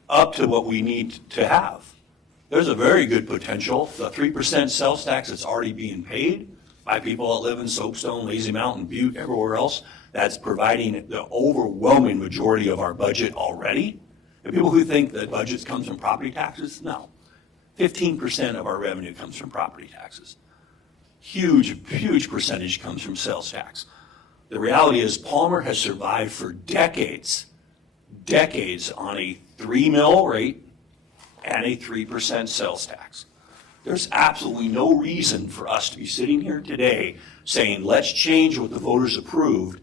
up to what we need to have. There's a very good potential. The 3% sales tax that's already being paid by people that live in Soapstone, Lazy Mountain, Butte, everywhere else, that's providing the overwhelming majority of our budget already. The people who think that budgets comes from property taxes, no. 15% of our revenue comes from property taxes. Huge percentage comes from sales tax. The reality is Palmer has survived for decades on a 3 mill rate and a 3% sales tax. There's absolutely no reason for us to be sitting here today saying, let's change what the voters approved.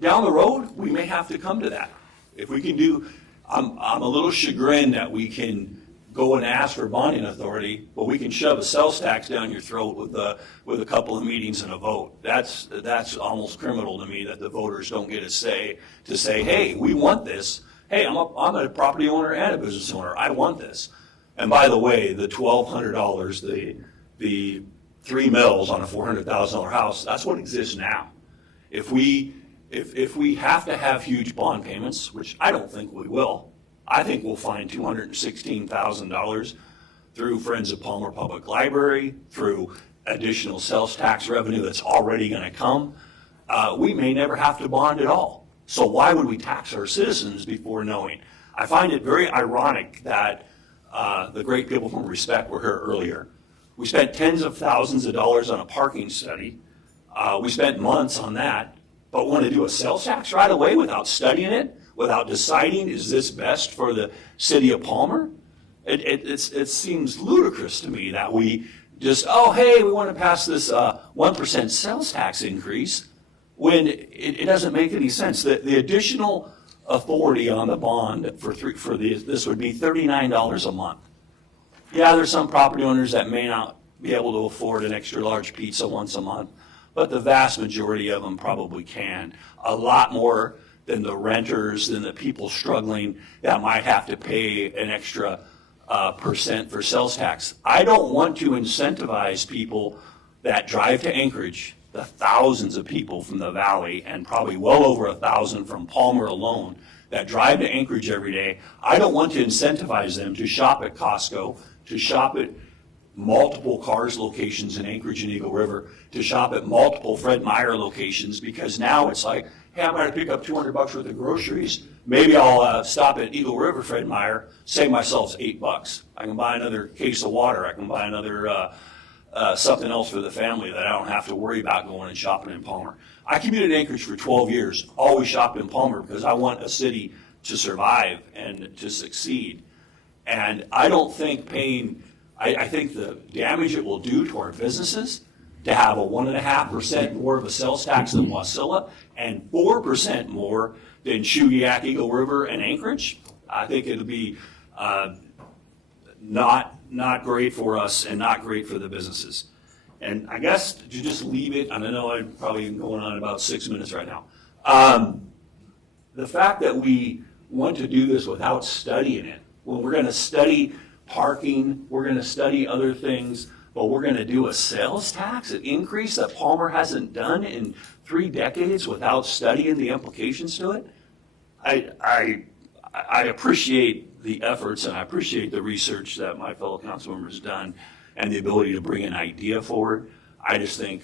Down the road, we may have to come to that. If we can do, I'm a little chagrined that we can go and ask for bonding authority, but we can shove a sales tax down your throat with a couple of meetings and a vote. That's almost criminal to me that the voters don't get a say to say, hey, we want this hey, I'm a property owner and a business owner, I want this. And by the way, the $1,200, the 3 mills on a $400,000 house, that's what exists now. If we have to have huge bond payments, which I don't think we will, I think we'll find $216,000 through Friends of Palmer Public Library, through additional sales tax revenue that's already going to come. We may never have to bond at all. So why would we tax our citizens before knowing? I find it very ironic that the great people from Respect were here earlier. We spent tens of thousands of dollars on a parking study. We spent months on that, but want to do a sales tax right away without studying it, without deciding, is this best for the city of Palmer? It seems ludicrous to me that we just, oh, hey, we want to pass this 1% sales tax increase when it doesn't make any sense. The additional authority on the bond for this would be $39 a month. Yeah, there's some property owners that may not be able to afford an extra large pizza once a month, but the vast majority of them probably can. A lot more than the renters, than the people struggling that might have to pay an extra percent for sales tax. I don't want to incentivize people that drive to Anchorage, the thousands of people from the valley, and probably well over 1,000 from Palmer alone that drive to Anchorage every day. I don't want to incentivize them to shop at Costco, to shop at multiple Cars locations in Anchorage and Eagle River, to shop at multiple Fred Meyer locations, because now it's like, hey, I'm going to pick up $200 worth of groceries. Maybe I'll stop at Eagle River Fred Meyer, save myself $8. I can buy another case of water. I can buy another something else for the family that I don't have to worry about going and shopping in Palmer. I commuted in Anchorage for 12 years, always shopped in Palmer because I want a city to survive and to succeed. And I don't think I think the damage it will do to our businesses to have a 1.5% more of a sales tax than Wasilla and 4% more than Shugiak, Eagle River, and Anchorage, I think it'll be not great for us and not great for the businesses. And I guess to just leave it, and I know I'm probably going on about 6 minutes right now, the fact that we want to do this without studying it, when we're going to study parking, we're going to study other things, but we're going to do a sales tax, an increase that Palmer hasn't done in 3 decades without studying the implications to it. I appreciate the efforts and I appreciate the research that my fellow council members done and the ability to bring an idea forward. I just think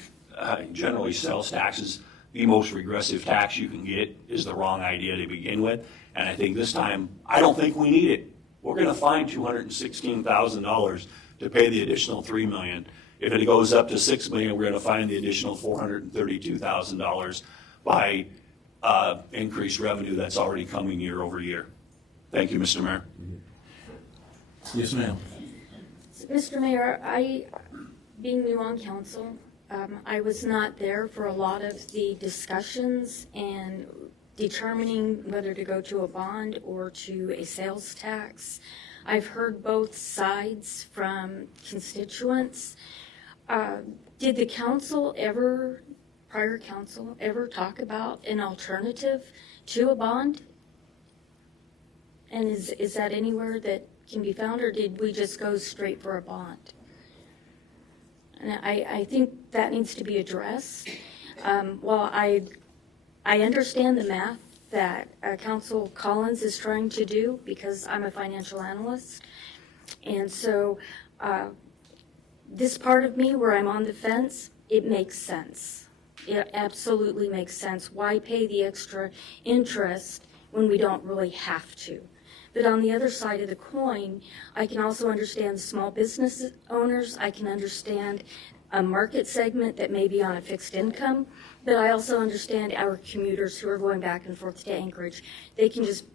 generally sales tax is the most regressive tax you can get, is the wrong idea to begin with. And I think this time, I don't think we need it. We're going to find $216,000 to pay the additional $3 million. If it goes up to $6 million, we're going to find the additional $432,000 by increased revenue that's already coming year over year. Thank you, Mr. Mayor. Yes, ma'am. Mr. Mayor, being new on council, I was not there for a lot of the discussions and determining whether to go to a bond or to a sales tax. I've heard both sides from constituents. Did the council prior council ever talk about an alternative to a bond? And is that anywhere that can be found, or did we just go straight for a bond? And I think that needs to be addressed. While I understand the math that Council Collins is trying to do, because I'm a financial analyst, and so this part of me where I'm on the fence, it makes sense. It absolutely makes sense. Why pay the extra interest when we don't really have to? But on the other side of the coin, I can also understand small business owners. I can understand a market segment that may be on a fixed income, but I also understand our commuters who are going back and forth to Anchorage. They can just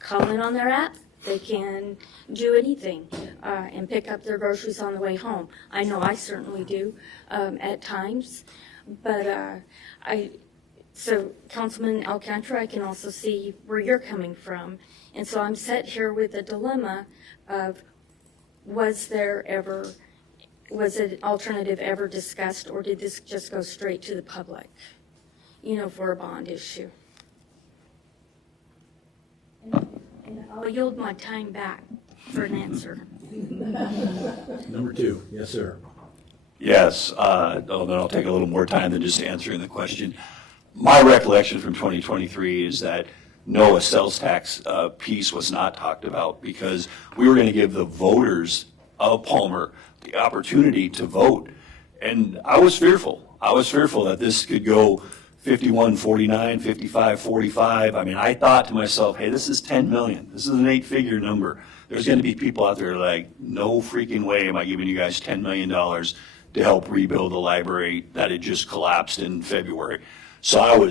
call in on their app. They can do anything and pick up their groceries on the way home. I know I certainly do at times, but so Councilman Alcantara, I can also see where you're coming from. And so I'm set here with a dilemma of, was an alternative ever discussed, or did this just go straight to the public, for a bond issue? And I'll yield my time back for an answer. Number two, yes, sir. Yes, then I'll take a little more time than just answering the question. My recollection from 2023 is that no, a sales tax piece was not talked about because we were going to give the voters of Palmer the opportunity to vote. And I was fearful. I was fearful that this could go 51-49, 55-45. I mean, I thought to myself, hey, this is 10 million. This is an 8-figure number. There's going to be people out there like, no freaking way am I giving you guys $10 million to help rebuild the library that had just collapsed in February. So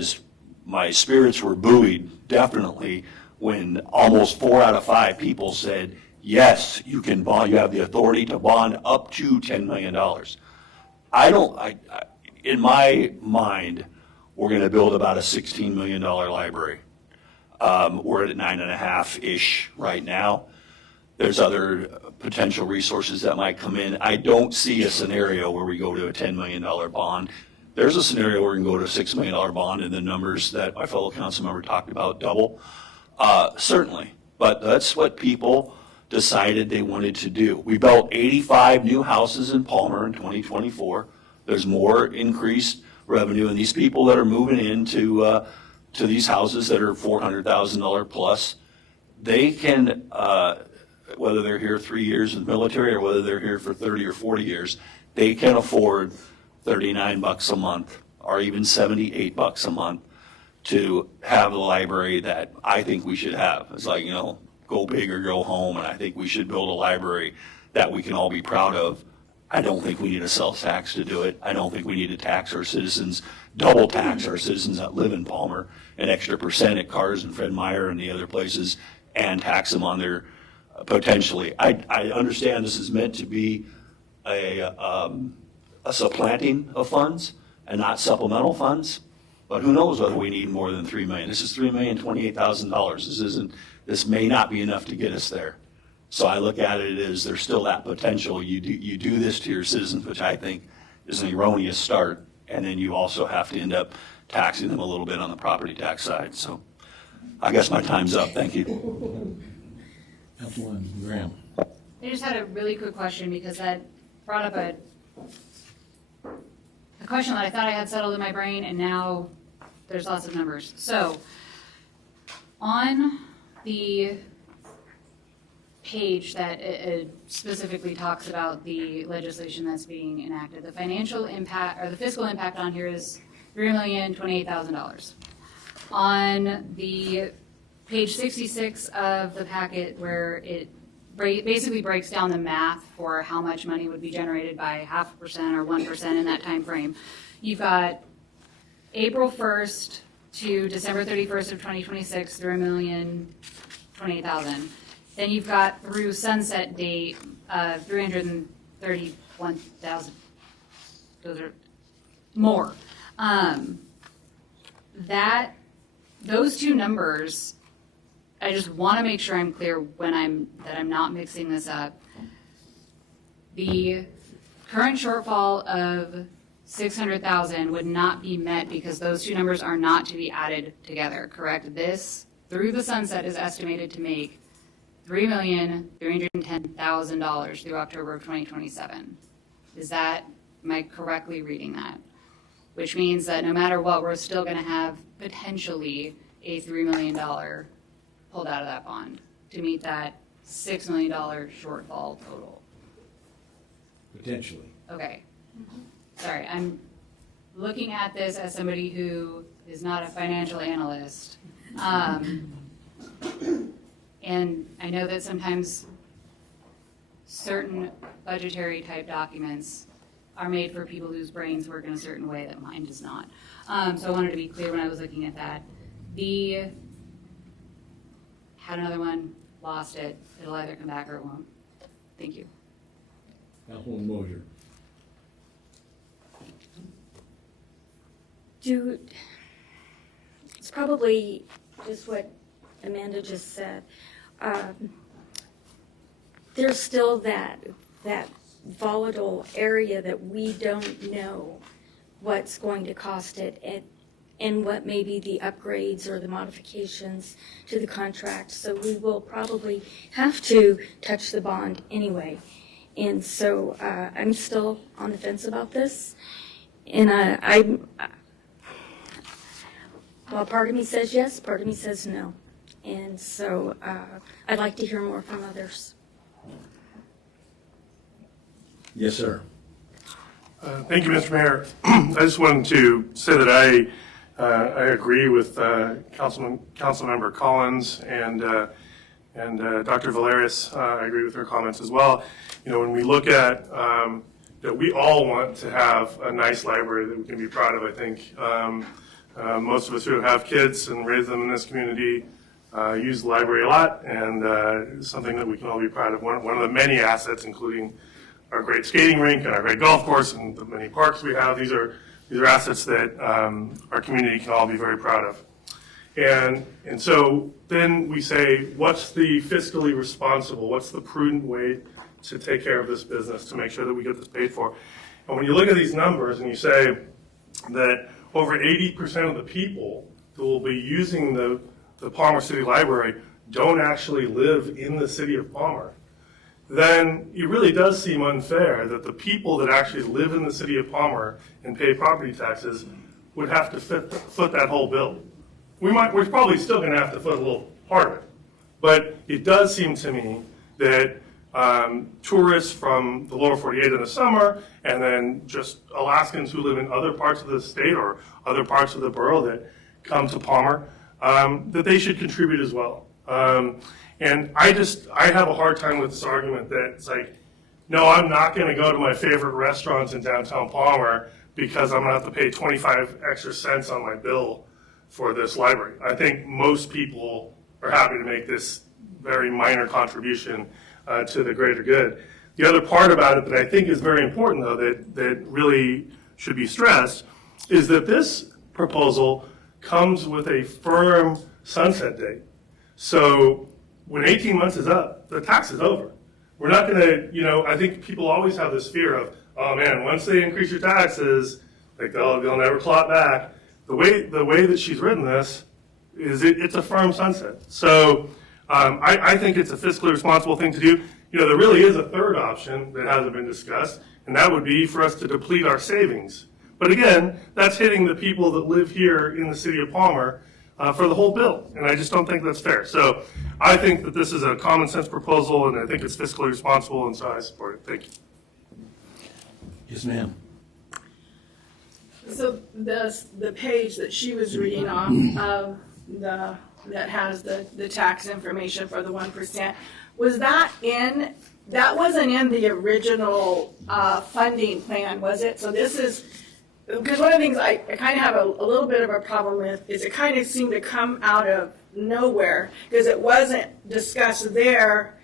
my spirits were buoyed, definitely, when almost 4 out of 5 people said, yes, you can bond, you have the authority to bond up to $10 million. In my mind, we're going to build about a $16 million library. We're at 9.5-ish right now. There's other potential resources that might come in. I don't see a scenario where we go to a $10 million bond. There's a scenario where we can go to a $6 million bond and the numbers that my fellow council member talked about double. Certainly, but that's what people decided they wanted to do. We built 85 new houses in Palmer in 2024. There's more increased revenue, and these people that are moving into to these houses that are $400,000 plus, they can, whether they're here 3 years in the military or whether they're here for 30 or 40 years, they can afford $39 a month or even $78 a month to have a library that I think we should have. It's like, go big or go home, and I think we should build a library that we can all be proud of. I don't think we need a sales tax to do it. I don't think we need to tax our citizens, double tax our citizens that live in Palmer, an extra percent at Cars and Fred Meyer and the other places, and tax them on their potentially. I understand this is meant to be a supplanting of funds and not supplemental funds, but who knows whether we need more than $3 million. This is $3,028,000. This may not be enough to get us there. So I look at it as there's still that potential. You do this to your citizens, which I think is an erroneous start, and then you also have to end up taxing them a little bit on the property tax side. So I guess my time's up. Thank you. Councilwoman Graham. I just had a really quick question because that brought up a question that I thought I had settled in my brain, and now there's lots of numbers. So on the page that specifically talks about the legislation that's being enacted, the financial impact or the fiscal impact on here is $3,028,000. On the page 66 of the packet, where it basically breaks down the math for how much money would be generated by 0.5% or 1% in that time frame, you've got April 1st to December 31st of 2026, $3,028,000. Then you've got through sunset date, 331,000. Those are more. Those two numbers, I just want to make sure I'm clear that I'm not mixing this up. The current shortfall of 600,000 would not be met because those two numbers are not to be added together, correct? This, through the sunset, is estimated to make $3,310,000 through October of 2027. Am I correctly reading that? Which means that no matter what, we're still going to have potentially a $3 million pulled out of that bond to meet that $6 million shortfall total. Potentially. Okay. Sorry, I'm looking at this as somebody who is not a financial analyst. And I know that sometimes certain budgetary type documents are made for people whose brains work in a certain way that mine does not. So I wanted to be clear when I was looking at that. Had another one, lost it. It'll either come back or it won't. Thank you. Councilwoman Mosier. It's probably just what Amanda just said. There's still that volatile area that we don't know what's going to cost it. and what may be the upgrades or the modifications to the contract. So we will probably have to touch the bond anyway. And so I'm still on the fence about this. And well, part of me says yes, part of me says no. And so I'd like to hear more from others. Yes, sir. Thank you, Mr. Mayor. I just wanted to say that I agree with Councilmember Collins and Dr. Valerius. I agree with her comments as well. You know, when we look at that, we all want to have a nice library that we can be proud of. I think most of us who have kids and raise them in this community use the library a lot, and something that we can all be proud of. One of the many assets, including our great skating rink and our great golf course and the many parks we have. These are assets that our community can all be very proud of. And so then we say, what's the fiscally responsible, what's the prudent way to take care of this business to make sure that we get this paid for? And when you look at these numbers and you say that over 80% of the people who will be using the Palmer City Library don't actually live in the city of Palmer, then it really does seem unfair that the people that actually live in the city of Palmer and pay property taxes would have to foot that whole bill. We're probably still going to have to foot a little part of it, but it does seem to me that tourists from the lower 48 in the summer, and then just Alaskans who live in other parts of the state or other parts of the borough that come to Palmer, that they should contribute as well. And I have a hard time with this argument that it's like, no, I'm not going to go to my favorite restaurants in downtown Palmer because I'm going to have to pay 25 extra cents on my bill for this library. I think most people are happy to make this very minor contribution to the greater good. The other part about it that I think is very important, though, that really should be stressed, is that this proposal comes with a firm sunset date. So when 18 months is up, the tax is over. We're not going to, I think people always have this fear of, oh man, once they increase your taxes, like they'll never claw it back. The way that she's written this is it's a firm sunset. So I think it's a fiscally responsible thing to do. There really is a third option that hasn't been discussed, and that would be for us to deplete our savings. But again, that's hitting the people that live here in the city of Palmer for the whole bill, and I just don't think that's fair. So I think that this is a common sense proposal, and I think it's fiscally responsible, and so I support it. Thank you. Yes, ma'am. So the page that she was reading off of that has the tax information for the 1%, was that wasn't in the original funding plan, was it? So this is, because one of the things I kind of have a little bit of a problem with is it kind of seemed to come out of nowhere because it wasn't discussed there,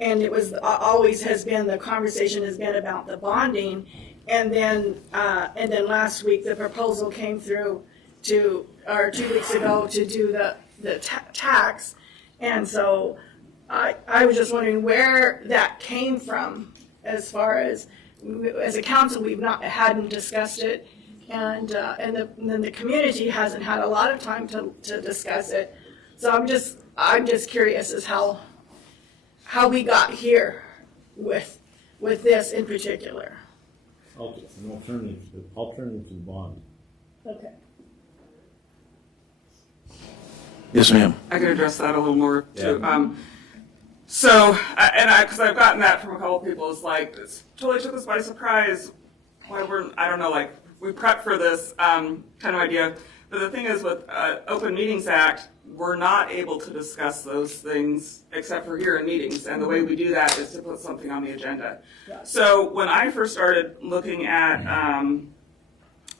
and it was always has been, the conversation has been about the bonding, and then last week the proposal came through 2 weeks ago to do the tax, and so I was just wondering where that came from as far as a council hadn't discussed it. And then the community hasn't had a lot of time to discuss it. So I'm just curious as how we got here with this in particular. An alternative to the bond. Okay. Yes, ma'am. I can address that a little more too. Yeah. Because I've gotten that from a couple of people, it's like, it totally took us by surprise. Why I don't know, like, we prepped for this kind of idea. But the thing is, with Open Meetings Act, we're not able to discuss those things except for here in meetings. And the way we do that is to put something on the agenda. Yeah. So when I first started looking at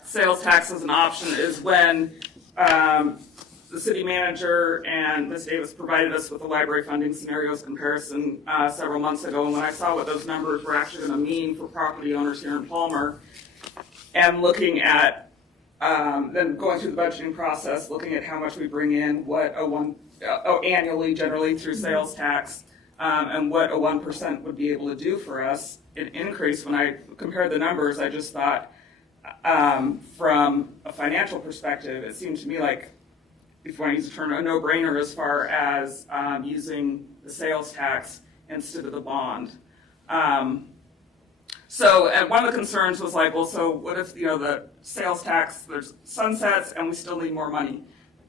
sales tax as an option is when the city manager and Ms. Davis provided us with the library funding scenarios comparison several months ago. And when I saw what those numbers were actually going to mean for property owners here in Palmer, and looking at then going through the budgeting process, looking at how much we bring in, annually generally through sales tax, and what a 1% would be able to do for us in increase. When I compared the numbers, I just thought from a financial perspective, it seemed to me like, if you want to use the term, a no-brainer as far as using the sales tax instead of the bond. So and one of the concerns was like, well, so what if, the sales tax, there's sunsets and we still need more money?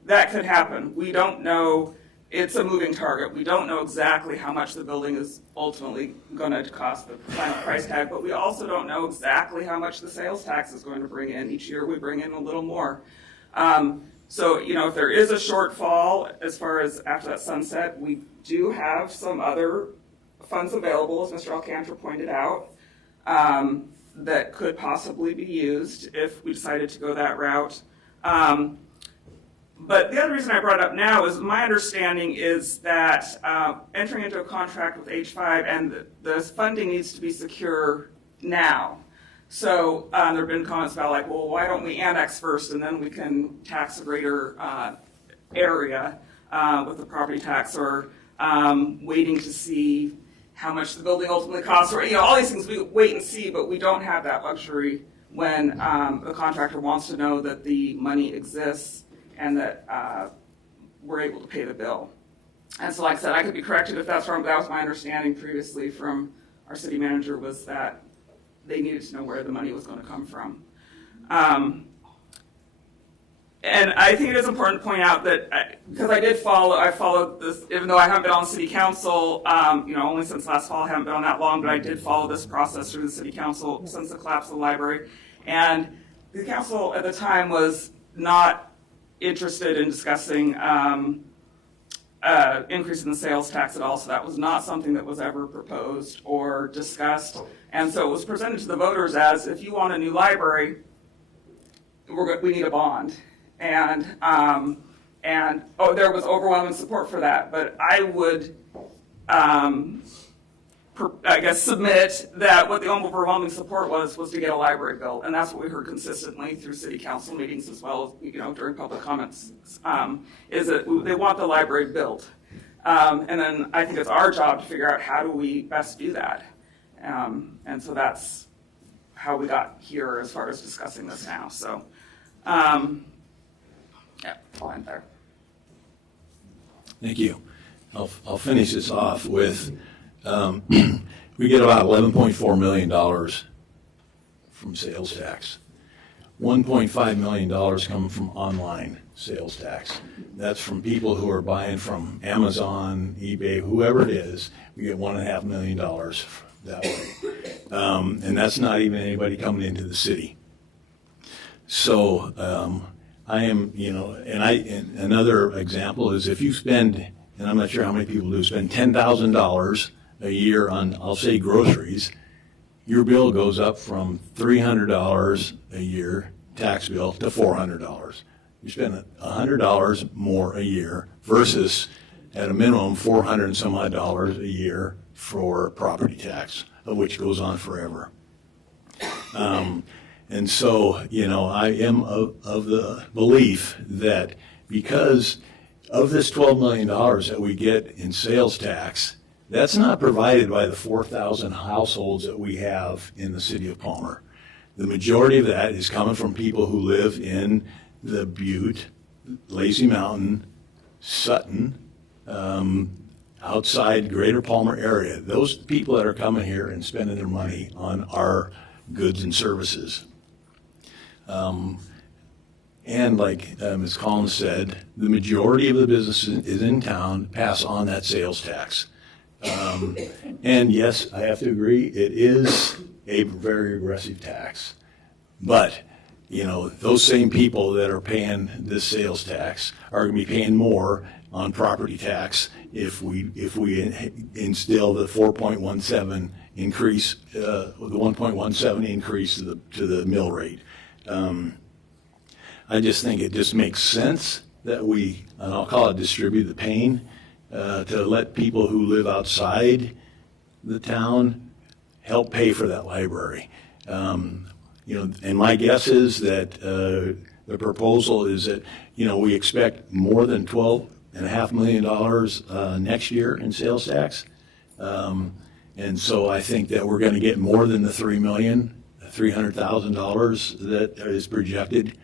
That could happen. We don't know. It's a moving target. We don't know exactly how much the building is ultimately going to cost, the final price tag, but we also don't know exactly how much the sales tax is going to bring in. Each year we bring in a little more. So, if there is a shortfall as far as after that sunset, we do have some other funds available, as Mr. Alcantara pointed out, that could possibly be used if we decided to go that route. But the other reason I brought it up now is my understanding is that entering into a contract with H5 and the funding needs to be secure now. So there have been comments about like, well, why don't we annex first and then we can tax a greater area with the property tax, or waiting to see how much the building ultimately costs, or all these things we wait and see, but we don't have that luxury when the contractor wants to know that the money exists and that we're able to pay the bill. And so like I said, I could be corrected if that's wrong, but that was my understanding previously from our city manager, was that they needed to know where the money was going to come from. And I think it is important to point out that, because I followed this, even though I haven't been on city council, only since last fall, I haven't been on that long, but I did follow this process through the city council since the collapse of the library. And the council at the time was not interested in discussing increasing the sales tax at all, so that was not something that was ever proposed or discussed. And so it was presented to the voters as, if you want a new library, we need a bond. And there was overwhelming support for that. But I would, submit that what the overwhelming support was to get a library built. And that's what we heard consistently through city council meetings as well as, during public comments, is that they want the library built. And then I think it's our job to figure out how do we best do that. And so that's how we got here as far as discussing this now. So, I'll end there. Thank you. I'll finish this off with, we get about $11.4 million from sales tax. $1.5 million come from online sales tax. That's from people who are buying from Amazon, eBay, whoever it is. We get $1.5 million that way. And that's not even anybody coming into the city. So I am, and another example is if you spend, and I'm not sure how many people do, spend $10,000 a year on, I'll say, groceries, your bill goes up from $300 a year tax bill to $400. You spend $100 more a year versus, at a minimum, $400 and some odd dollars a year for property tax, which goes on forever. And so, I am of the belief that because of this $12 million that we get in sales tax, that's not provided by the 4,000 households that we have in the city of Palmer. The majority of that is coming from people who live in the Butte, Lazy Mountain, Sutton, outside Greater Palmer area. Those people that are coming here and spending their money on our goods and services. And like Ms. Collins said, the majority of the businesses in town pass on that sales tax. And yes, I have to agree, it is a very aggressive tax. But, those same people that are paying this sales tax are going to be paying more on property tax if we instill the 4.17 increase, the 1.17 increase to the mill rate. I just think it just makes sense that we, and I'll call it distribute the pain, to let people who live outside the town help pay for that library. And my guess is that the proposal is that, we expect more than $12.5 million next year in sales tax. And so I think that we're going to get more than the $3 million $300,000 that is projected.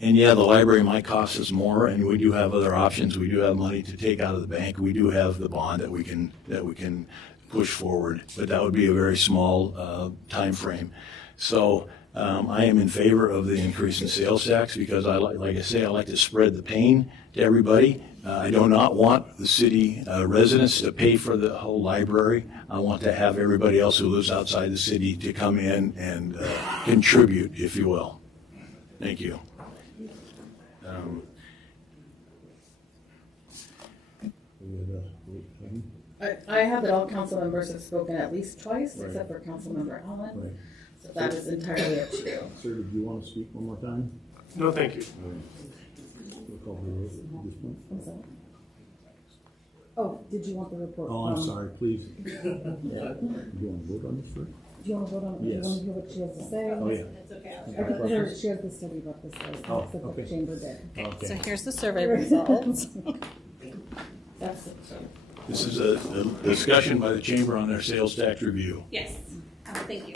And yeah, the library might cost us more, and we do have other options. We do have money to take out of the bank. We do have the bond that we can push forward, but that would be a very small time frame. So I am in favor of the increase in sales tax because like I say, I like to spread the pain to everybody. I do not want the city residents to pay for the whole library. I want to have everybody else who lives outside the city to come in and contribute, if you will. Thank you. I have that all council members have spoken at least twice, Right. except for Councilmember Allen. Right. So that is entirely up to you. Sir, do you want to speak one more time? No, thank you. We'll call the roll at this point. I'm sorry. Oh, did you want the report? Oh, I'm from- sorry, please. Do you want to vote on this first? Do you want to vote on it? Do you Yes. want to hear what she has to say? Oh, yeah. It's okay. Yeah, I think her, questions? she has the study about this, so Oh, that's what the okay. chamber did. Okay. So here's the survey results. That's it. This is a discussion by the chamber on their sales tax review. Yes, thank you.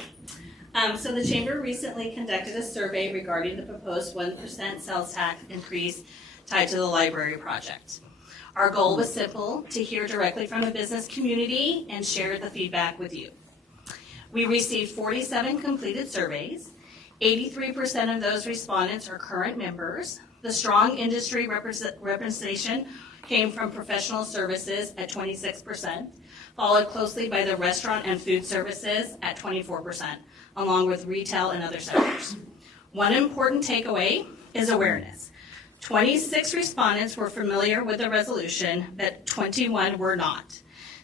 So the Chamber recently conducted a survey regarding the proposed 1% sales tax increase tied to the library project. Our goal was simple, to hear directly from the business community and share the feedback with you. We received 47 completed surveys. 83% of those respondents are current members. The strong industry representation came from professional services at 26%, followed closely by the restaurant and food services at 24%, along with retail and other sectors. One important takeaway is awareness. 26 respondents were familiar with the resolution, but 21 were not.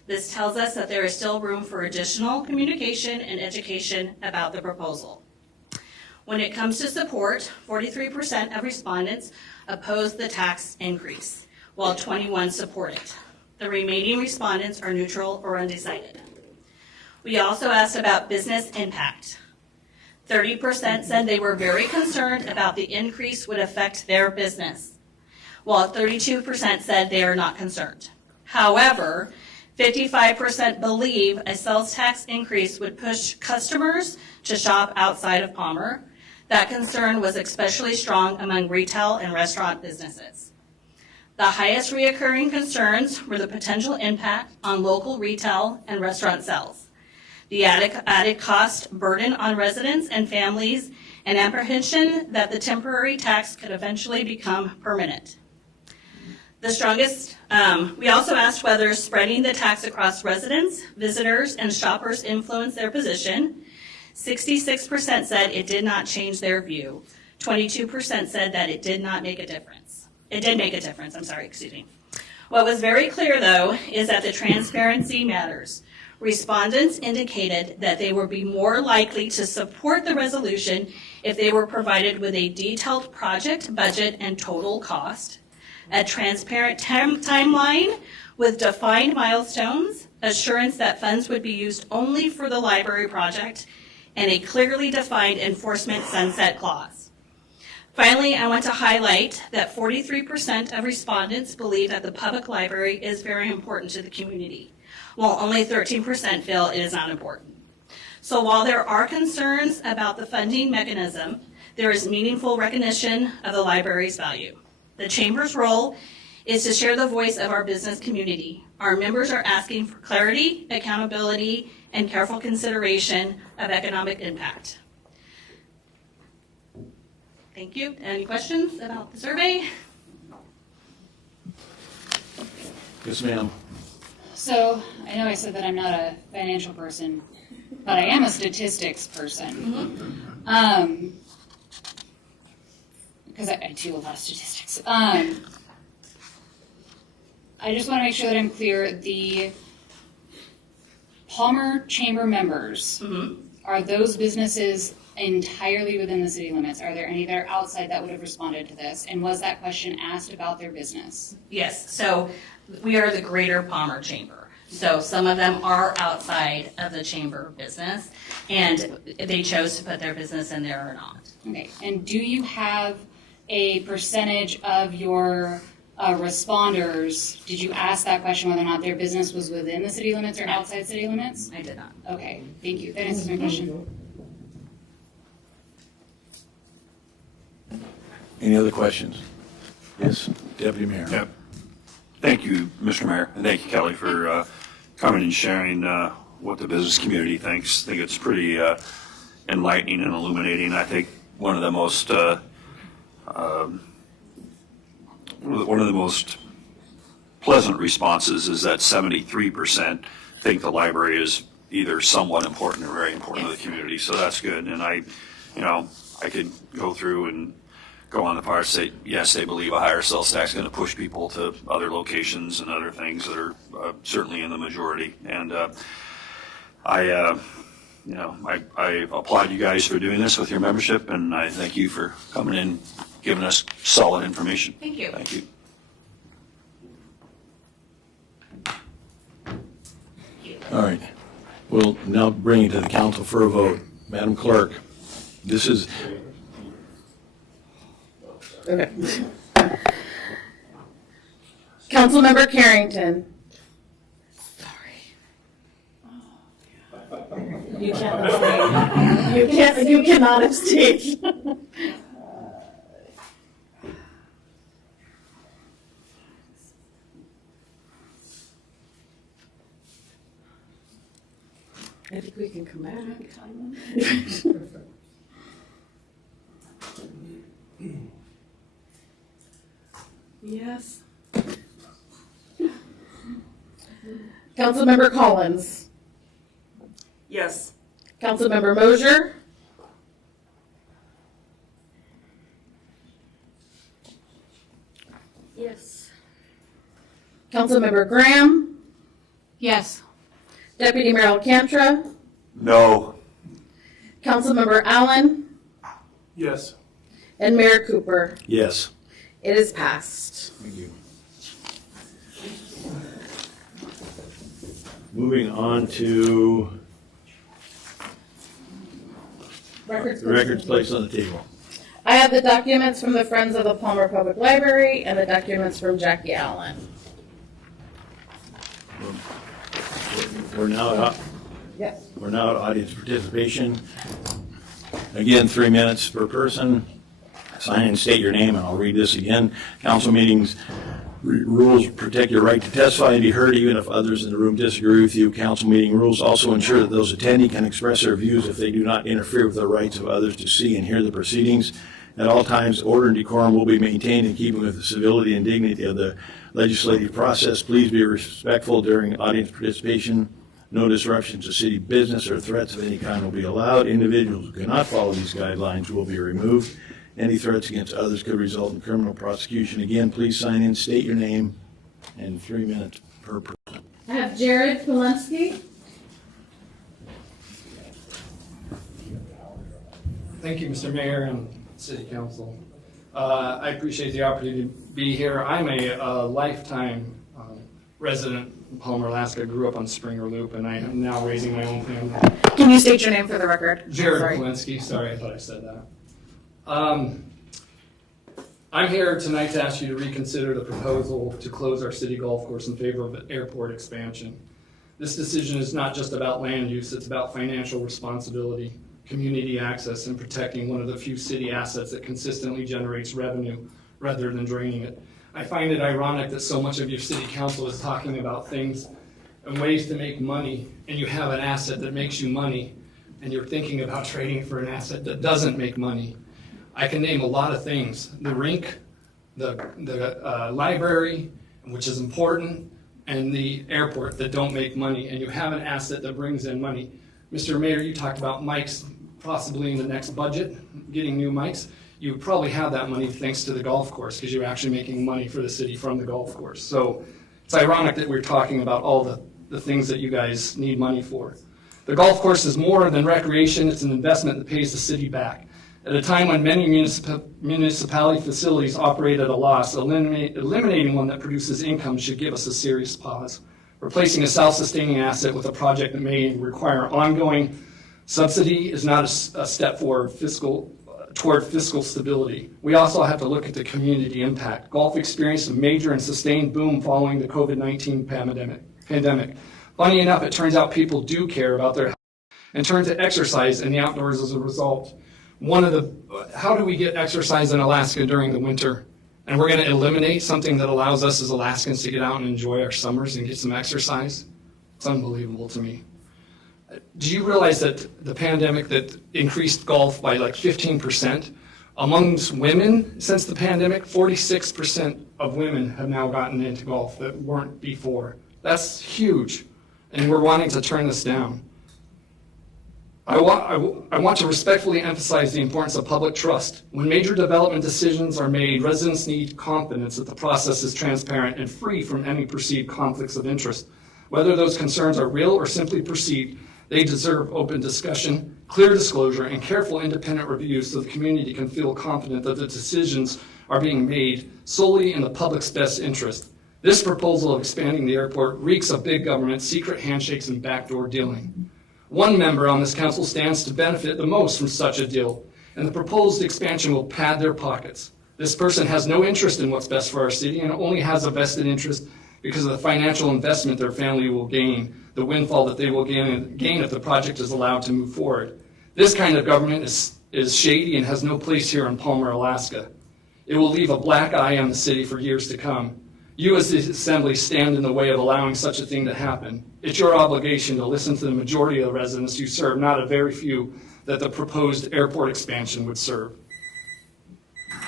This tells us that there is still room for additional communication and education about the proposal. When it comes to support, 43% of respondents opposed the tax increase, while 21 support it. The remaining respondents are neutral or undecided. We also asked about business impact. 30% said they were very concerned about the increase would affect their business, while 32% said they are not concerned. However, 55% believe a sales tax increase would push customers to shop outside of Palmer. That concern was especially strong among retail and restaurant businesses. The highest reoccurring concerns were the potential impact on local retail and restaurant sales, the added cost burden on residents and families, and apprehension that the temporary tax could eventually become permanent. The strongest, we also asked whether spreading the tax across residents, visitors, and shoppers influenced their position. 66% said it did not change their view. 22% said that it did not make a difference. It did make a difference, What was very clear, though, is that the transparency matters. Respondents indicated that they would be more likely to support the resolution if they were provided with a detailed project budget and total cost, a transparent timeline with defined milestones, assurance that funds would be used only for the library project, and a clearly defined enforcement sunset clause. Finally, I want to highlight that 43% of respondents believe that the public library is very important to the community, while only 13% feel it is not important. So while there are concerns about the funding mechanism, there is meaningful recognition of the library's value. The Chamber's role is to share the voice of our business community. Our members are asking for clarity, accountability, and careful consideration of economic impact. Thank you. Any questions about the survey? Yes, ma'am. So I know I said that I'm not a financial person, but I am a statistics person. Because I do a lot of statistics. I just want to make sure that I'm clear. The Palmer Chamber members, are those businesses entirely within the city limits? Are there any that are outside that would have responded to this? And was that question asked about their business? Yes, so we are the Greater Palmer Chamber. So some of them are outside of the chamber business, and they chose to put their business in there or not. Okay, and do you have a percentage of your responders, did you ask that question whether or not their business was within the city limits or outside city limits? I did not. Okay, thank you. That answers my question. Any other questions? Yes, Deputy Mayor. Yep. Thank you, Mr. Mayor, and thank you, Kelly, for coming and sharing what the business community thinks. I think it's pretty enlightening and illuminating. I think one of the most pleasant responses is that 73% think the library is either somewhat important or very important to the community. So that's good. And I could go through and go on the far side. Yes, they believe a higher sales tax is going to push people to other locations and other things that are certainly in the majority. And I applaud you guys for doing this with your membership, and I thank you for coming in, giving us solid information. Thank you. Thank you. All right. We'll now bring it to the council for a vote. Madam Clerk, this is... Okay. Councilmember Carrington. You can't abstain. You cannot abstain. I think we can come back. Yes. Councilmember Collins. Yes. Councilmember Mosier. Yes. Councilmember Graham. Yes. Deputy Mayor Alcantara. No. Councilmember Allen. Yes. And Mayor Cooper. Yes. It is passed. Thank you. Moving on to records placed on the table. I have the documents from the Friends of the Palmer Public Library and the documents from Jackie Allen. We're now Yes. We're now at audience participation. Again, 3 minutes per person. Sign and state your name, and I'll read this again. Council meetings rules protect your right to testify and be heard even if others in the room disagree with you. Council meeting rules also ensure that those attending can express their views if they do not interfere with the rights of others to see and hear the proceedings. At all times, order and decorum will be maintained in keeping with the civility and dignity of the legislative process. Please be respectful during audience participation. No disruptions to city business or threats of any kind will be allowed. Individuals who cannot follow these guidelines will be removed. Any threats against others could result in criminal prosecution. Again, please sign in, state your name, and 3 minutes per person. I have Jared Polensky. Thank you, Mr. Mayor and City Council. I appreciate the opportunity to be here. I'm a lifetime resident in Palmer, Alaska. Grew up on Springer Loop, and I am now raising my own family. Can you state your name for the record? Jared Sorry. Polensky. Sorry, I thought I said that. I'm here tonight to ask you to reconsider the proposal to close our city golf course in favor of airport expansion. This decision is not just about land use, it's about financial responsibility, community access, and protecting one of the few city assets that consistently generates revenue rather than draining it. I find it ironic that so much of your city council is talking about things and ways to make money, and you have an asset that makes you money, and you're thinking about trading for an asset that doesn't make money. I can name a lot of things. The rink, the library, which is important, and the airport that don't make money, and you have an asset that brings in money. Mr. Mayor, you talked about mics possibly in the next budget, getting new mics. You probably have that money thanks to the golf course because you're actually making money for the city from the golf course. So it's ironic that we're talking about all the things that you guys need money for. The golf course is more than recreation, it's an investment that pays the city back. At a time when many municipality facilities operate at a loss, eliminating one that produces income should give us a serious pause. Replacing a self-sustaining asset with a project that may require ongoing subsidy is not a step forward fiscal toward fiscal stability. We also have to look at the community impact. Golf experienced a major and sustained boom following the COVID-19 pandemic. Funny enough, it turns out people do care about their health and turn to exercise in the outdoors as a result. How do we get exercise in Alaska during the winter? And we're going to eliminate something that allows us as Alaskans to get out and enjoy our summers and get some exercise? It's unbelievable to me. Do you realize that the pandemic that increased golf by like 15%? Amongst women since the pandemic, 46% of women have now gotten into golf that weren't before. That's huge, and we're wanting to turn this down. I want to respectfully emphasize the importance of public trust. When major development decisions are made, residents need confidence that the process is transparent and free from any perceived conflicts of interest. Whether those concerns are real or simply perceived, they deserve open discussion, clear disclosure, and careful independent review so the community can feel confident that the decisions are being made solely in the public's best interest. This proposal of expanding the airport reeks of big government, secret handshakes, and backdoor dealing. One member on this council stands to benefit the most from such a deal, and the proposed expansion will pad their pockets. This person has no interest in what's best for our city and only has a vested interest because of the financial investment their family will gain, the windfall that they will gain if the project is allowed to move forward. This kind of government is shady and has no place here in Palmer, Alaska. It will leave a black eye on the city for years to come. You as the Assembly stand in the way of allowing such a thing to happen. It's your obligation to listen to the majority of the residents you serve, not a very few that the proposed airport expansion would serve.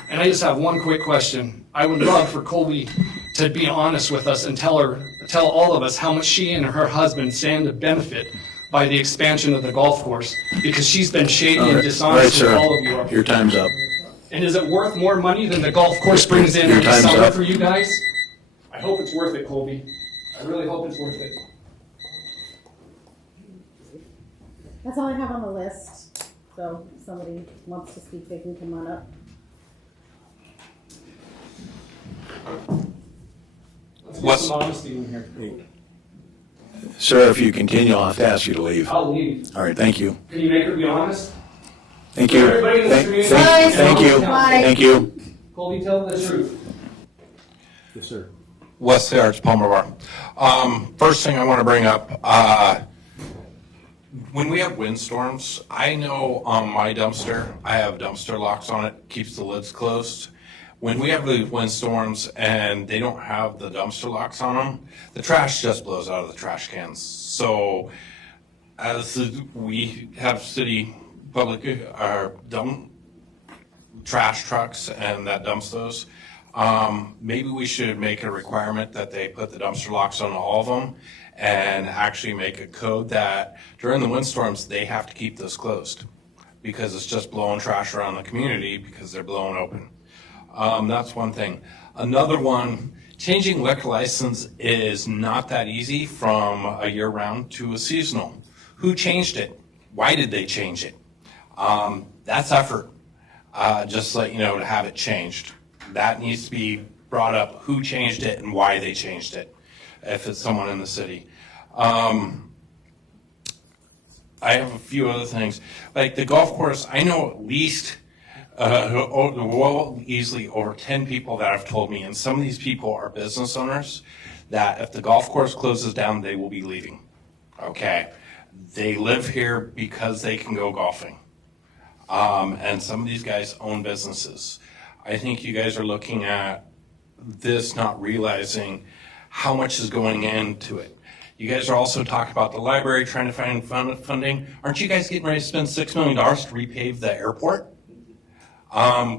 And I just have one quick question. I would love for Colby to be honest with us and tell all of us how much she and her husband stand to benefit by the expansion of the golf course, because she's been shady and dishonest with all of you. Your time's up. And is it worth more money than the golf course brings in Your in the time's summer up. for you guys? I hope it's worth it, Colby. I really hope it's worth it. That's all I have on the list. So if somebody wants to speak, they can come on up. Let's get some honesty in here. Sir, if you continue, I'll have to ask you to leave. I'll leave. All right, thank you. Can you make her be honest? Thank you. Everybody in this community. Thank you. Bye. Thank you. Colby, tell them the truth. Yes, sir. Wesley Arts, Palmer Bar. First thing I want to bring up, when we have windstorms, I know on my dumpster, I have dumpster locks on it, keeps the lids closed. When we have the windstorms and they don't have the dumpster locks on them, the trash just blows out of the trash cans. So we have city public dump trash trucks and that dumps those. Maybe we should make a requirement that they put the dumpster locks on all of them and actually make a code that during the windstorms, they have to keep those closed because it's just blowing trash around the community because they're blowing open. That's one thing. Another one, changing liquor license is not that easy from a year-round to a seasonal. Who changed it? Why did they change it? That's effort, just to let you know, to have it changed. That needs to be brought up, who changed it and why they changed it, if it's someone in the city. I have a few other things. Like the golf course, I know at least easily over 10 people that have told me, and some of these people are business owners, that if the golf course closes down, they will be leaving. Okay? They live here because they can go golfing. And some of these guys own businesses. I think you guys are looking at this not realizing how much is going into it. You guys are also talking about the library trying to find funding. Aren't you guys getting ready to spend $6 million to repave the airport?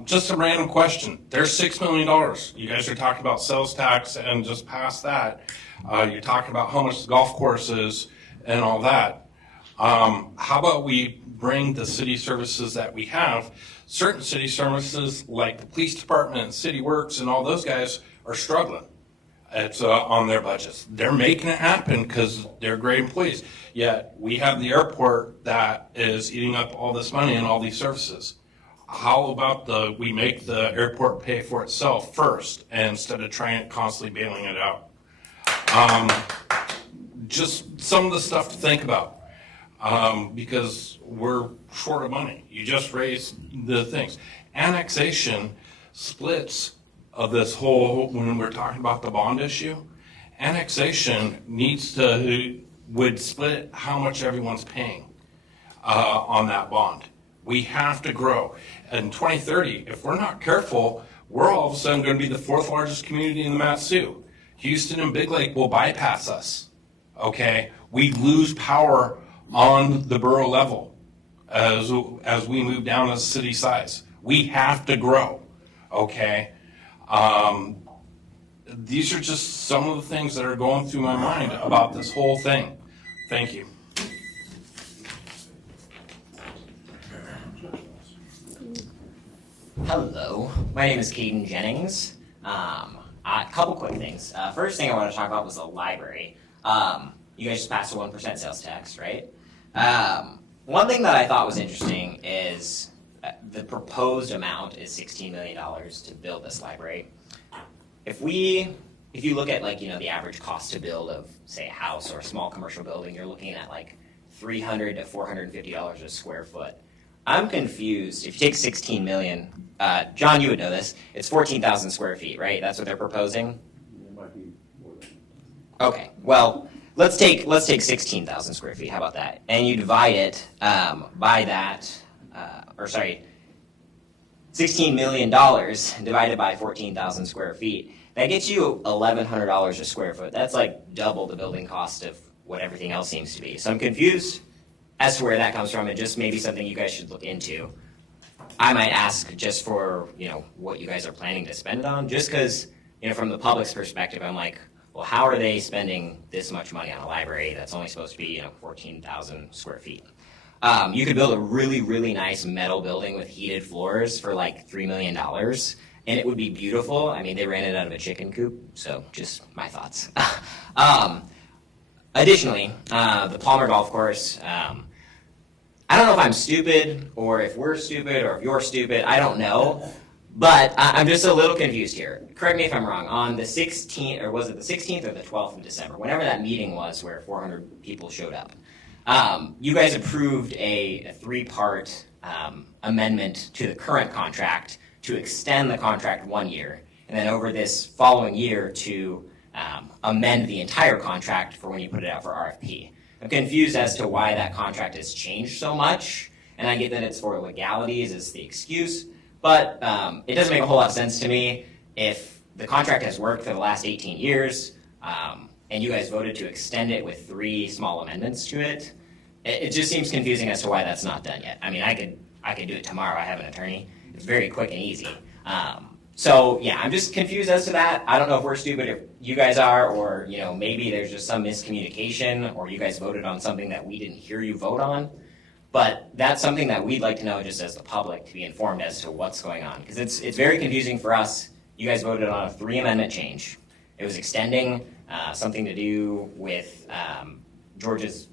Just a random question. There's $6 million. You guys are talking about sales tax and just past that. You're talking about how much the golf course is and all that. How about we bring the city services that we have? Certain city services like the police department and city works and all those guys are struggling. It's on their budgets. They're making it happen because they're great employees. Yet we have the airport that is eating up all this money and all these services. How about we make the airport pay for itself first instead of trying constantly bailing it out? Just some of the stuff to think about. because we're short of money. You just raised the things. Annexation splits of this whole, when we're talking about the bond issue, annexation would split how much everyone's paying on that bond. We have to grow. In 2030, if we're not careful, we're all of a sudden going to be the 4th largest community in the Mat-Su. Houston and Big Lake will bypass us, okay? We lose power on the borough level as we move down as city size. We have to grow, okay? These are just some of the things that are going through my mind about this whole thing. Thank you. Hello, my name is Caden Jennings. A couple quick things. First thing I want to talk about was the library. You guys just passed a 1% sales tax, right? One thing that I thought was interesting is the proposed amount is $16 million to build this library. If you look at the average cost to build of, say, a house or a small commercial building, you're looking at like $300 to $450 a square foot. I'm confused. If you take 16 million, John, you would know this. It's 14,000 square feet, right? That's what they're proposing. Okay. Well, let's take 16,000 square feet. How about that? And you divide it by that, $16 million divided by 14,000 square feet. That gets you $1,100 a square foot. That's like double the building cost of what everything else seems to be. So I'm confused as to where that comes from, and just maybe something you guys should look into. I might ask just for, what you guys are planning to spend it on, just because, from the public's perspective, I'm like, well, how are they spending this much money on a library that's only supposed to be, 14,000 square feet? You could build a really, really nice metal building with heated floors for like $3 million, and it would be beautiful. I mean, they ran it out of a chicken coop, so just my thoughts. Additionally, the Palmer Golf Course, I don't know if I'm stupid, or if we're stupid, or if you're stupid, I don't know, but I'm just a little confused here. Correct me if I'm wrong, on the 16th, or was it the 16th or the 12th of December, whenever that meeting was where 400 people showed up, you guys approved a 3-part amendment to the current contract to extend the contract 1 year, and then over this following year to amend the entire contract for when you put it out for RFP. I'm confused as to why that contract has changed so much, and I get that it's for legalities, it's the excuse, but it doesn't make a whole lot of sense to me if the contract has worked for the last 18 years, and you guys voted to extend it with 3 small amendments to it. It just seems confusing as to why that's not done yet. I mean, I could do it tomorrow. I have an attorney. It's very quick and easy. So yeah, I'm just confused as to that. I don't know if we're stupid, if you guys are, or maybe there's just some miscommunication, or you guys voted on something that we didn't hear you vote on. But that's something that we'd like to know just as the public, to be informed as to what's going on, because it's very confusing for us. You guys voted on a 3-amendment change. It was extending something to do with George's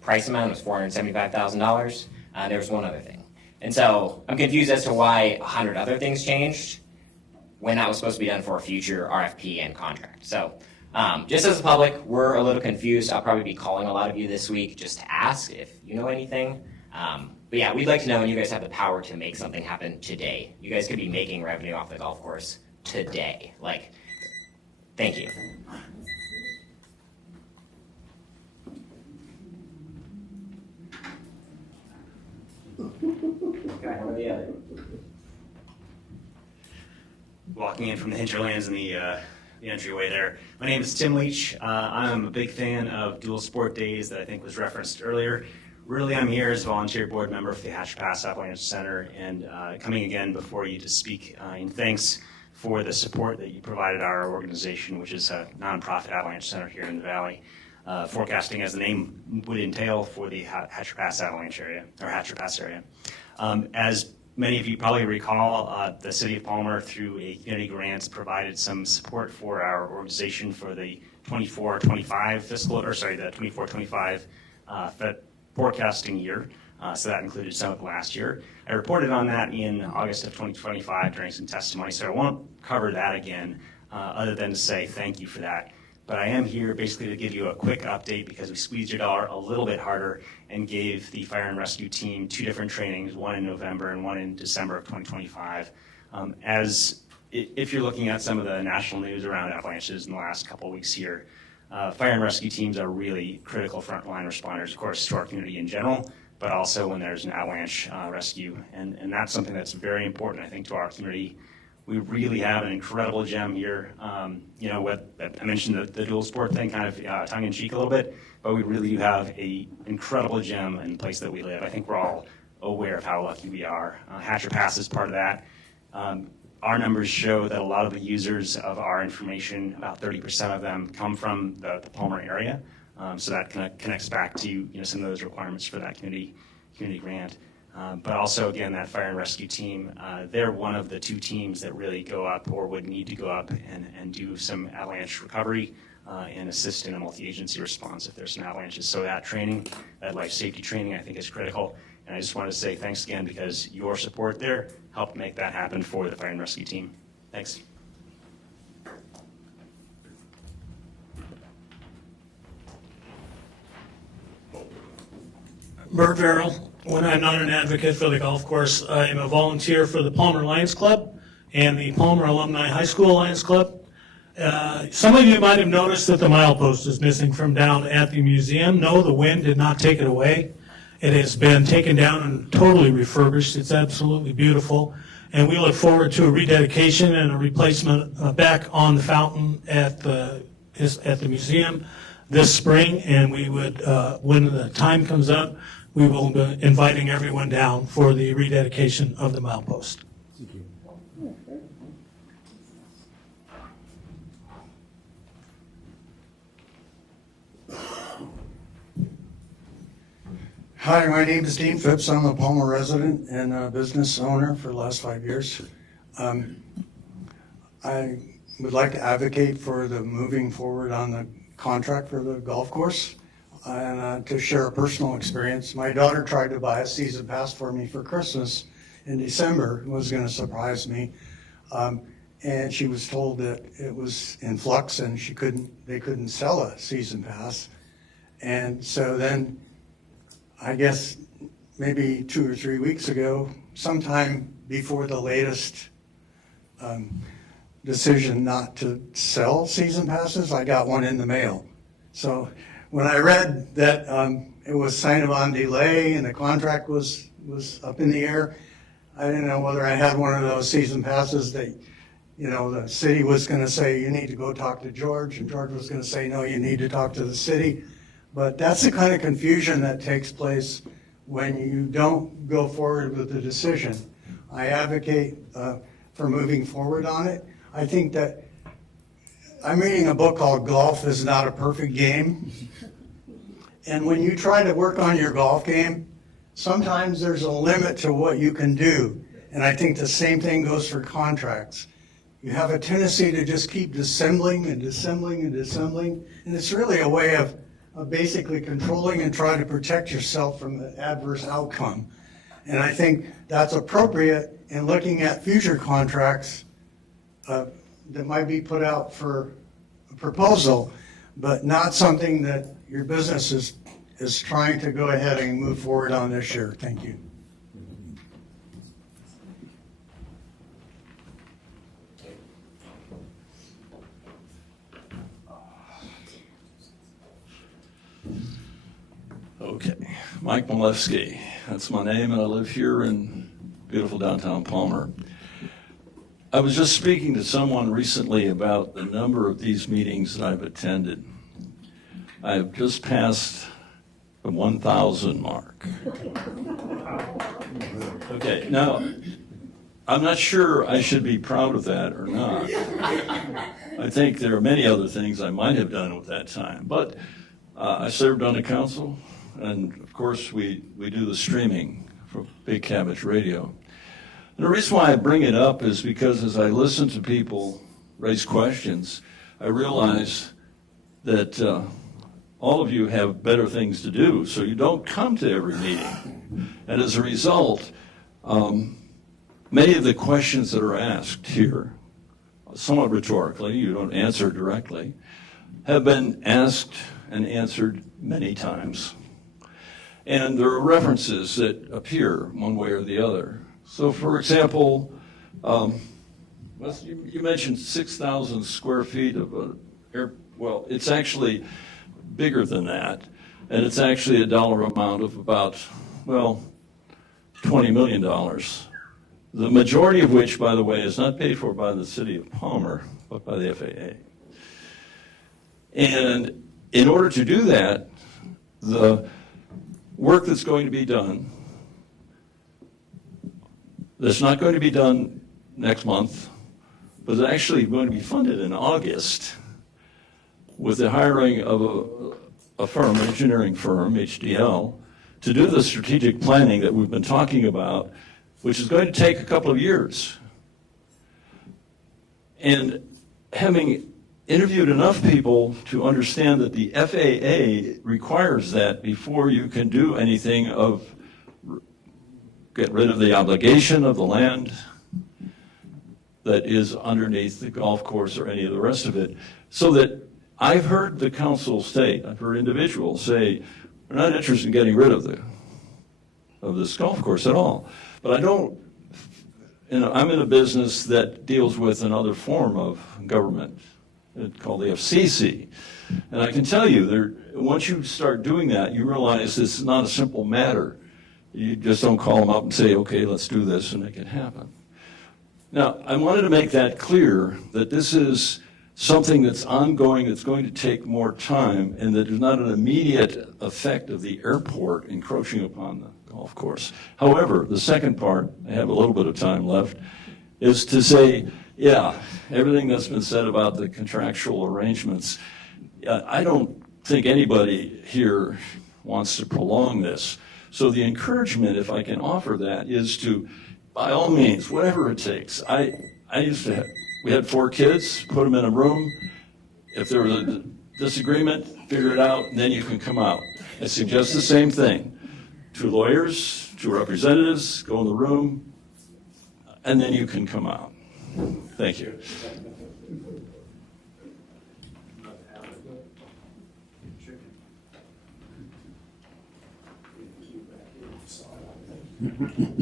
price amount was $475,000. There was one other thing, and so I'm confused as to why 100 other things changed when that was supposed to be done for a future RFP and contract. So just as a public, we're a little confused. I'll probably be calling a lot of you this week just to ask if you know anything. But yeah, we'd like to know, and you guys have the power to make something happen today. You guys could be making revenue off the golf course today. Thank you. Okay, how are the other? Walking in from the hinterlands and the entryway there. My name is Tim Leach. I'm a big fan of Dual Sport Days that I think was referenced earlier. Really, I'm here as a volunteer board member for the Hatcher Pass Avalanche Center, and coming again before you to speak in thanks for the support that you provided our organization, which is a nonprofit avalanche center here in the Valley, forecasting as the name would entail for the Hatcher Pass Avalanche area, or Hatcher Pass area. As many of you probably recall, the City of Palmer, through a community grant, provided some support for our organization for the 24-25 fiscal, or sorry, the 24-25 forecasting year. So that included some of last year. I reported on that in August of 2025 during some testimony, so I won't cover that again, other than to say thank you for that. But I am here basically to give you a quick update because we squeezed your dollar a little bit harder and gave the fire and rescue team 2 different trainings, one in November and one in December of 2025. If you're looking at some of the national news around avalanches in the last couple of weeks here, fire and rescue teams are really critical frontline responders, of course, to our community in general, but also when there's an avalanche rescue. And that's something that's very important, I think, to our community. We really have an incredible gem here. I mentioned the dual sport thing kind of tongue in cheek a little bit, but we really do have an incredible gem in the place that we live. I think we're all aware of how lucky we are. Hatcher Pass is part of that. Our numbers show that a lot of the users of our information, about 30% of them, come from the Palmer area. So that connects back to some of those requirements for that community grant. But also, again, that fire and rescue team, they're one of the 2 teams that really go up or would need to go up and do some avalanche recovery and assist in a multi-agency response if there's some avalanches. So that training, that life safety training, I think is critical. And I just want to say thanks again because your support there helped make that happen for the fire and rescue team. Thanks. Bert Verrill. When I'm not an advocate for the golf course, I am a volunteer for the Palmer Lions Club and the Palmer Alumni High School Lions Club. Some of you might have noticed that the milepost is missing from down at the museum. No, the wind did not take it away. It has been taken down and totally refurbished. It's absolutely beautiful. And we look forward to a rededication and a replacement back on the fountain at the museum this spring. And we would, when the time comes up, we will be inviting everyone down for the rededication of the milepost. Hi, my name is Dean Phipps. I'm a Palmer resident and a business owner for the last 5 years. I would like to advocate for the moving forward on the contract for the golf course. And to share a personal experience, my daughter tried to buy a season pass for me for Christmas in December. It was going to surprise me. And she was told that it was in flux and they couldn't sell a season pass. And so then, I guess maybe 2 or 3 weeks ago, sometime before the latest decision not to sell season passes, I got one in the mail. So when I read that it was signed on delay and the contract was up in the air, I didn't know whether I had one of those season passes that, the city was going to say, you need to go talk to George, and George was going to say, no, you need to talk to the city. But that's the kind of confusion that takes place when you don't go forward with the decision. I advocate for moving forward on it. I think that I'm reading a book called Golf is Not a Perfect Game. And when you try to work on your golf game, sometimes there's a limit to what you can do. And I think the same thing goes for contracts. You have a tendency to just keep dissembling and dissembling and dissembling. And it's really a way of basically controlling and trying to protect yourself from the adverse outcome. And I think that's appropriate in looking at future contracts that might be put out for a proposal, but not something that your business is trying to go ahead and move forward on this year. Thank you. Okay, Mike Malewski, that's my name, and I live here in beautiful downtown Palmer. I was just speaking to someone recently about the number of these meetings that I've attended. I've just passed the 1,000 mark. Okay, now, I'm not sure I should be proud of that or not. I think there are many other things I might have done with that time, but I served on the council, and of course we do the streaming for Big Cabbage Radio. And the reason why I bring it up is because as I listen to people raise questions, I realize that all of you have better things to do, so you don't come to every meeting. And as a result, many of the questions that are asked here, somewhat rhetorically, you don't answer directly, have been asked and answered many times. And there are references that appear one way or the other. So for example, you mentioned 6,000 square feet of well, it's actually bigger than that. And it's actually a dollar amount of about, well, $20 million. The majority of which, by the way, is not paid for by the city of Palmer, but by the FAA. And in order to do that, the work that's going to be done, that's not going to be done next month, but is actually going to be funded in August with the hiring of a firm, an engineering firm, HDL, to do the strategic planning that we've been talking about, which is going to take a couple of years. And having interviewed enough people to understand that the FAA requires that before you can do anything of get rid of the obligation of the land that is underneath the golf course or any of the rest of it. So that I've heard the council state, I've heard individuals say, we're not interested in getting rid of this golf course at all. But I don't, I'm in a business that deals with another form of government. It's called the FCC. And I can tell you, once you start doing that, you realize this is not a simple matter. You just don't call them up and say, okay, let's do this and make it happen. Now, I wanted to make that clear that this is something that's ongoing, that's going to take more time, and that there's not an immediate effect of the airport encroaching upon the golf course. However, the second part, I have a little bit of time left, is to say, yeah, everything that's been said about the contractual arrangements, I don't think anybody here wants to prolong this. So the encouragement, if I can offer that, is to, by all means, whatever it takes. We had 4 kids, put them in a room. If there was a disagreement, figure it out, and then you can come out. I suggest the same thing. 2 lawyers, 2 representatives, go in the room, and then you can come out. Thank you.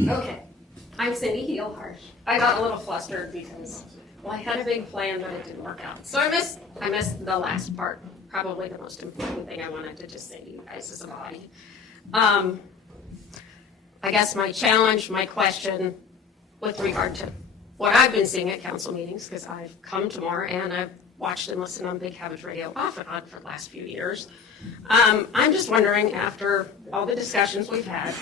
Okay, I'm Cindy Heelharsh. I got a little flustered because, well, I had a big plan, but it didn't work out. So I missed the last part, probably the most important thing I wanted to just say to you guys as a body. I guess my challenge, my question with regard to what I've been seeing at council meetings, because I've come to more and I've watched and listened on Big Cabbage Radio off and on for the last few years. I'm just wondering, after all the discussions we've had,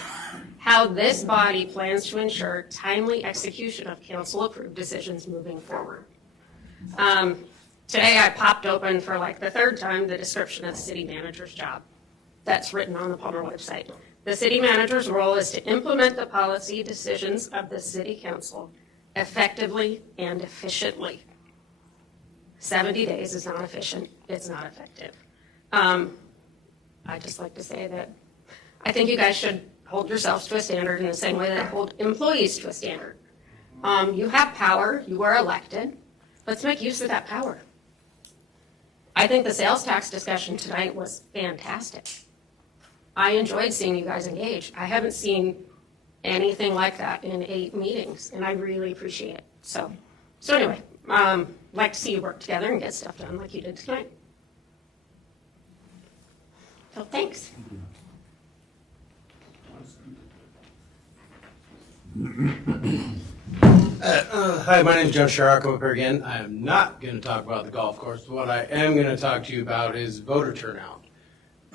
how this body plans to ensure timely execution of council-approved decisions moving forward. Today I popped open for like the 3rd time the description of the city manager's job that's written on the Palmer website. The city manager's role is to implement the policy decisions of the city council effectively and efficiently. 70 days is not efficient, it's not effective. I'd just like to say that I think you guys should hold yourselves to a standard in the same way that hold employees to a standard. You have power, you are elected, let's make use of that power. I think the sales tax discussion tonight was fantastic. I enjoyed seeing you guys engage. I haven't seen anything like that in 8 meetings, and I really appreciate it. So anyway, like to see you work together and get stuff done like you did tonight. So thanks. Hi, my name is Joe Sharrock up here again. I am not going to talk about the golf course. What I am going to talk to you about is voter turnout.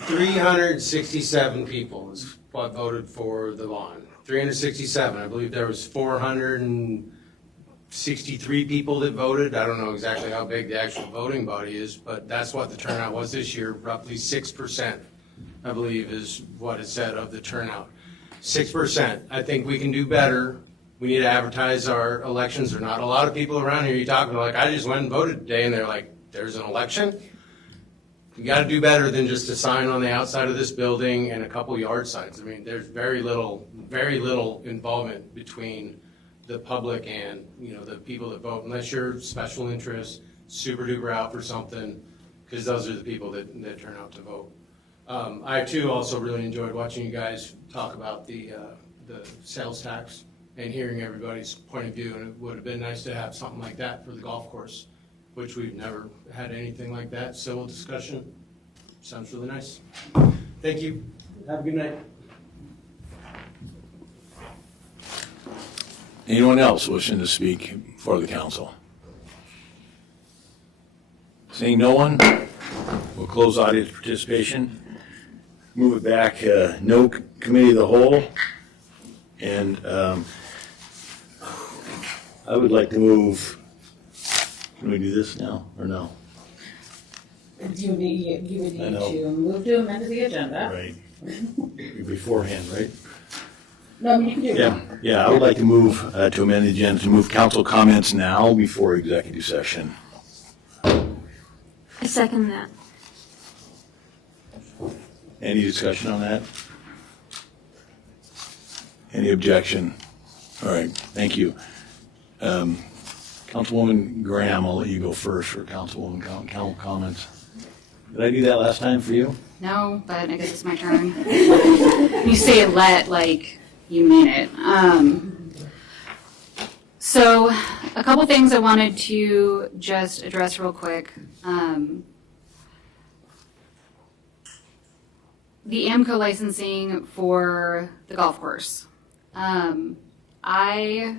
367 people is what voted for the lawn. 367. I believe there was 463 people that voted. I don't know exactly how big the actual voting body is, but that's what the turnout was this year. Roughly 6%, I believe, is what it said of the turnout. 6%. I think we can do better. We need to advertise our elections. There are not a lot of people around here you talk to, like, I just went and voted today, and they're like, there's an election? You got to do better than just a sign on the outside of this building and a couple yard signs. I mean, there's very little involvement between the public and, the people that vote, unless you're special interest, super duper out for something. because those are the people that turn out to vote. I too also really enjoyed watching you guys talk about the sales tax and hearing everybody's point of view, and it would have been nice to have something like that for the golf course, which we've never had anything like that. Civil discussion, sounds really nice. Thank you. Have a good night. Anyone else wishing to speak for the council? Seeing no one, we'll close audience participation. Move it back, no committee of the whole. And I would like to move, can we do this now or no? You would need I know. to move to amend the agenda. Right. Beforehand, right? No, I mean, you can do it. Yeah, I would like to move to amend the agenda, to move council comments now before executive session. I second that. Any discussion on that? Any objection? All right, thank you. Councilwoman Graham, I'll let you go first for Councilwoman comments. Did I do that last time for you? No, but I guess it's my turn. You say let like you mean it. So a couple things I wanted to just address real quick. The AMCO licensing for the golf course. I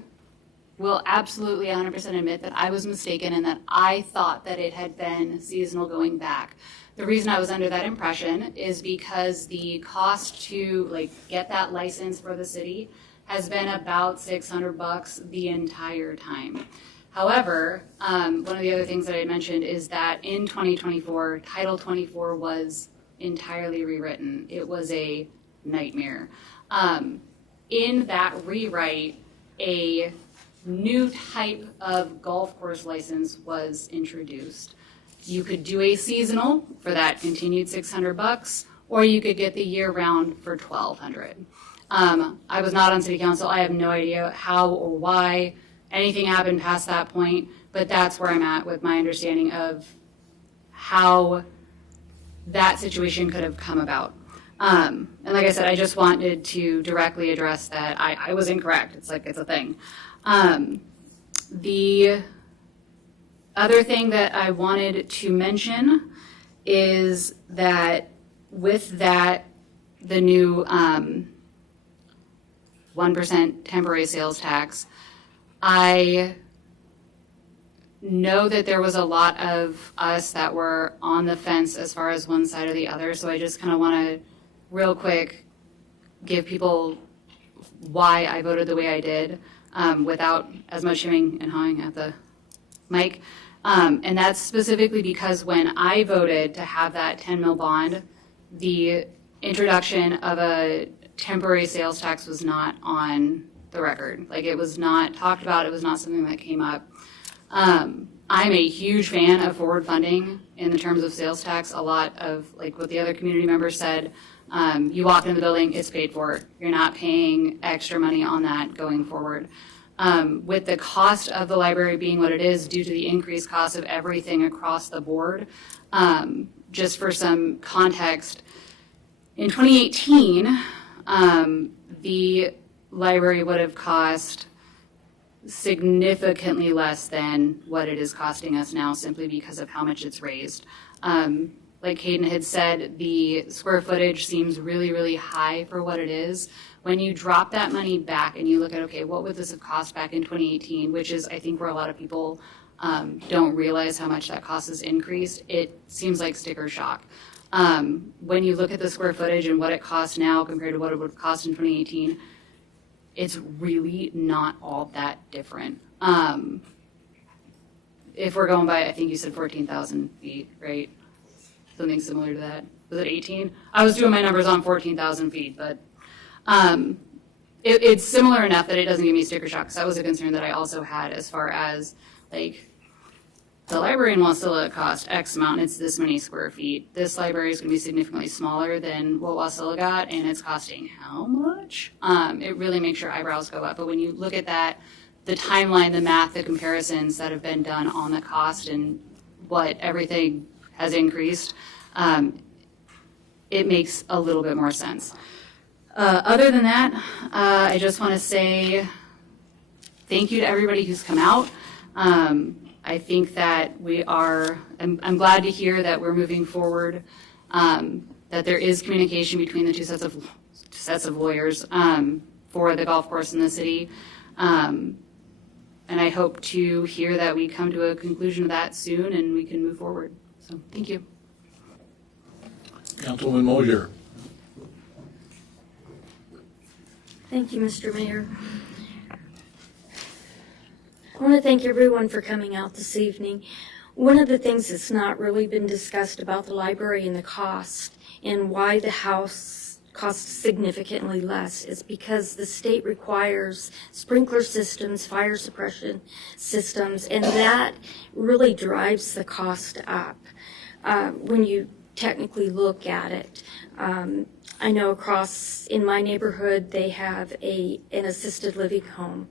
will absolutely 100% admit that I was mistaken and that I thought that it had been seasonal going back. The reason I was under that impression is because the cost to get that license for the city has been about $600 the entire time. However, one of the other things that I had mentioned is that in 2024, Title 24 was entirely rewritten. It was a nightmare. In that rewrite, a new type of golf course license was introduced. You could do a seasonal for that continued $600, or you could get the year-round for $1,200. I was not on city council. I have no idea how or why anything happened past that point, but that's where I'm at with my understanding of how that situation could have come about. And like I said, I just wanted to directly address that I was incorrect. It's a thing. The other thing that I wanted to mention is that with that, the new 1% temporary sales tax, I know that there was a lot of us that were on the fence as far as one side or the other, so I just kind of want to real quick give people why I voted the way I did without as much hemming and hawing at the mic. And that's specifically because when I voted to have that 10 mil bond, the introduction of a temporary sales tax was not on the record. It was not talked about. It was not something that came up. I'm a huge fan of forward funding in the terms of sales tax. A lot of what the other community members said, you walk into the building, it's paid for. You're not paying extra money on that going forward. With the cost of the library being what it is due to the increased cost of everything across the board, just for some context, in 2018, the library would have cost significantly less than what it is costing us now simply because of how much it's raised. Like Hayden had said, the square footage seems really, really high for what it is. When you drop that money back and you look at, okay, what would this have cost back in 2018, which is, I think, where a lot of people don't realize how much that cost has increased, it seems like sticker shock. When you look at the square footage and what it costs now compared to what it would have cost in 2018, it's really not all that different. If we're going by, I think you said 14,000 feet, right? Something similar to that. Was it 18? I was doing my numbers on 14,000 feet, but it's similar enough that it doesn't give me sticker shock. Because that was a concern that I also had as far as the library in Wasilla cost X amount, it's this many square feet. This library is going to be significantly smaller than what Wasilla got, and it's costing how much? It really makes your eyebrows go up. But when you look at that, the timeline, the math, the comparisons that have been done on the cost and what everything has increased, it makes a little bit more sense. Other than that, I just want to say thank you to everybody who's come out. I think that I'm glad to hear that we're moving forward, that there is communication between the two sets of lawyers for the golf course in the city. And I hope to hear that we come to a conclusion of that soon and we can move forward. So, thank you. Councilwoman Mosier. Thank you, Mr. Mayor. I want to thank everyone for coming out this evening. One of the things that's not really been discussed about the library and the cost and why the house costs significantly less is because the state requires sprinkler systems, fire suppression systems, and that really drives the cost up when you technically look at it. I know in my neighborhood, they have an assisted living home.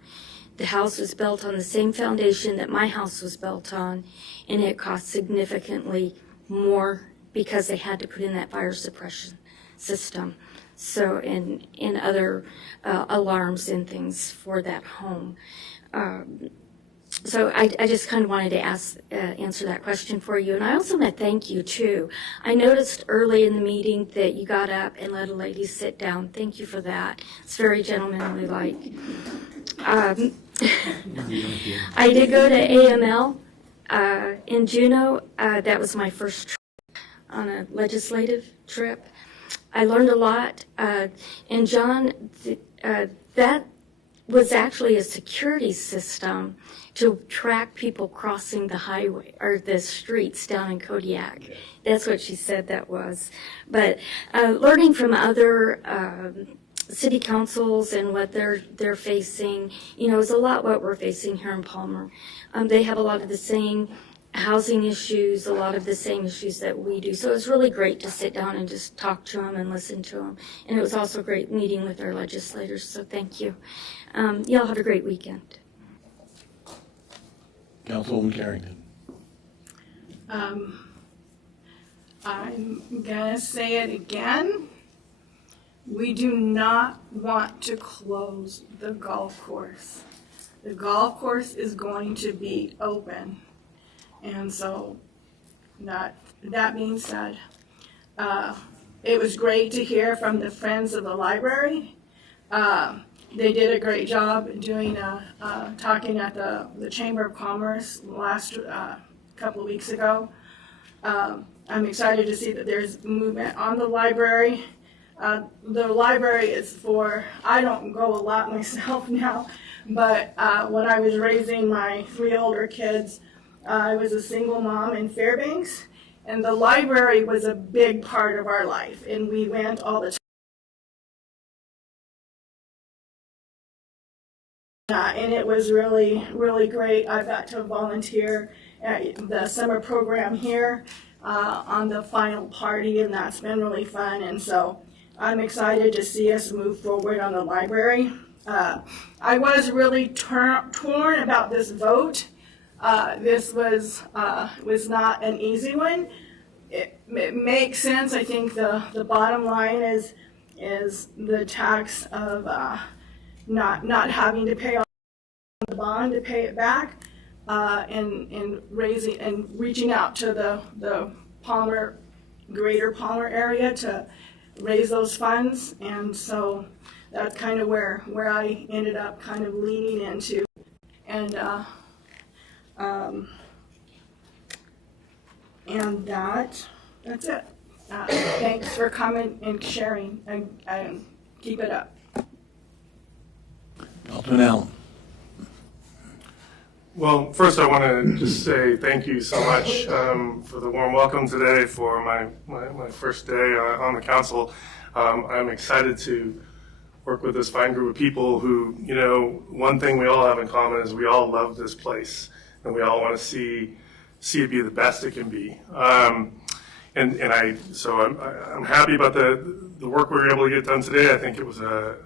The house was built on the same foundation that my house was built on, and it cost significantly more because they had to put in that fire suppression system. So, and other alarms and things for that home. So I just kind of wanted to answer that question for you. And I also want to thank you, too. I noticed early in the meeting that you got up and let a lady sit down. Thank you for that. It's very gentlemanly-like. I did go to AML in Juneau. That was my first trip on a legislative trip. I learned a lot. And John, that was actually a security system to track people crossing the highway or the streets down in Kodiak. That's what she said that was. But learning from other city councils and what they're facing, is a lot what we're facing here in Palmer. They have a lot of the same housing issues, a lot of the same issues that we do. So it was really great to sit down and just talk to them and listen to them. And it was also great meeting with our legislators, so thank you. Y'all have a great weekend. Councilwoman Carrington. I'm gonna say it again. We do not want to close the golf course. The golf course is going to be open. And so that being said, it was great to hear from the Friends of the Library. They did a great job doing talking at the Chamber of Commerce last couple of weeks ago. I'm excited to see that there's movement on the library. The library is for, I don't go a lot myself now, but when I was raising my 3 older kids, I was a single mom in Fairbanks, and the library was a big part of our life, and we went all the time. And it was really, really great. I got to volunteer at the summer program here on the final party, and that's been really fun. And so I'm excited to see us move forward on the library. I was really torn about this vote. This was not an easy one. It makes sense. I think the bottom line is the tax of not having to pay on the bond to pay it back, and raising and reaching out to the Palmer, greater Palmer area to raise those funds. And so that's kind of where I ended up kind of leaning into. And that's it. Thanks for coming and sharing, and keep it up. Alderman Allen. Well, first I want to just say thank you so much for the warm welcome today for my first day on the council. I'm excited to work with this fine group of people who, one thing we all have in common is we all love this place, and we all want to see it be the best it can be. So I'm happy about the work we were able to get done today. I think it was a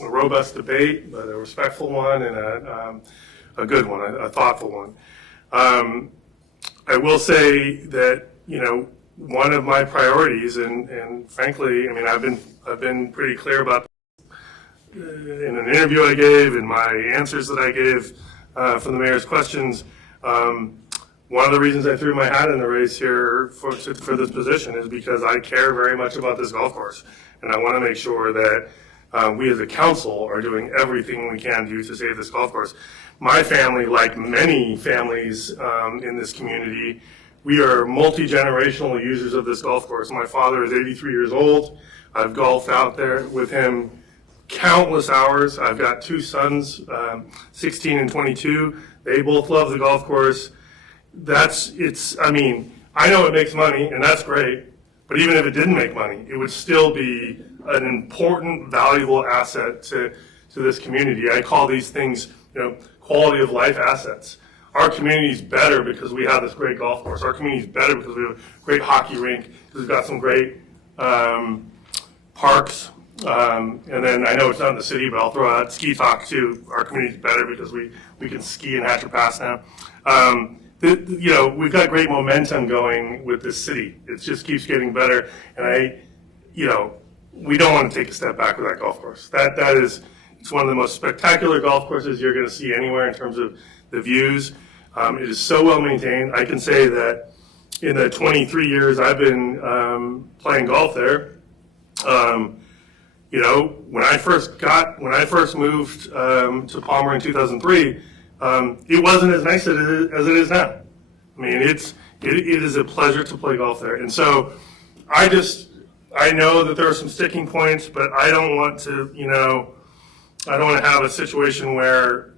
robust debate, but a respectful one and a good one, a thoughtful one. I will say that, one of my priorities, and frankly, I mean, I've been pretty clear about in an interview I gave, in my answers that I gave from the mayor's questions. One of the reasons I threw my hat in the race here for this position is because I care very much about this golf course, and I want to make sure that we as a council are doing everything we can do to save this golf course. My family, like many families in this community, we are multi-generational users of this golf course. My father is 83 years old. I've golfed out there with him countless hours. I've got two sons, 16 and 22. They both love the golf course. I mean, I know it makes money, and that's great, but even if it didn't make money, it would still be an important, valuable asset to this community. I call these things, quality of life assets. Our community is better because we have this great golf course. Our community is better because we have a great hockey rink, because we've got some great parks. And then I know it's not in the city, but I'll throw out Ski Talk too. Our community is better because we can ski in Hatcher Pass now. We've got great momentum going with this city. It just keeps getting better. And we don't want to take a step back with that golf course. It's one of the most spectacular golf courses you're going to see anywhere in terms of the views. It is so well maintained. I can say that in the 23 years I've been playing golf there, when I first moved to Palmer in 2003, it wasn't as nice as it is now. I mean, it is a pleasure to play golf there. And so I know that there are some sticking points, but I don't want to, I don't want to have a situation where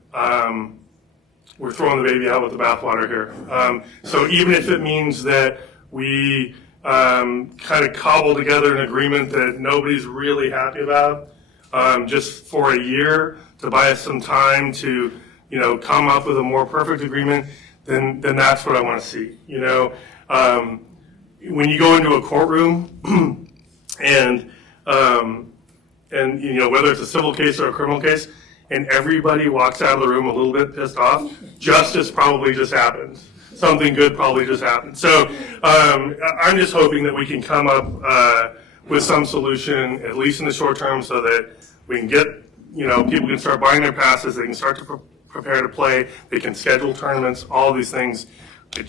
we're throwing the baby out with the bathwater here. So even if it means that we kind of cobble together an agreement that nobody's really happy about, just for a year to buy us some time to, come up with a more perfect agreement, then that's what I want to see. When you go into a courtroom and whether it's a civil case or a criminal case, and everybody walks out of the room a little bit pissed off, justice probably just happened. Something good probably just happened. So I'm just hoping that we can come up with some solution, at least in the short term, so that we can get, people can start buying their passes, they can start to prepare to play, they can schedule tournaments, all these things. I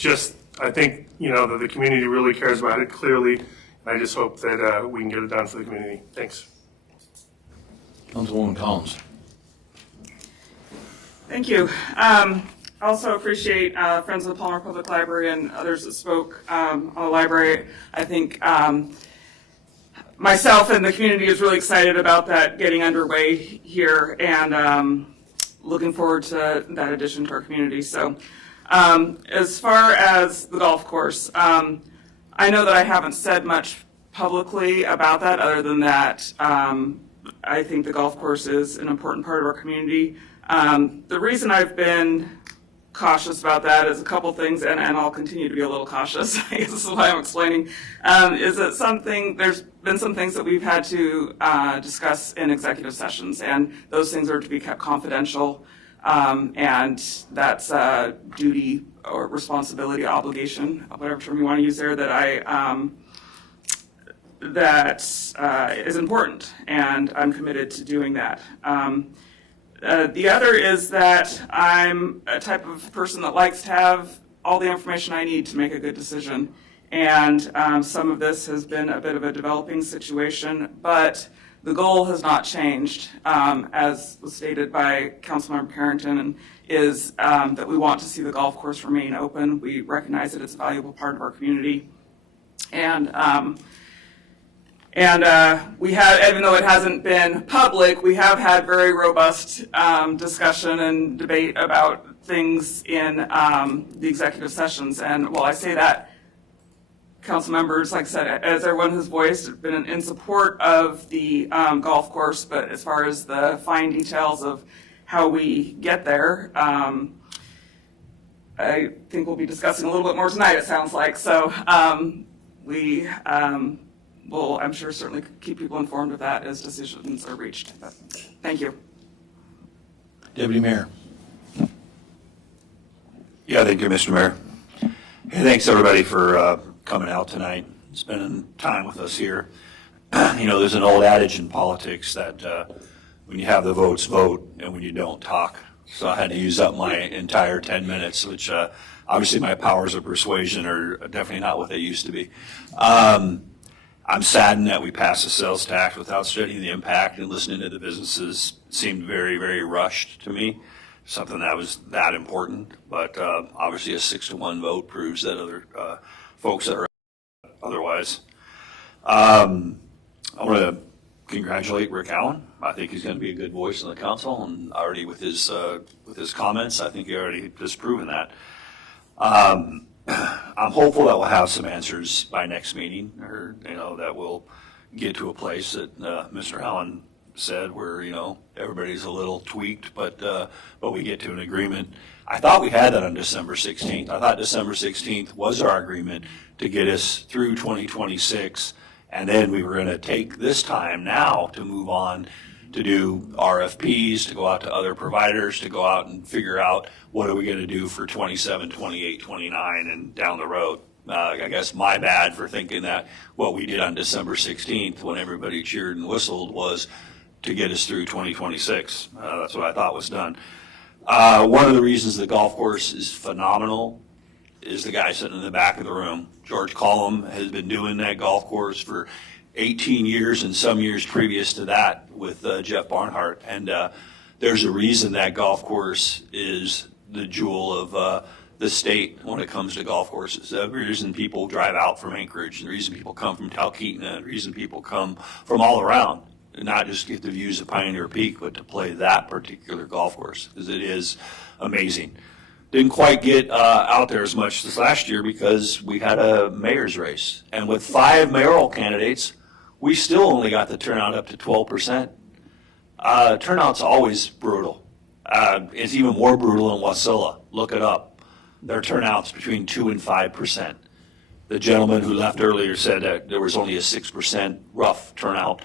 think, that the community really cares about it clearly. I just hope that we can get it done for the community. Thanks. Councilwoman Collins. Thank you. Also appreciate Friends of the Palmer Public Library and others that spoke on the library. I think myself and the community is really excited about that getting underway here, and looking forward to that addition to our community. So as far as the golf course, I know that I haven't said much publicly about that, other than that I think the golf course is an important part of our community. The reason I've been cautious about that is a couple things, and I'll continue to be a little cautious, I guess this is why I'm explaining, is that there's been some things that we've had to discuss in executive sessions, and those things are to be kept confidential, and that's a duty or responsibility, obligation, whatever term you want to use there, that is important, and I'm committed to doing that. The other is that I'm a type of person that likes to have all the information I need to make a good decision. And some of this has been a bit of a developing situation, but the goal has not changed, as was stated by Councilmember Carrington, and is that we want to see the golf course remain open. We recognize that it's a valuable part of our community. And we have, even though it hasn't been public, we have had very robust discussion and debate about things in the executive sessions. And while I say that, council members, like I said, as everyone has voiced, have been in support of the golf course, but as far as the fine details of how we get there, I think we'll be discussing a little bit more tonight, it sounds like. So we will, I'm sure, certainly keep people informed of that as decisions are reached. But thank you. Deputy Mayor. Yeah, thank you, Mr. Mayor. Hey, thanks everybody for coming out tonight, spending time with us here. You know, there's an old adage in politics that when you have the votes, vote, and when you don't, talk. So I had to use up my entire 10 minutes, which obviously my powers of persuasion are definitely not what they used to be. I'm saddened that we passed a sales tax without studying the impact, and listening to the businesses seemed very, very rushed to me. Something that was that important, but obviously a 6-1 vote proves that other folks that are otherwise. I want to congratulate Rick Allen. I think he's going to be a good voice in the council, and already with his comments, I think he already has proven that. I'm hopeful that we'll have some answers by next meeting, or that we'll get to a place that Mr. Allen said where everybody's a little tweaked, but we get to an agreement. I thought we had that on December 16th. I thought December 16th was our agreement to get us through 2026, and then we were going to take this time now to move on to do RFPs, to go out to other providers, to go out and figure out what are we going to do for 27, 28, 29, and down the road. I guess my bad for thinking that what we did on December 16th when everybody cheered and whistled was to get us through 2026. That's what I thought was done. One of the reasons the golf course is phenomenal is the guy sitting in the back of the room. George Collum has been doing that golf course for 18 years and some years previous to that with Jeff Barnhart. And there's a reason that golf course is the jewel of the state when it comes to golf courses. The reason people drive out from Anchorage, the reason people come from Talkeetna, the reason people come from all around, and not just get the views of Pioneer Peak, but to play that particular golf course, because it is amazing. Didn't quite get out there as much this last year because we had a mayor's race. And with 5 mayoral candidates, we still only got the turnout up to 12%. Turnout's always brutal. It's even more brutal in Wasilla. Look it up. Their turnout's between 2 and 5%. The gentleman who left earlier said that there was only a 6% rough turnout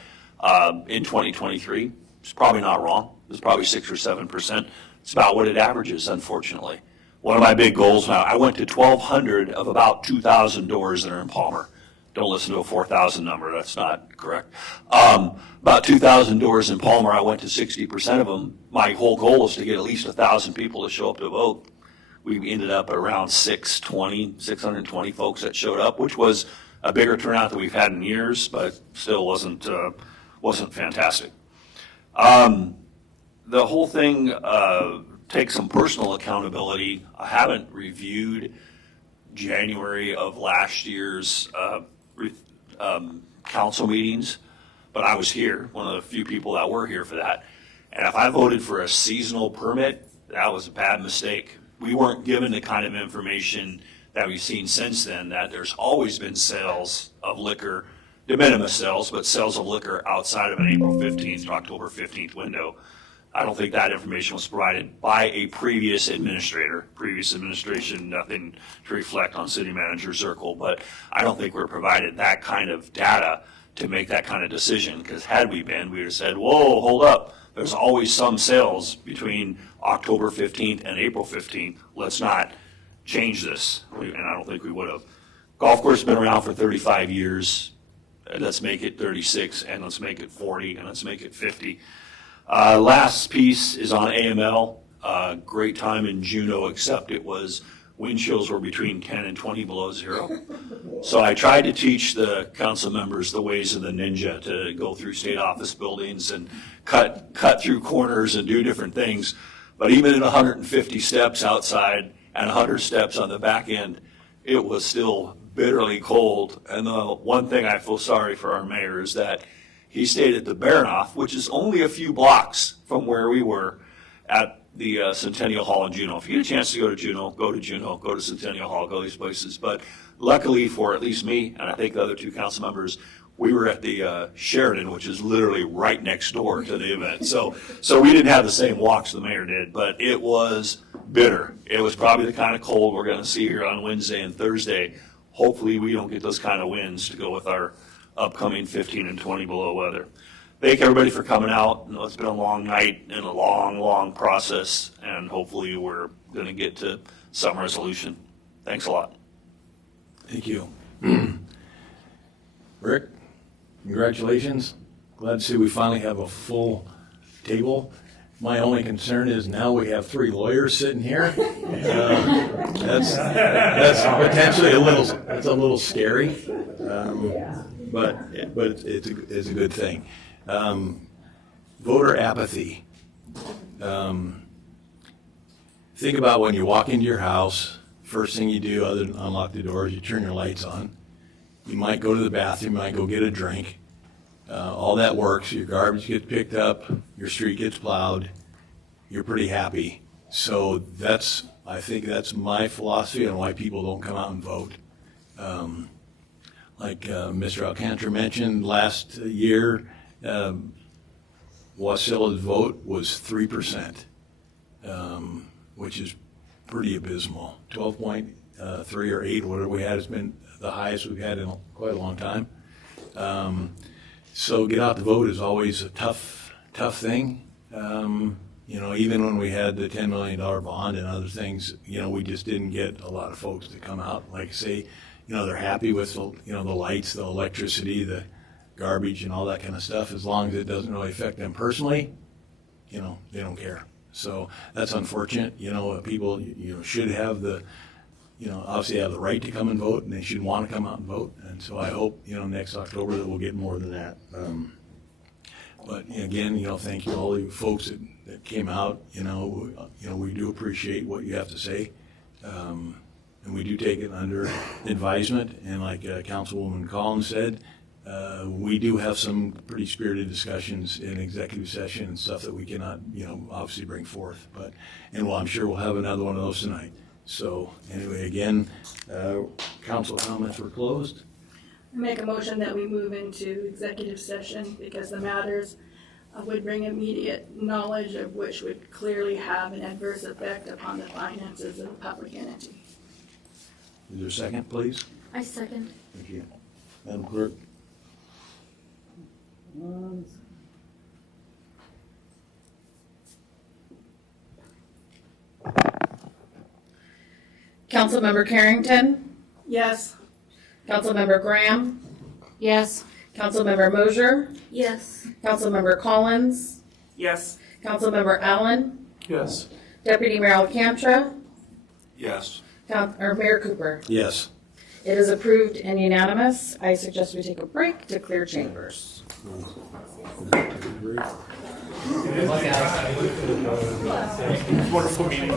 in 2023. It's probably not wrong. It's probably 6 or 7%. It's about what it averages, unfortunately. One of my big goals now, I went to 1,200 of about 2,000 doors that are in Palmer. Don't listen to a 4,000 number, that's not correct. About 2,000 doors in Palmer, I went to 60% of them. My whole goal was to get at least 1,000 people to show up to vote. We ended up at around 620 folks that showed up, which was a bigger turnout than we've had in years, but still wasn't fantastic. The whole thing takes some personal accountability. I haven't reviewed January of last year's council meetings, but I was here, one of the few people that were here for that. And if I voted for a seasonal permit, that was a bad mistake. We weren't given the kind of information that we've seen since then, that there's always been sales of liquor, de minimis sales, but sales of liquor outside of an April 15th to October 15th window. I don't think that information was provided by a previous administrator. Previous administration, nothing to reflect on City Manager Zirkle, but I don't think we're provided that kind of data to make that kind of decision, because had we been, we would have said, whoa, hold up. There's always some sales between October 15th and April 15th. Let's not change this. And I don't think we would have. Golf course has been around for 35 years. Let's make it 36, and let's make it 40, and let's make it 50. Last piece is on AML. Great time in Juneau, except it was wind chills were between 10 and 20 below zero. So I tried to teach the council members the ways of the ninja, to go through state office buildings and cut through corners and do different things. But even at 150 steps outside and 100 steps on the back end, it was still bitterly cold. And the one thing I feel sorry for our mayor is that he stayed at the Baranoff, which is only a few blocks from where we were at the Centennial Hall in Juneau. If you get a chance to go to Juneau, go to Centennial Hall, go these places. But luckily for at least me, and I think the other 2 council members, we were at the Sheridan, which is literally right next door to the event. So we didn't have the same walks the mayor did, but it was bitter. It was probably the kind of cold we're going to see here on Wednesday and Thursday. Hopefully we don't get those kind of winds to go with our upcoming 15 and 20 below weather. Thank everybody for coming out. You know, it's been a long night and a long, long process, and hopefully we're going to get to some resolution. Thanks a lot. Thank you. Rick, congratulations. Glad to see we finally have a full table. My only concern is now we have 3 lawyers sitting here. That's potentially a little scary, but it's a good thing. Voter apathy. Think about when you walk into your house, first thing you do other than unlock the doors, you turn your lights on. You might go to the bathroom, you might go get a drink. All that works, your garbage gets picked up, your street gets plowed, you're pretty happy. So I think that's my philosophy on why people don't come out and vote. Like Mr. Alcantara mentioned, last year, Wasilla's vote was 3%, which is pretty abysmal. 12.3 or 8, whatever we had, has been the highest we've had in quite a long time. So get out to vote is always a tough thing. Even when we had the $10 million bond and other things, we just didn't get a lot of folks to come out. Like I say, they're happy with the lights, the electricity, the garbage and all that kind of stuff. As long as it doesn't really affect them personally, they don't care. So that's unfortunate. People, should have obviously have the right to come and vote, and they should want to come out and vote. And so I hope, next October that we'll get more than that. But again, thank you all you folks that came out. We do appreciate what you have to say. And we do take it under advisement. And like Councilwoman Collins said, we do have some pretty spirited discussions in executive session and stuff that we cannot, obviously bring forth. I'm sure we'll have another one of those tonight. So anyway, again, council comments were closed. I make a motion that we move into executive session because the matters would bring immediate knowledge of which would clearly have an adverse effect upon the finances of the public entity. Is there a second, please? I second. Thank you. Madam Clerk? Councilmember Carrington? Yes. Councilmember Graham? Yes. Councilmember Mosier? Yes. Councilmember Collins? Yes. Councilmember Allen? Yes. Deputy Mayor Alcantara? Yes. Mayor Cooper? Yes. It is approved and unanimous. I suggest we take a break to clear chambers. Wonderful meeting.